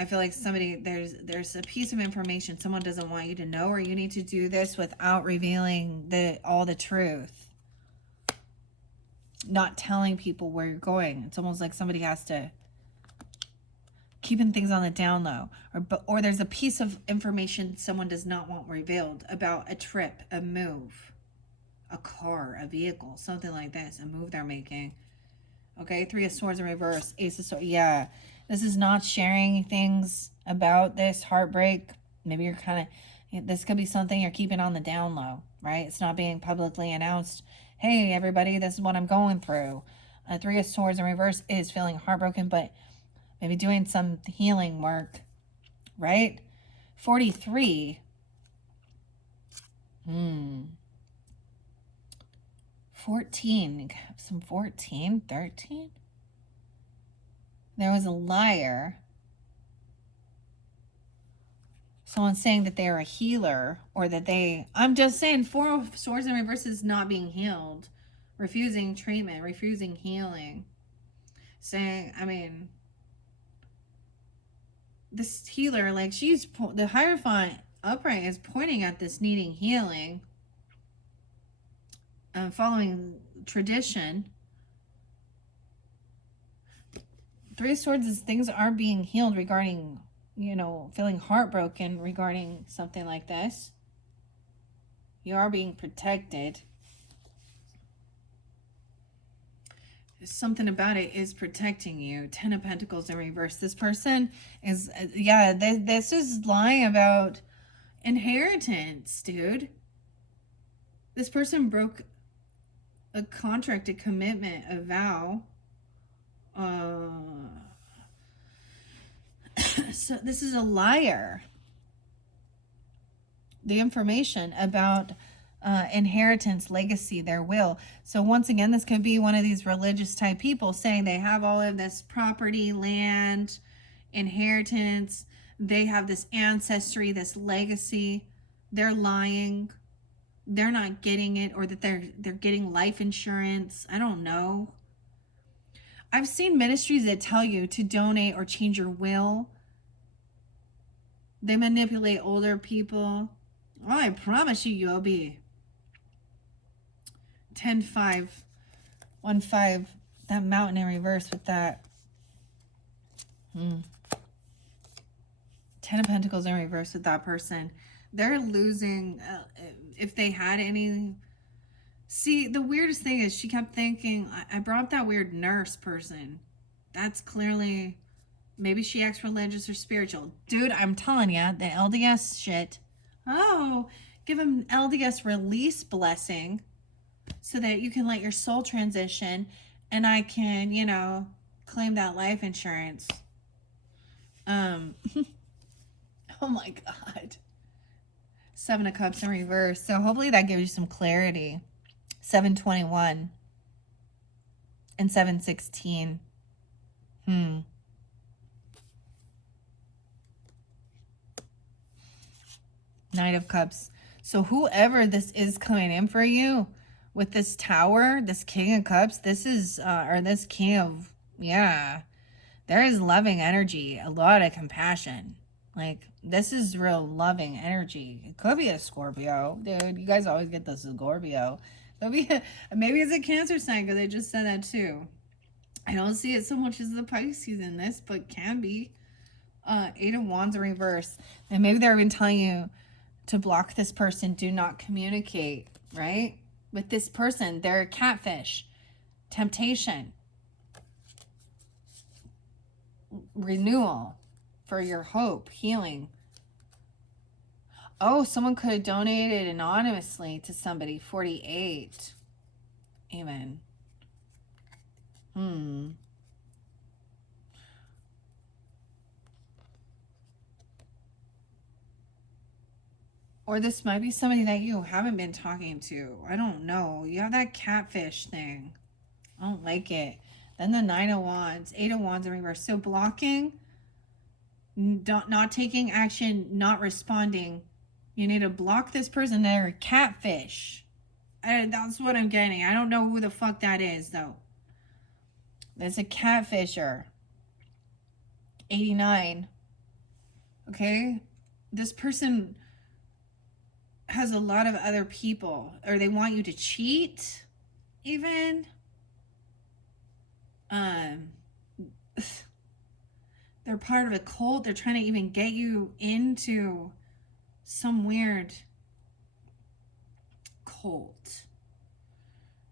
I feel like there's a piece of information someone doesn't want you to know, or you need to do this without revealing all the truth. Not telling people where you're going. It's almost like somebody has to keeping things on the down low, or there's a piece of information someone does not want revealed about a trip, a move, a car, a vehicle, something like this, a move they're making. Okay, 3 of Swords in reverse, Ace of Swords. Yeah. This is not sharing things about this heartbreak. Maybe you're this could be something you're keeping on the down low, right? It's not being publicly announced. Hey, everybody, this is what I'm going through. 3 of Swords in reverse is feeling heartbroken, but maybe doing some healing work, right? 43. 14. Some 14, 13. There was a liar. someone's saying that they're a healer, or that I'm just saying, Four of Swords in reverse is not being healed, refusing treatment, refusing healing. Saying, I mean, this healer, like, the Hierophant upright is pointing at this needing healing, following tradition. Three of Swords is things are being healed regarding, feeling heartbroken regarding something like this. You are being protected. Something about it is protecting you. 10 of Pentacles in reverse. This person is, this is lying about inheritance, dude. This person broke a contract, a commitment, a vow. So this is a liar. The information about inheritance, legacy, their will. So once again, this could be one of these religious type people saying they have all of this property, land, inheritance. They have this ancestry, this legacy. They're lying. They're not getting it, or that they're getting life insurance. I don't know. I've seen ministries that tell you to donate or change your will. They manipulate older people. Oh, I promise you, you'll be 10-5, 1-5. That mountain in reverse with that. 10 of Pentacles in reverse with that person. They're losing, if they had any. See, the weirdest thing is she kept thinking, I brought up that weird nurse person. That's clearly, maybe she acts religious or spiritual. Dude, I'm telling you, the LDS shit. Oh, give him LDS release blessing so that you can let your soul transition and I can, claim that life insurance. Oh my God. 7 of Cups in reverse. So hopefully that gives you some clarity. 721 and 716. Knight of Cups. So whoever this is coming in for you with this Tower, this King of Cups, this is, or this King of, there is loving energy, a lot of compassion. Like, this is real loving energy. It could be a Scorpio. Dude, you guys always get the Scorpio. Maybe it's a Cancer sign, because I just said that too. I don't see it so much as the Pisces in this, but can be. 8 of Wands in reverse. And maybe they're even telling you to block this person, do not communicate, right? With this person, they're a catfish. Temptation. Renewal for your hope, healing. Oh, someone could have donated anonymously to somebody. 48. Even. Or this might be somebody that you haven't been talking to. I don't know. You have that catfish thing. I don't like it. Then the 9 of Wands. 8 of Wands in reverse. So blocking, not taking action, not responding. You need to block this person. They're a catfish. That's what I'm getting. I don't know who the fuck that is, though. There's a catfisher. 89. Okay? This person has a lot of other people, or they want you to cheat, even. They're part of a cult. They're trying to even get you into some weird cult.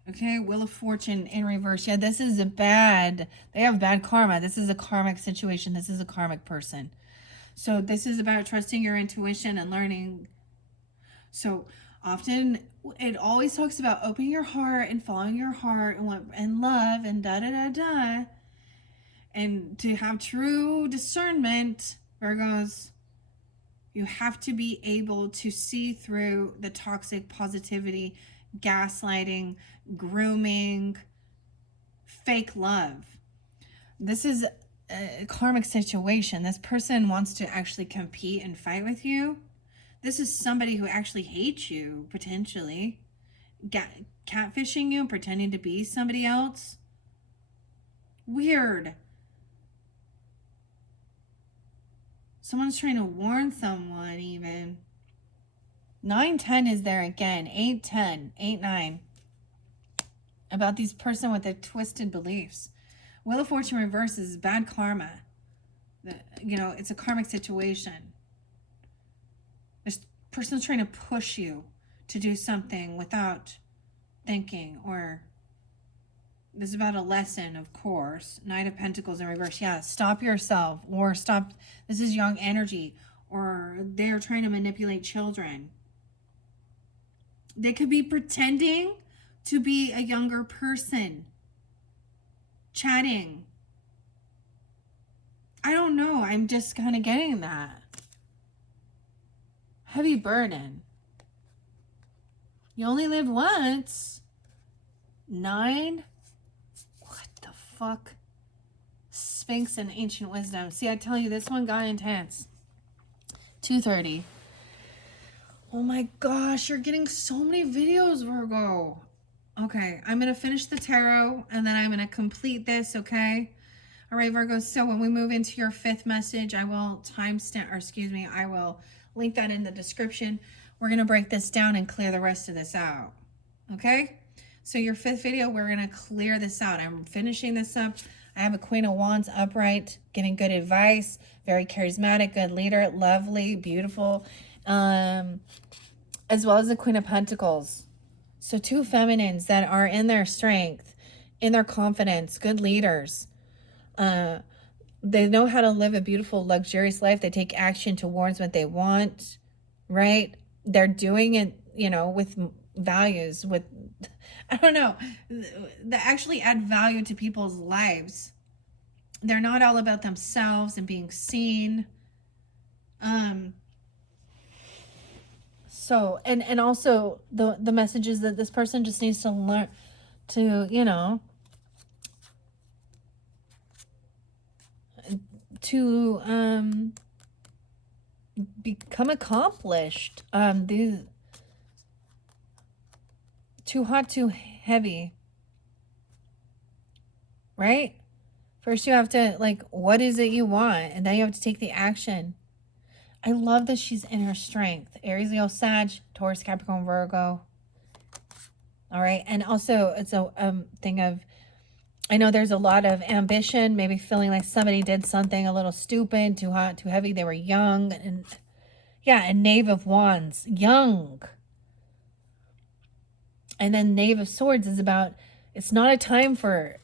Okay, Wheel of Fortune in reverse. Yeah, this is they have bad karma. This is a karmic situation. This is a karmic person. So this is about trusting your intuition and learning. So often it always talks about opening your heart and following your heart and love and da-da-da-da. And to have true discernment, Virgos, you have to be able to see through the toxic positivity, gaslighting, grooming, fake love. This is a karmic situation. This person wants to actually compete and fight with you. This is somebody who actually hates you, potentially. Catfishing you and pretending to be somebody else. Weird. Someone's trying to warn someone, even. 9-10 is there again. 8-10. 8-9. About these person with their twisted beliefs. Wheel of Fortune reverse is bad karma. It's a karmic situation. This person's trying to push you to do something without thinking, or this is about a lesson, of course. Knight of Pentacles in reverse. Yeah, stop yourself, or stop. This is young energy, or they're trying to manipulate children. They could be pretending to be a younger person. Chatting. I don't know. I'm just kind of getting that. Heavy burden. You only live once. 9. What the fuck? Sphinx and Ancient Wisdom. See, I tell you, this one got intense. 2:30. Oh my gosh, you're getting so many videos, Virgo. Okay, I'm going to finish the tarot and then I'm going to complete this, okay? All right, Virgo, so when we move into your 5th message, I will I will link that in the description. We're going to break this down and clear the rest of this out, okay? So your 5th video, we're going to clear this out. I'm finishing this up. I have a Queen of Wands upright, giving good advice, very charismatic, good leader, lovely, beautiful, as well as the Queen of Pentacles. So 2 feminines that are in their strength, in their confidence, good leaders. They know how to live a beautiful, luxurious life. They take action towards what they want, right? They're doing it, with values, with, I don't know, they actually add value to people's lives. They're not all about themselves and being seen. So, and also the message is that this person just needs to learn to, to become accomplished. These too hot, too heavy, right? First you have to, what is it you want? And then you have to take the action. I love that she's in her strength. Aries, Leo, Sag, Taurus, Capricorn, Virgo. All right. And also it's a thing of, I know there's a lot of ambition, maybe feeling like somebody did something a little stupid, too hot, too heavy. They were young. And yeah, and Knave of Wands, young. And then Knave of Swords is about, it's not a time for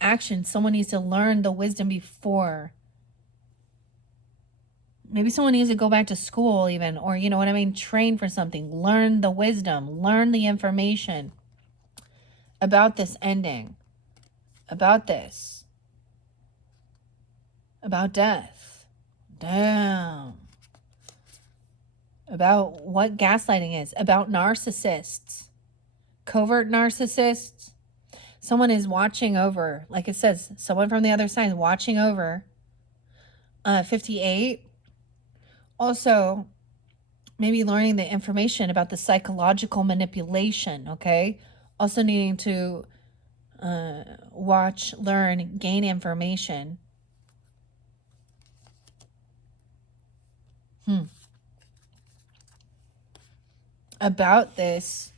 action. Someone needs to learn the wisdom before. Maybe someone needs to go back to school even, or you know what I mean, train for something, learn the wisdom, learn the information about this ending, about this, about death. Damn. About what gaslighting is, about narcissists, covert narcissists. Someone is watching over, like it says, someone from the other side is watching over. 58. Also, maybe learning the information about the psychological manipulation, okay? Also needing to watch, learn, gain information. About this.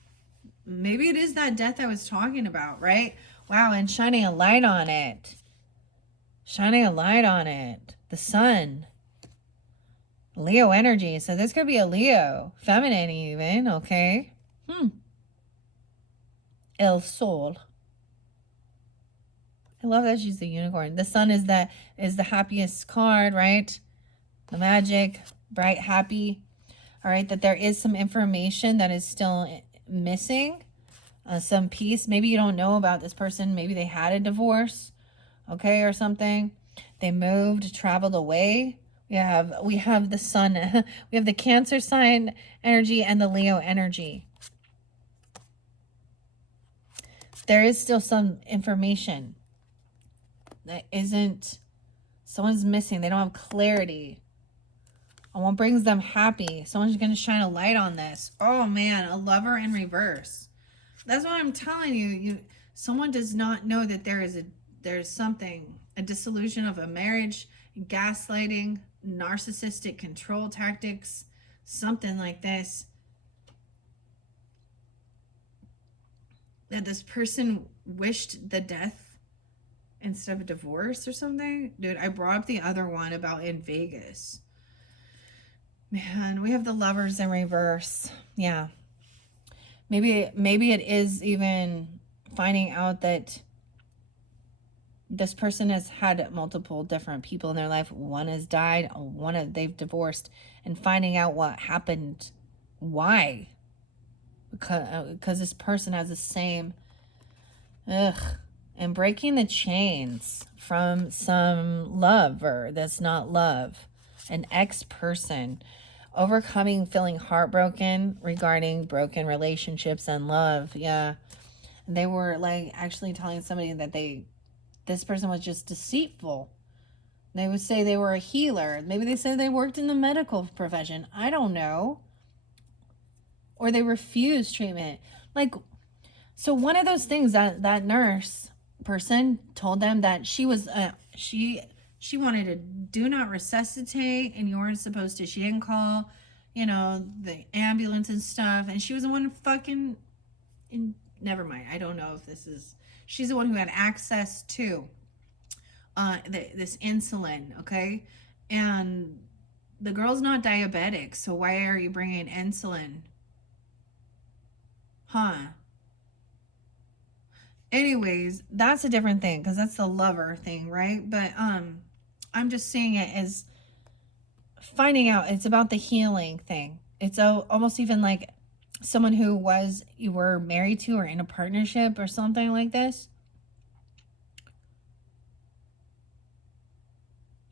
Maybe it is that death I was talking about, right? Wow, and shining a light on it. Shining a light on it. The sun. Leo energy. So this could be a Leo. Feminine even, okay? El Sol. I love that she's the unicorn. The sun is the happiest card, right? The magic, bright, happy. All right, that there is some information that is still missing. Some peace. Maybe you don't know about this person. Maybe they had a divorce, okay, or something. They moved, traveled away. We have the sun. We have the Cancer sign energy and the Leo energy. There is still some information that isn't Someone's missing. They don't have clarity on what brings them happy. Someone's going to shine a light on this. Oh man, a lover in reverse. That's what I'm telling you. Someone does not know that there's something, a dissolution of a marriage, gaslighting, narcissistic control tactics, something like this. That this person wished the death instead of a divorce or something. Dude, I brought up the other one about in Vegas. Man, we have the lovers in reverse. Yeah. Maybe it is even finding out that this person has had multiple different people in their life. One has died, they've divorced, and finding out what happened, why. Because this person has the same, and breaking the chains from some lover that's not love, an ex-person, overcoming feeling heartbroken regarding broken relationships and love. Yeah, they were like actually telling somebody that this person was just deceitful. They would say they were a healer. Maybe they said they worked in the medical profession. I don't know. Or they refused treatment. Like, so one of those things that nurse person told them that she was she wanted to do not resuscitate, and you weren't supposed to. She didn't call, the ambulance and stuff, and she was the one fucking. Never mind. I don't know if this is. She's the one who had access to this insulin. Okay, and the girl's not diabetic, so why are you bringing insulin? Huh. Anyways, that's a different thing because that's the lover thing, right? But I'm just seeing it as finding out. It's about the healing thing. It's almost even like someone who you were married to or in a partnership or something like this,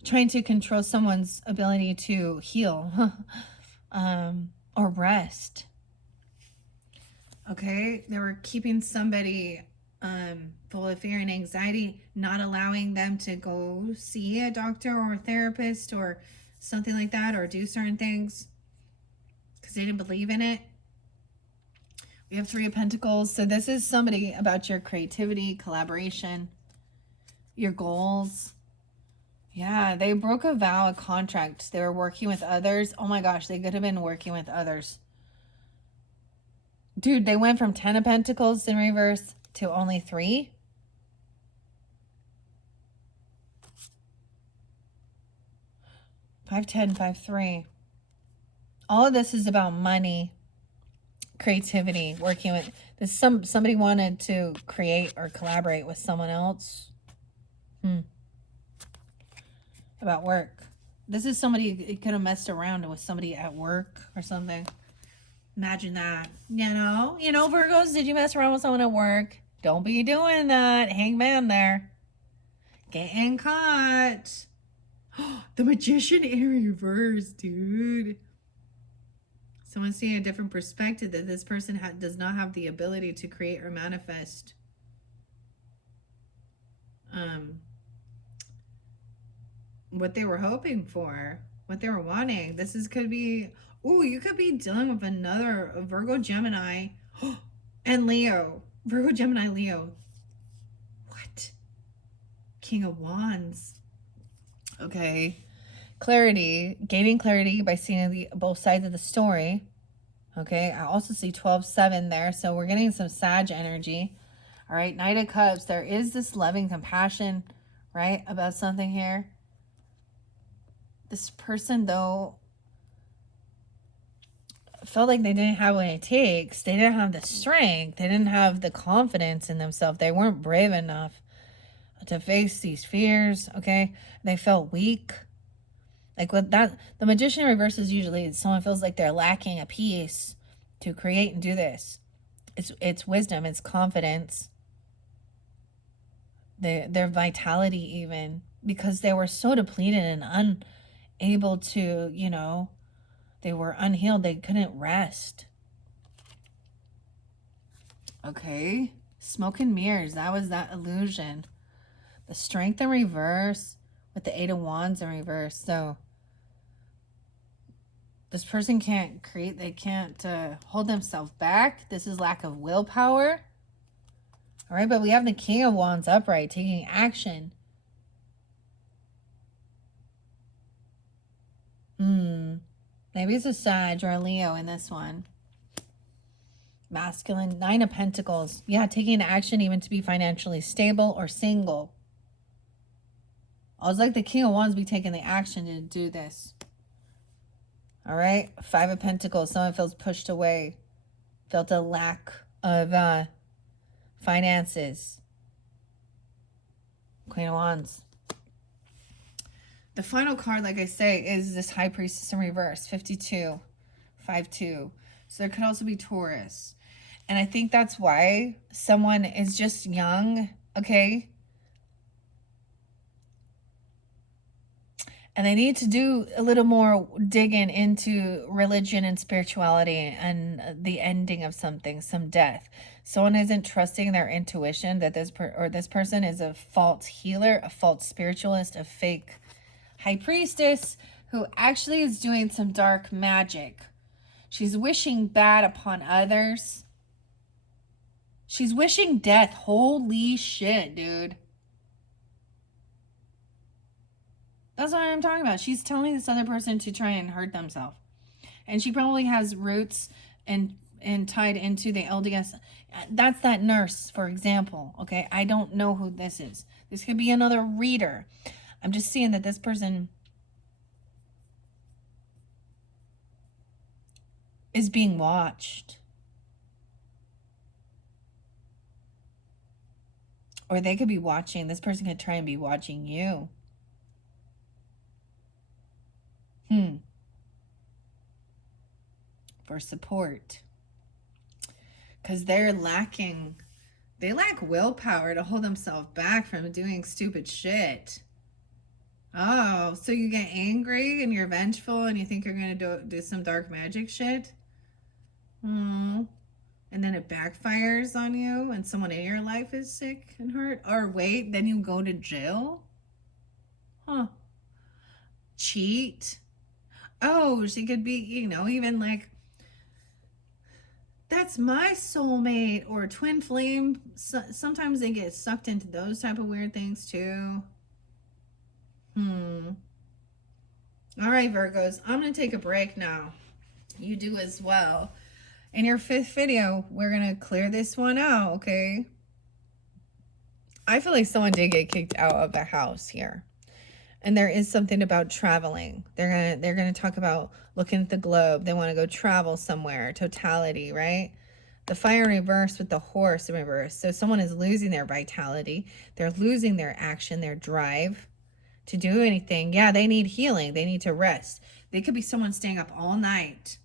trying to control someone's ability to heal or rest. Okay, they were keeping somebody full of fear and anxiety, not allowing them to go see a doctor or a therapist or something like that, or do certain things because they didn't believe in it. We have Three of Pentacles. So this is somebody about your creativity, collaboration, your goals. Yeah, they broke a vow, a contract. They were working with others. Oh my gosh, they could have been working with others. Dude, they went from 10 of Pentacles in reverse to only 3. Five, 10, 5, 3. All of this is about money, creativity, working with this. Somebody wanted to create or collaborate with someone else. About work. This is somebody, it could have messed around with somebody at work or something. Imagine that. Virgos, did you mess around with someone at work? Don't be doing that. Hangman there. Getting caught. The Magician in reverse, dude. Someone's seeing a different perspective that this person does not have the ability to create or manifest. What they were hoping for, what they were wanting. Could be, you could be dealing with another Virgo, Gemini, and Leo. Virgo, Gemini, Leo. What? King of Wands. Okay. Clarity, gaining clarity by seeing both sides of the story. Okay, I also see 12-7 there, so we're getting some Sag energy. All right, Knight of Cups, there is this loving compassion, right, about something here. This person, though, felt like they didn't have what it takes. They didn't have the strength. They didn't have the confidence in themselves. They weren't brave enough to face these fears, okay? They felt weak. Like with that, the Magician in reverse is usually someone feels like they're lacking a piece to create and do this. It's wisdom, it's confidence, their vitality even, because they were so depleted and unable to, they were unhealed. They couldn't rest. Okay, smoke and mirrors. That was that illusion. The Strength in reverse with the Eight of Wands in reverse. So this person can't create, they can't hold themselves back. This is lack of willpower. All right, but we have the King of Wands upright, taking action. Maybe it's a Sag or a Leo in this one. Masculine, Nine of Pentacles. Yeah, taking action even to be financially stable or single. I was like the King of Wands be taking the action to do this. All right, Five of Pentacles. Someone feels pushed away. Felt a lack of finances. Queen of Wands. The final card, like I say, is this High Priestess in reverse, 52, 5-2. So there could also be Taurus. And I think that's why someone is just young, okay? And they need to do a little more digging into religion and spirituality and the ending of something, some death. Someone isn't trusting their intuition that this person is a false healer, a false spiritualist, a fake High Priestess who actually is doing some dark magic. She's wishing bad upon others. She's wishing death. Holy shit, dude. That's what I'm talking about. She's telling this other person to try and hurt themselves. And she probably has roots and tied into the LDS. That's that nurse, for example. Okay, I don't know who this is. This could be another reader. I'm just seeing that this person is being watched. Or they could be watching. This person could try and be watching you. For support. Because they lack willpower to hold themselves back from doing stupid shit. Oh, so you get angry and you're vengeful and you think you're going to do some dark magic shit? And then it backfires on you and someone in your life is sick and hurt? Or wait, then you go to jail? Huh. Cheat? Oh, she could be, even like, that's my soulmate or twin flame. Sometimes they get sucked into those type of weird things too. All right, Virgos, I'm going to take a break now. You do as well. In your 5th video, we're going to clear this one out, okay? I feel like someone did get kicked out of the house here. And there is something about traveling. They're gonna talk about looking at the globe. They want to go travel somewhere. Totality, right? The fire in reverse with the horse in reverse. So someone is losing their vitality. They're losing their action, their drive to do anything. Yeah, they need healing. They need to rest. They could be someone staying up all night.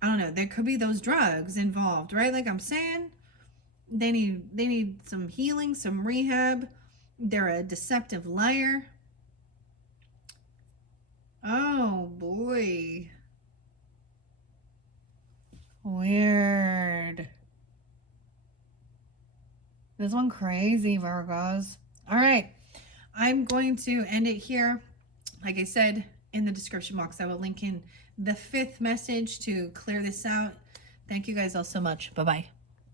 I don't know. There could be those drugs involved, right? Like I'm saying, they need some healing, some rehab. They're a deceptive liar. Oh boy. Weird. This one crazy, Virgos. All right. I'm going to end it here. Like I said, in the description box, I will link in the 5th message to clear this out. Thank you guys all so much. Bye-bye.